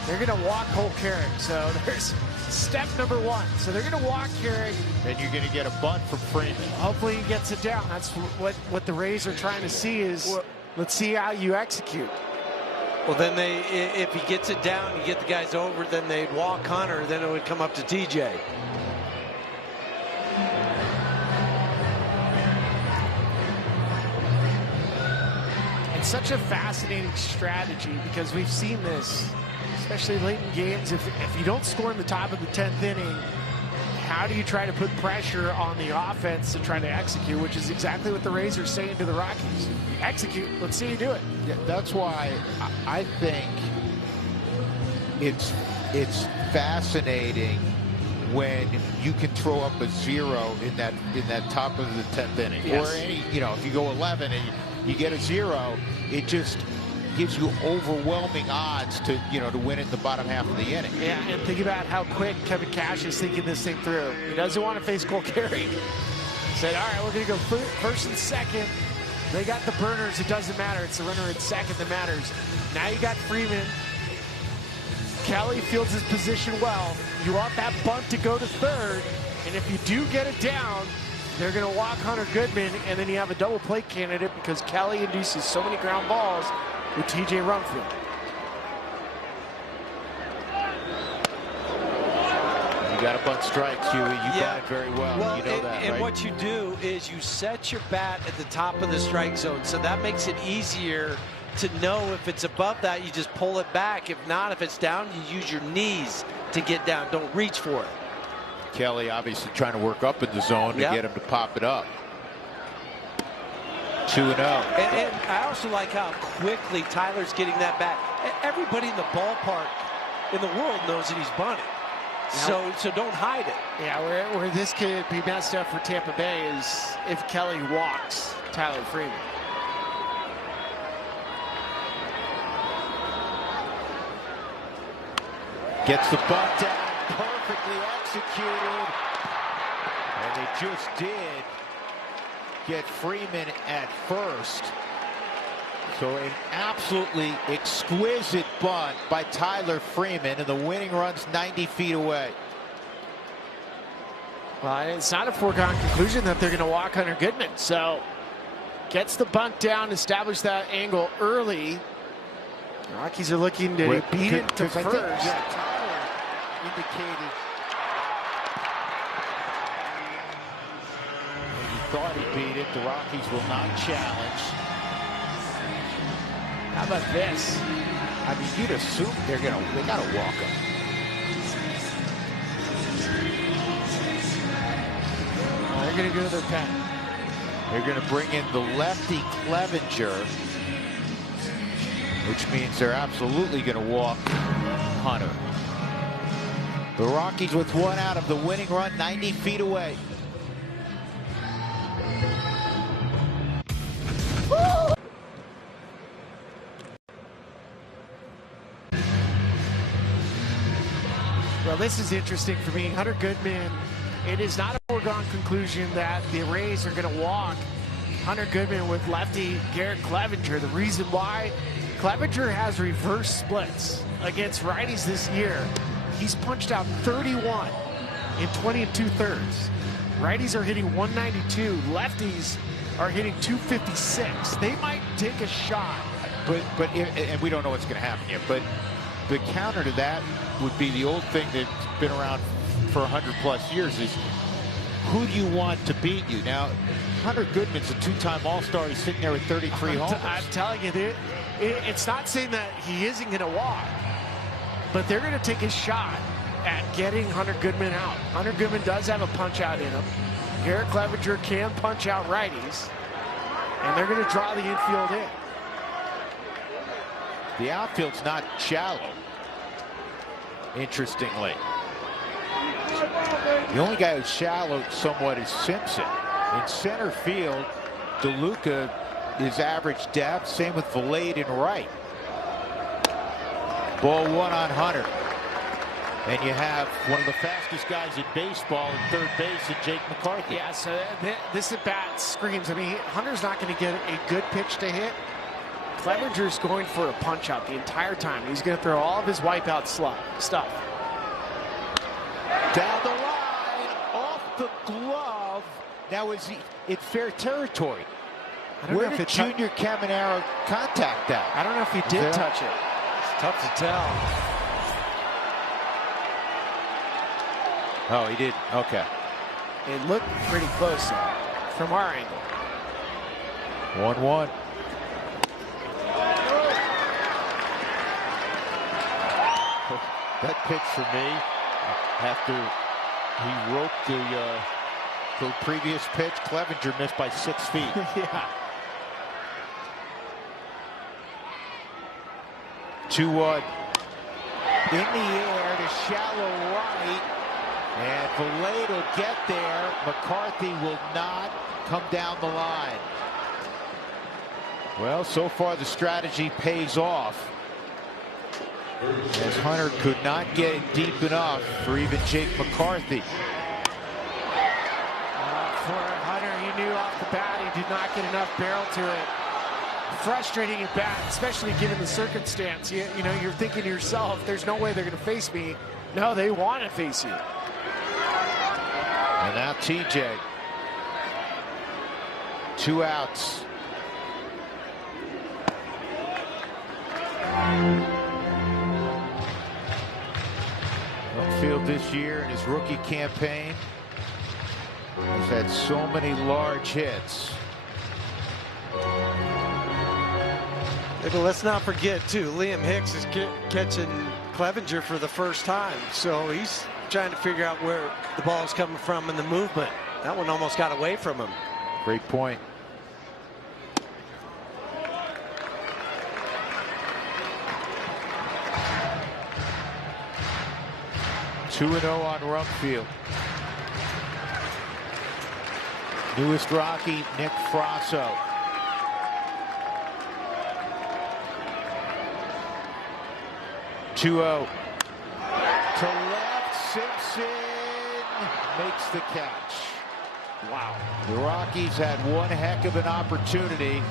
They're going to walk Cole Carrick, so there's step number 1. So they're going to walk Carrick. And you're going to get a bunt from Freeman. Hopefully he gets it down. That's what the Rays are trying to see is, let's see how you execute. Well, then if he gets it down, you get the guys over, then they'd walk Hunter, then it would come up to TJ. It's such a fascinating strategy because we've seen this, especially late in games. If you don't score in the top of the 10th inning, how do you try to put pressure on the offense to try to execute, which is exactly what the Rays are saying to the Rockies. Execute. Let's see you do it. Yeah, that's why I think it's fascinating when you can throw up a 0 in that top of the 10th inning. Yes. Or any, if you go 11 and you get a 0, it just gives you overwhelming odds to win it in the bottom half of the inning. Yeah, and think about how quick Kevin Cash is thinking this thing through. He doesn't want to face Cole Carey. He said, all right, we're going to go first and second. They got the burners. It doesn't matter. It's the runner at second that matters. Now you got Freeman. Kelly fields his position well. You want that bunt to go to third, and if you do get it down, they're going to walk Hunter Goodman, and then you have a double play candidate because Kelly induces so many ground balls with T.J. Rumfield. You got to bunt strikes, Huey. You got it very well. You know that, and right? what you do is you set your bat at the top of the strike zone, so that makes it easier to know if it's above that, you just pull it back. If not, if it's down, you use your knees to get down. Don't reach for it. Kelly obviously trying to work up in the zone to get him to pop it up. 2-0. And I also like how quickly Tyler's getting that back. Everybody in the ballpark in the world knows that he's bunting. So don't hide it. Yeah, where this could be messed up for Tampa Bay is if Kelly walks Tyler Freeman. Gets the bunt down, perfectly executed. And they just did get Freeman at first. So an absolutely exquisite bunt by Tyler Freeman, and the winning run's 90 feet away. Well, it's not a foregone conclusion that they're going to walk Hunter Goodman. So gets the bunt down, establish that angle early. The Rockies are looking to beat it to first. Tyler indicated he thought he beat it. The Rockies will not challenge. How about this? I mean, you'd assume they gotta walk him. They're going to go to their pen. They're going to bring in the lefty Clevenger, which means they're absolutely going to walk Hunter. The Rockies with one out of the winning run, 90 feet away. Well, this is interesting for me. Hunter Goodman, it is not a foregone conclusion that the Rays are going to walk Hunter Goodman with lefty Garrett Clevenger. The reason why, Clevenger has reverse splits against righties this year. He's punched out 31 in 20 2/3. Righties are hitting 192. Lefties are hitting 256. They might take a shot. And we don't know what's going to happen yet. But the counter to that would be the old thing that's been around for 100+ years is, who do you want to beat you? Now, Hunter Goodman's a 2-time All-Star. He's sitting there with 33 homers. I'm telling you, it's not saying that he isn't going to walk, but they're going to take a shot at getting Hunter Goodman out. Hunter Goodman does have a punch out in him. Garrett Clevenger can punch out righties, and they're going to draw the infield in. The outfield's not shallow, interestingly. The only guy who's shallow somewhat is Simpson. In center field, DeLuca is average depth. Same with Valade in right. Ball one on Hunter. And you have one of the fastest guys in baseball at third base in Jake McCarthy. Yeah, so this at bat screams. I mean, Hunter's not going to get a good pitch to hit. Clevenger's going for a punch out the entire time. He's going to throw all of his wipeout stuff. Down the line, off the glove. Now, is he in fair territory? Where did Junior Caminero contact that? I don't know if he did touch it. It's tough to tell. Oh, he did. Okay. It looked pretty close from our angle. 1-1. That pitch for me, after he roped the previous pitch, Clevenger missed by 6 feet. Yeah. 2-1. In the air to shallow right. And Valade will get there. McCarthy will not come down the line. Well, so far the strategy pays off, as Hunter could not get it deep enough for even Jake McCarthy. For Hunter, he knew off the bat he did not get enough barrel to it. Frustrating at bat, especially given the circumstance. You know, you're thinking to yourself, there's no way they're going to face me. No, they want to face you. And now TJ. 2 outs. Field this year in his rookie campaign has had so many large hits. But let's not forget too, Liam Hicks is catching Clevenger for the first time, so he's trying to figure out where the ball's coming from in the movement. That one almost got away from him. Great point. Two 2-0 on Rumfield. Newest Rocky, Nick Frasso. To left, Simpson makes the catch. Wow. The Rockies had one heck of an opportunity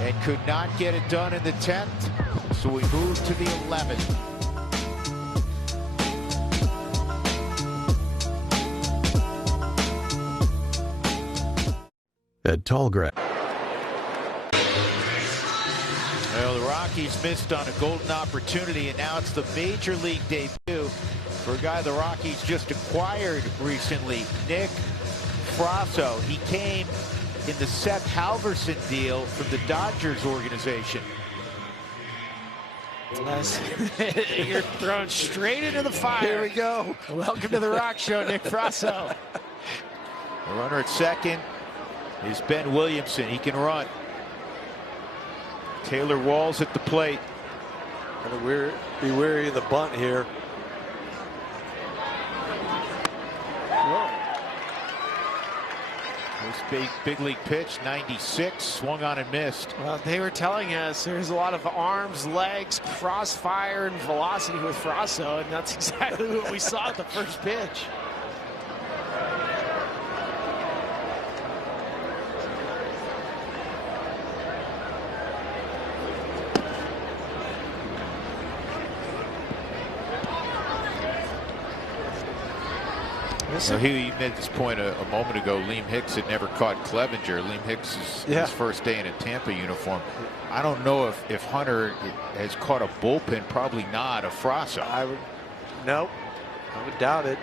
and could not get it done in the 10th, so we moved to the 11th. At Tallgrass. Well, the Rockies missed on a golden opportunity, and now it's the major league debut for a guy the Rockies just acquired recently, Nick Frasso. He came in the Seth Halverson deal from the Dodgers organization. You're thrown straight into the fire. Here we go. Welcome to the Rock Show, Nick Frasso. The runner at second is Ben Williamson. He can run. Taylor Walls at the plate. Gotta be wary of the bunt here. This big league pitch, 96, swung on and missed. Well, they were telling us there's a lot of arms, legs, crossfire, and velocity with Frasso, and that's exactly what we saw at the first pitch. So he made this point a moment ago. Liam Hicks had never caught Clevenger. Liam Hicks is his first day in a Tampa uniform. I don't know if Hunter has caught a bullpen. Probably not a Frasso. Nope. I would doubt it.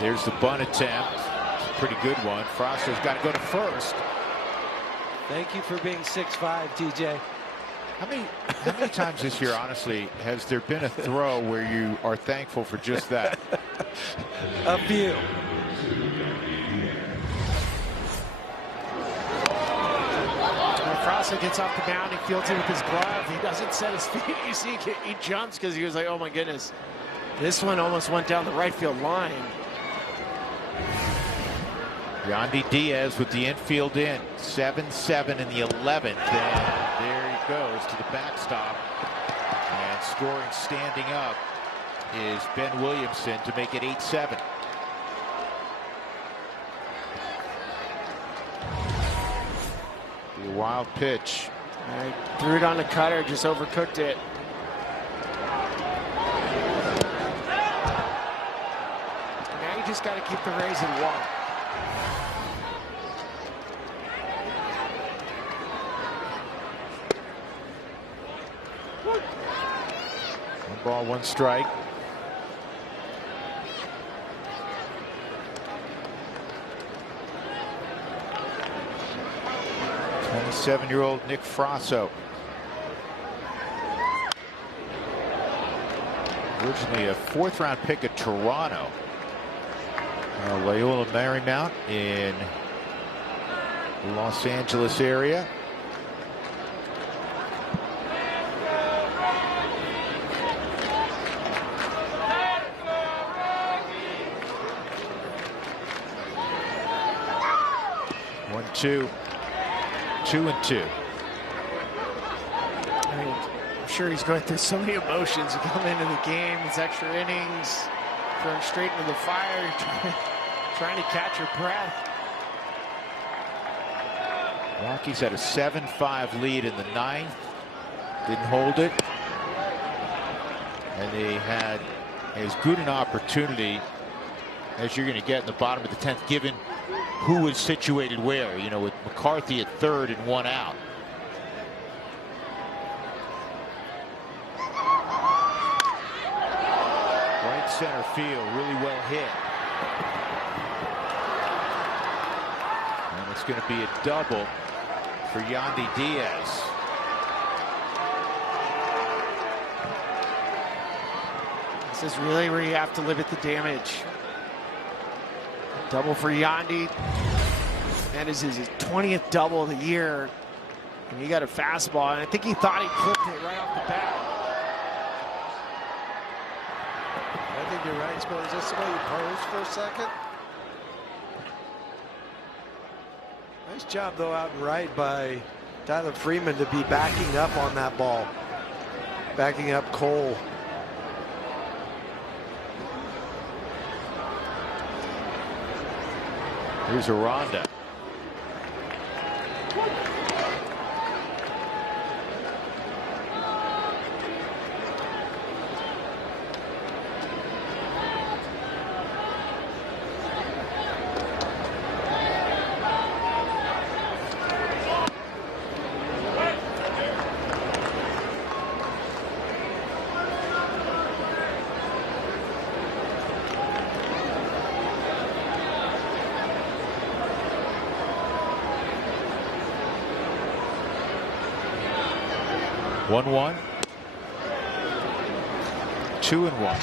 There's the bunt attempt. It's a pretty good one. Frasso's got to go to first. Thank you for being 6'5", TJ. How many times this year, honestly, has there been a throw where you are thankful for just that? A few. Frasso gets off the mound. He fields it with his glove. He doesn't set his feet. You see, he jumps because he was like, oh my goodness. This one almost went down the right field line. Yandy Diaz with the infield in. 7-7 in the 11th. And there he goes to the backstop. And scoring standing up is Ben Williamson to make it 8-7. The wild pitch. Threw it on the cutter, just overcooked it. Now you just got to keep the Rays in one. One ball, one strike. '27-year-old Nick Frasso. Originally a fourth-round pick at Toronto. Loyola Marymount in the Los Angeles area. 1-2. 2-2. I mean, I'm sure he's going through so many emotions. You come into the game, it's extra innings, thrown straight into the fire, trying to catch your breath. Rockies had a 7-5 lead in the 9th. Didn't hold it. And they had as good an opportunity as you're going to get in the bottom of the 10th, given who was situated where, you know, with McCarthy at third and 1 out. Right center field, really well hit. And it's going to be a double for Yandy Diaz. This is really where you have to limit the damage. Double for Yandy. That is his 20th double of the year. And he got a fastball, and I think he thought he clipped it right off the bat. I think you're right, Spiller. Is this the way you pose for a second? Nice job, though, out and right by Tyler Freeman to be backing up on that ball. Backing up Cole. Here's Aranda. One. 2-1.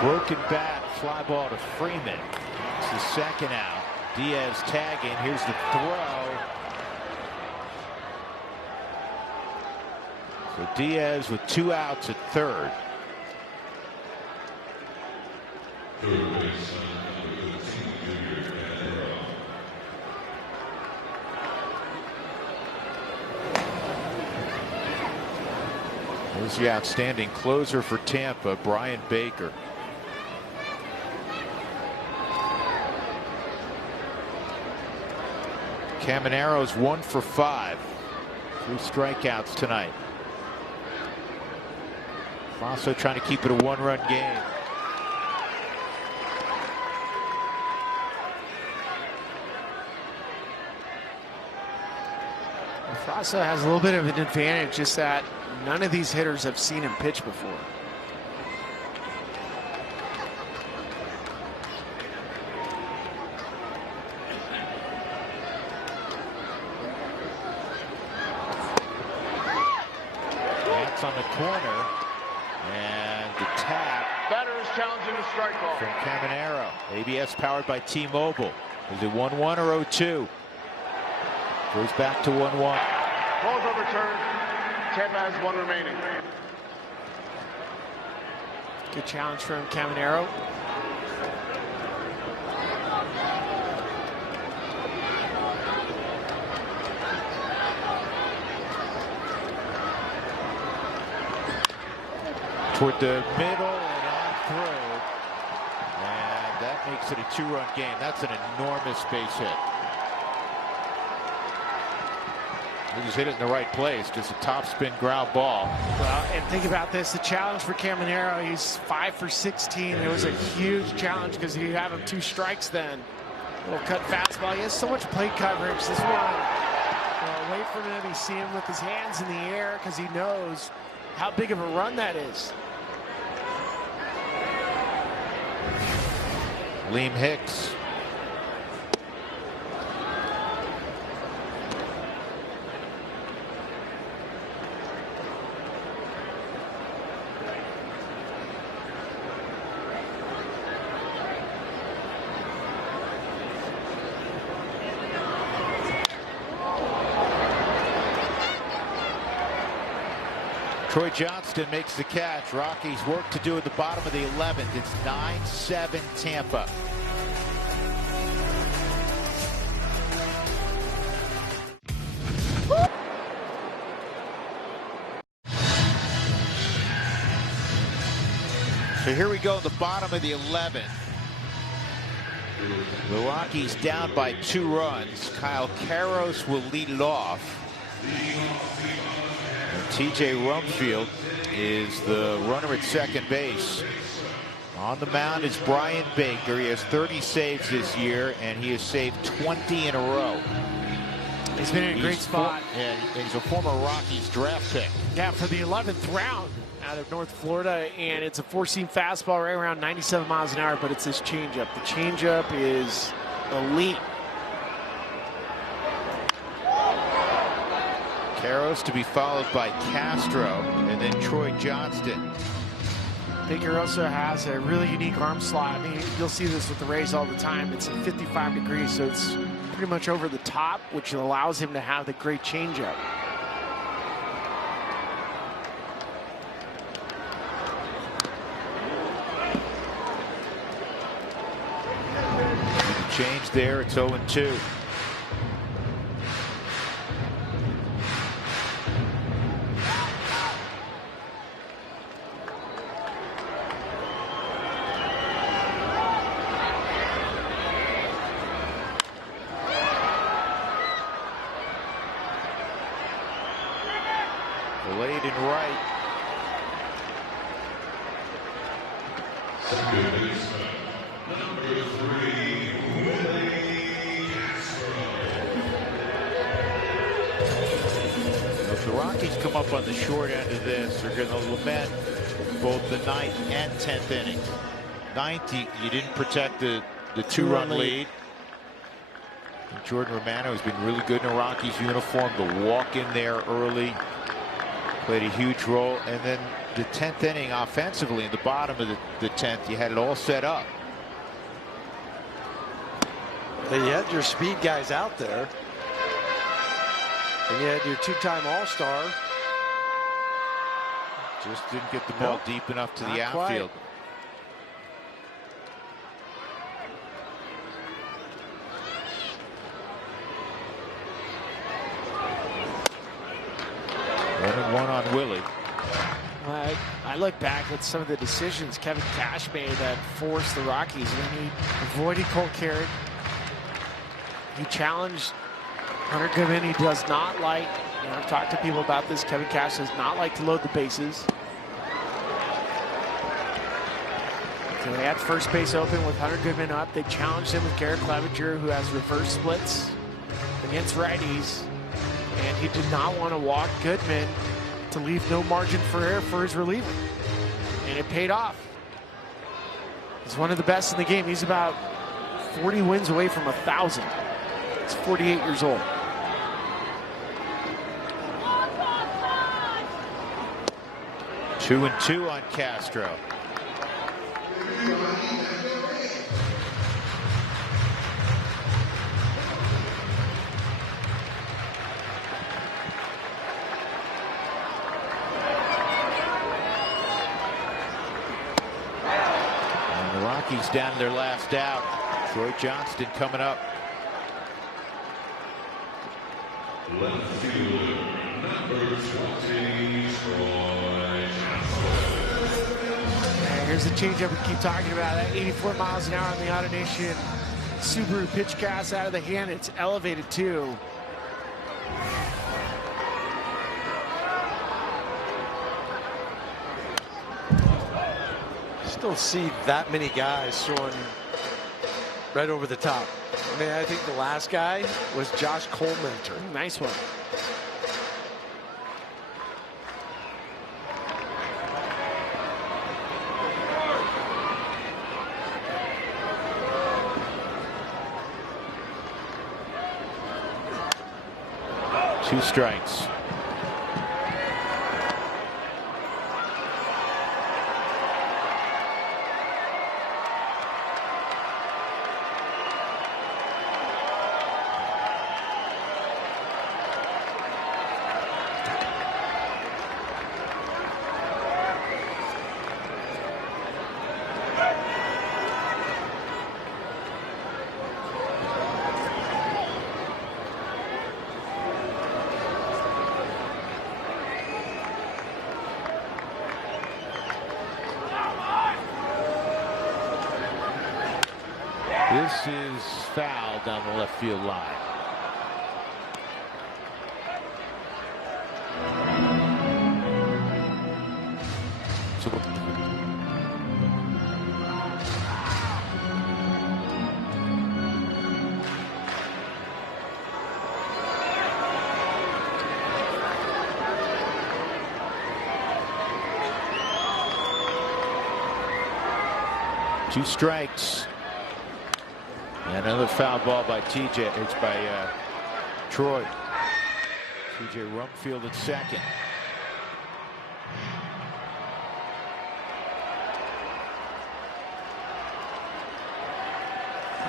Broken bat, fly ball to Freeman. It's the second out. Diaz tagging. Here's the throw. So Diaz with 2 outs at third. There's the outstanding closer for Tampa, Brian Baker. Camanero's 1 for 5. 3 strikeouts tonight. Also trying to keep it a 1-run game. Frasso has a little bit of an advantage, just that none of these hitters have seen him pitch before. That's on the corner. And the tap. Batter is challenging the strike call. From Caminero. ABS powered by T-Mobile. Is it 1-1 or 0-2? Goes back to 1-1. Ball's overturned. Tampa has 1 remaining. Good challenge from Caminero. Toward the middle and on through. And that makes it a 2-run game. That's an enormous base hit. He just hit it in the right place. Just a top spin ground ball. Well, and think about this. The challenge for Caminero, he's 5 for 16. It was a huge challenge because you have him 2 strikes then. Little cut fastball. He has so much plate coverage. This one, wait for him. You see him with his hands in the air because he knows how big of a run that is. Liam Hicks. Troy Johnston makes the catch. Rockies work to do at the bottom of the 11th. It's 9-7 Tampa. So here we go, the bottom of the 11th. The Rockies down by 2 runs. Kyle Karros will lead it off. TJ Rumfield is the runner at second base. On the mound is Brian Baker. He has 30 saves this year, and he has saved 20 in a row. He's been in a great spot. And he's a former Rockies draft pick. Yeah, for the 11th round out of North Florida, and it's a 4-seam fastball right around 97 miles an hour, but it's his changeup. The changeup is elite. Karros to be followed by Castro, and then Troy Johnston. Baker also has a really unique arm slot. I mean, you'll see this with the Rays all the time. It's at 55 degrees, so it's pretty much over the top, which allows him to have the great changeup. Change there, it's 0-2. Delayed and right. If the Rockies come up on the short end of this, they're going to lament both the 9th and 10th inning. 9th, you didn't protect the 2-run lead. And Jordan Romano has been really good in a Rockies uniform. The walk in there early played a huge role. And then the 10th inning offensively, in the bottom of the 10th, you had it all set up. And you had your speed guys out there. And you had your 2-time All-Star. Just didn't get the ball deep enough to the outfield. One on Willie. I look back at some of the decisions Kevin Cash made that forced the Rockies. When he avoided Colt Carrick, he challenged Hunter Goodman. He does not like, I've talked to people about this, Kevin Cash does not like to load the bases. So they had first base open with Hunter Goodman up. They challenged him with Garrett Clevenger, who has reverse splits against righties. And he did not want to walk Goodman to leave no margin for error for his reliever. And it paid off. He's one of the best in the game. He's about 40 wins away from 1,000. He's 48 years old. Two and two on Castro. And the Rockies down to their last out. Troy Johnston coming up. Left fielder, number 20, Troy And here's the changeup we keep talking about. At 84 miles an hour on the AutoNation Subaru pitch cast out of the hand. It's elevated too. Just don't see that many guys throwing right over the top. I mean, I think the last guy was Josh Colemanter. Nice one. Two strikes. This is foul down the left field line. So, two strikes. And another foul ball by TJ. It's by Troy. TJ Rumfield at second.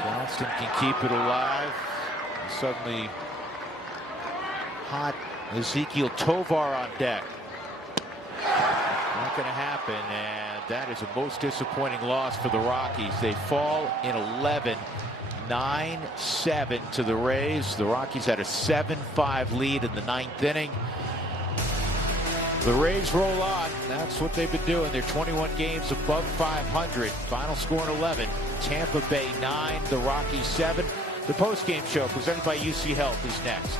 Johnston can keep it alive. And suddenly hot Ezekiel Tovar on deck. Not going to happen, and that is a most disappointing loss for the Rockies. They fall in 11, 9-7 to the Rays. The Rockies had a 7-5 lead in the 9th inning. The Rays roll on. That's what they've been doing. They're 21 games above 500. Final score in 11. Tampa Bay 9, the Rockies 7. The postgame show presented by UC Health is next.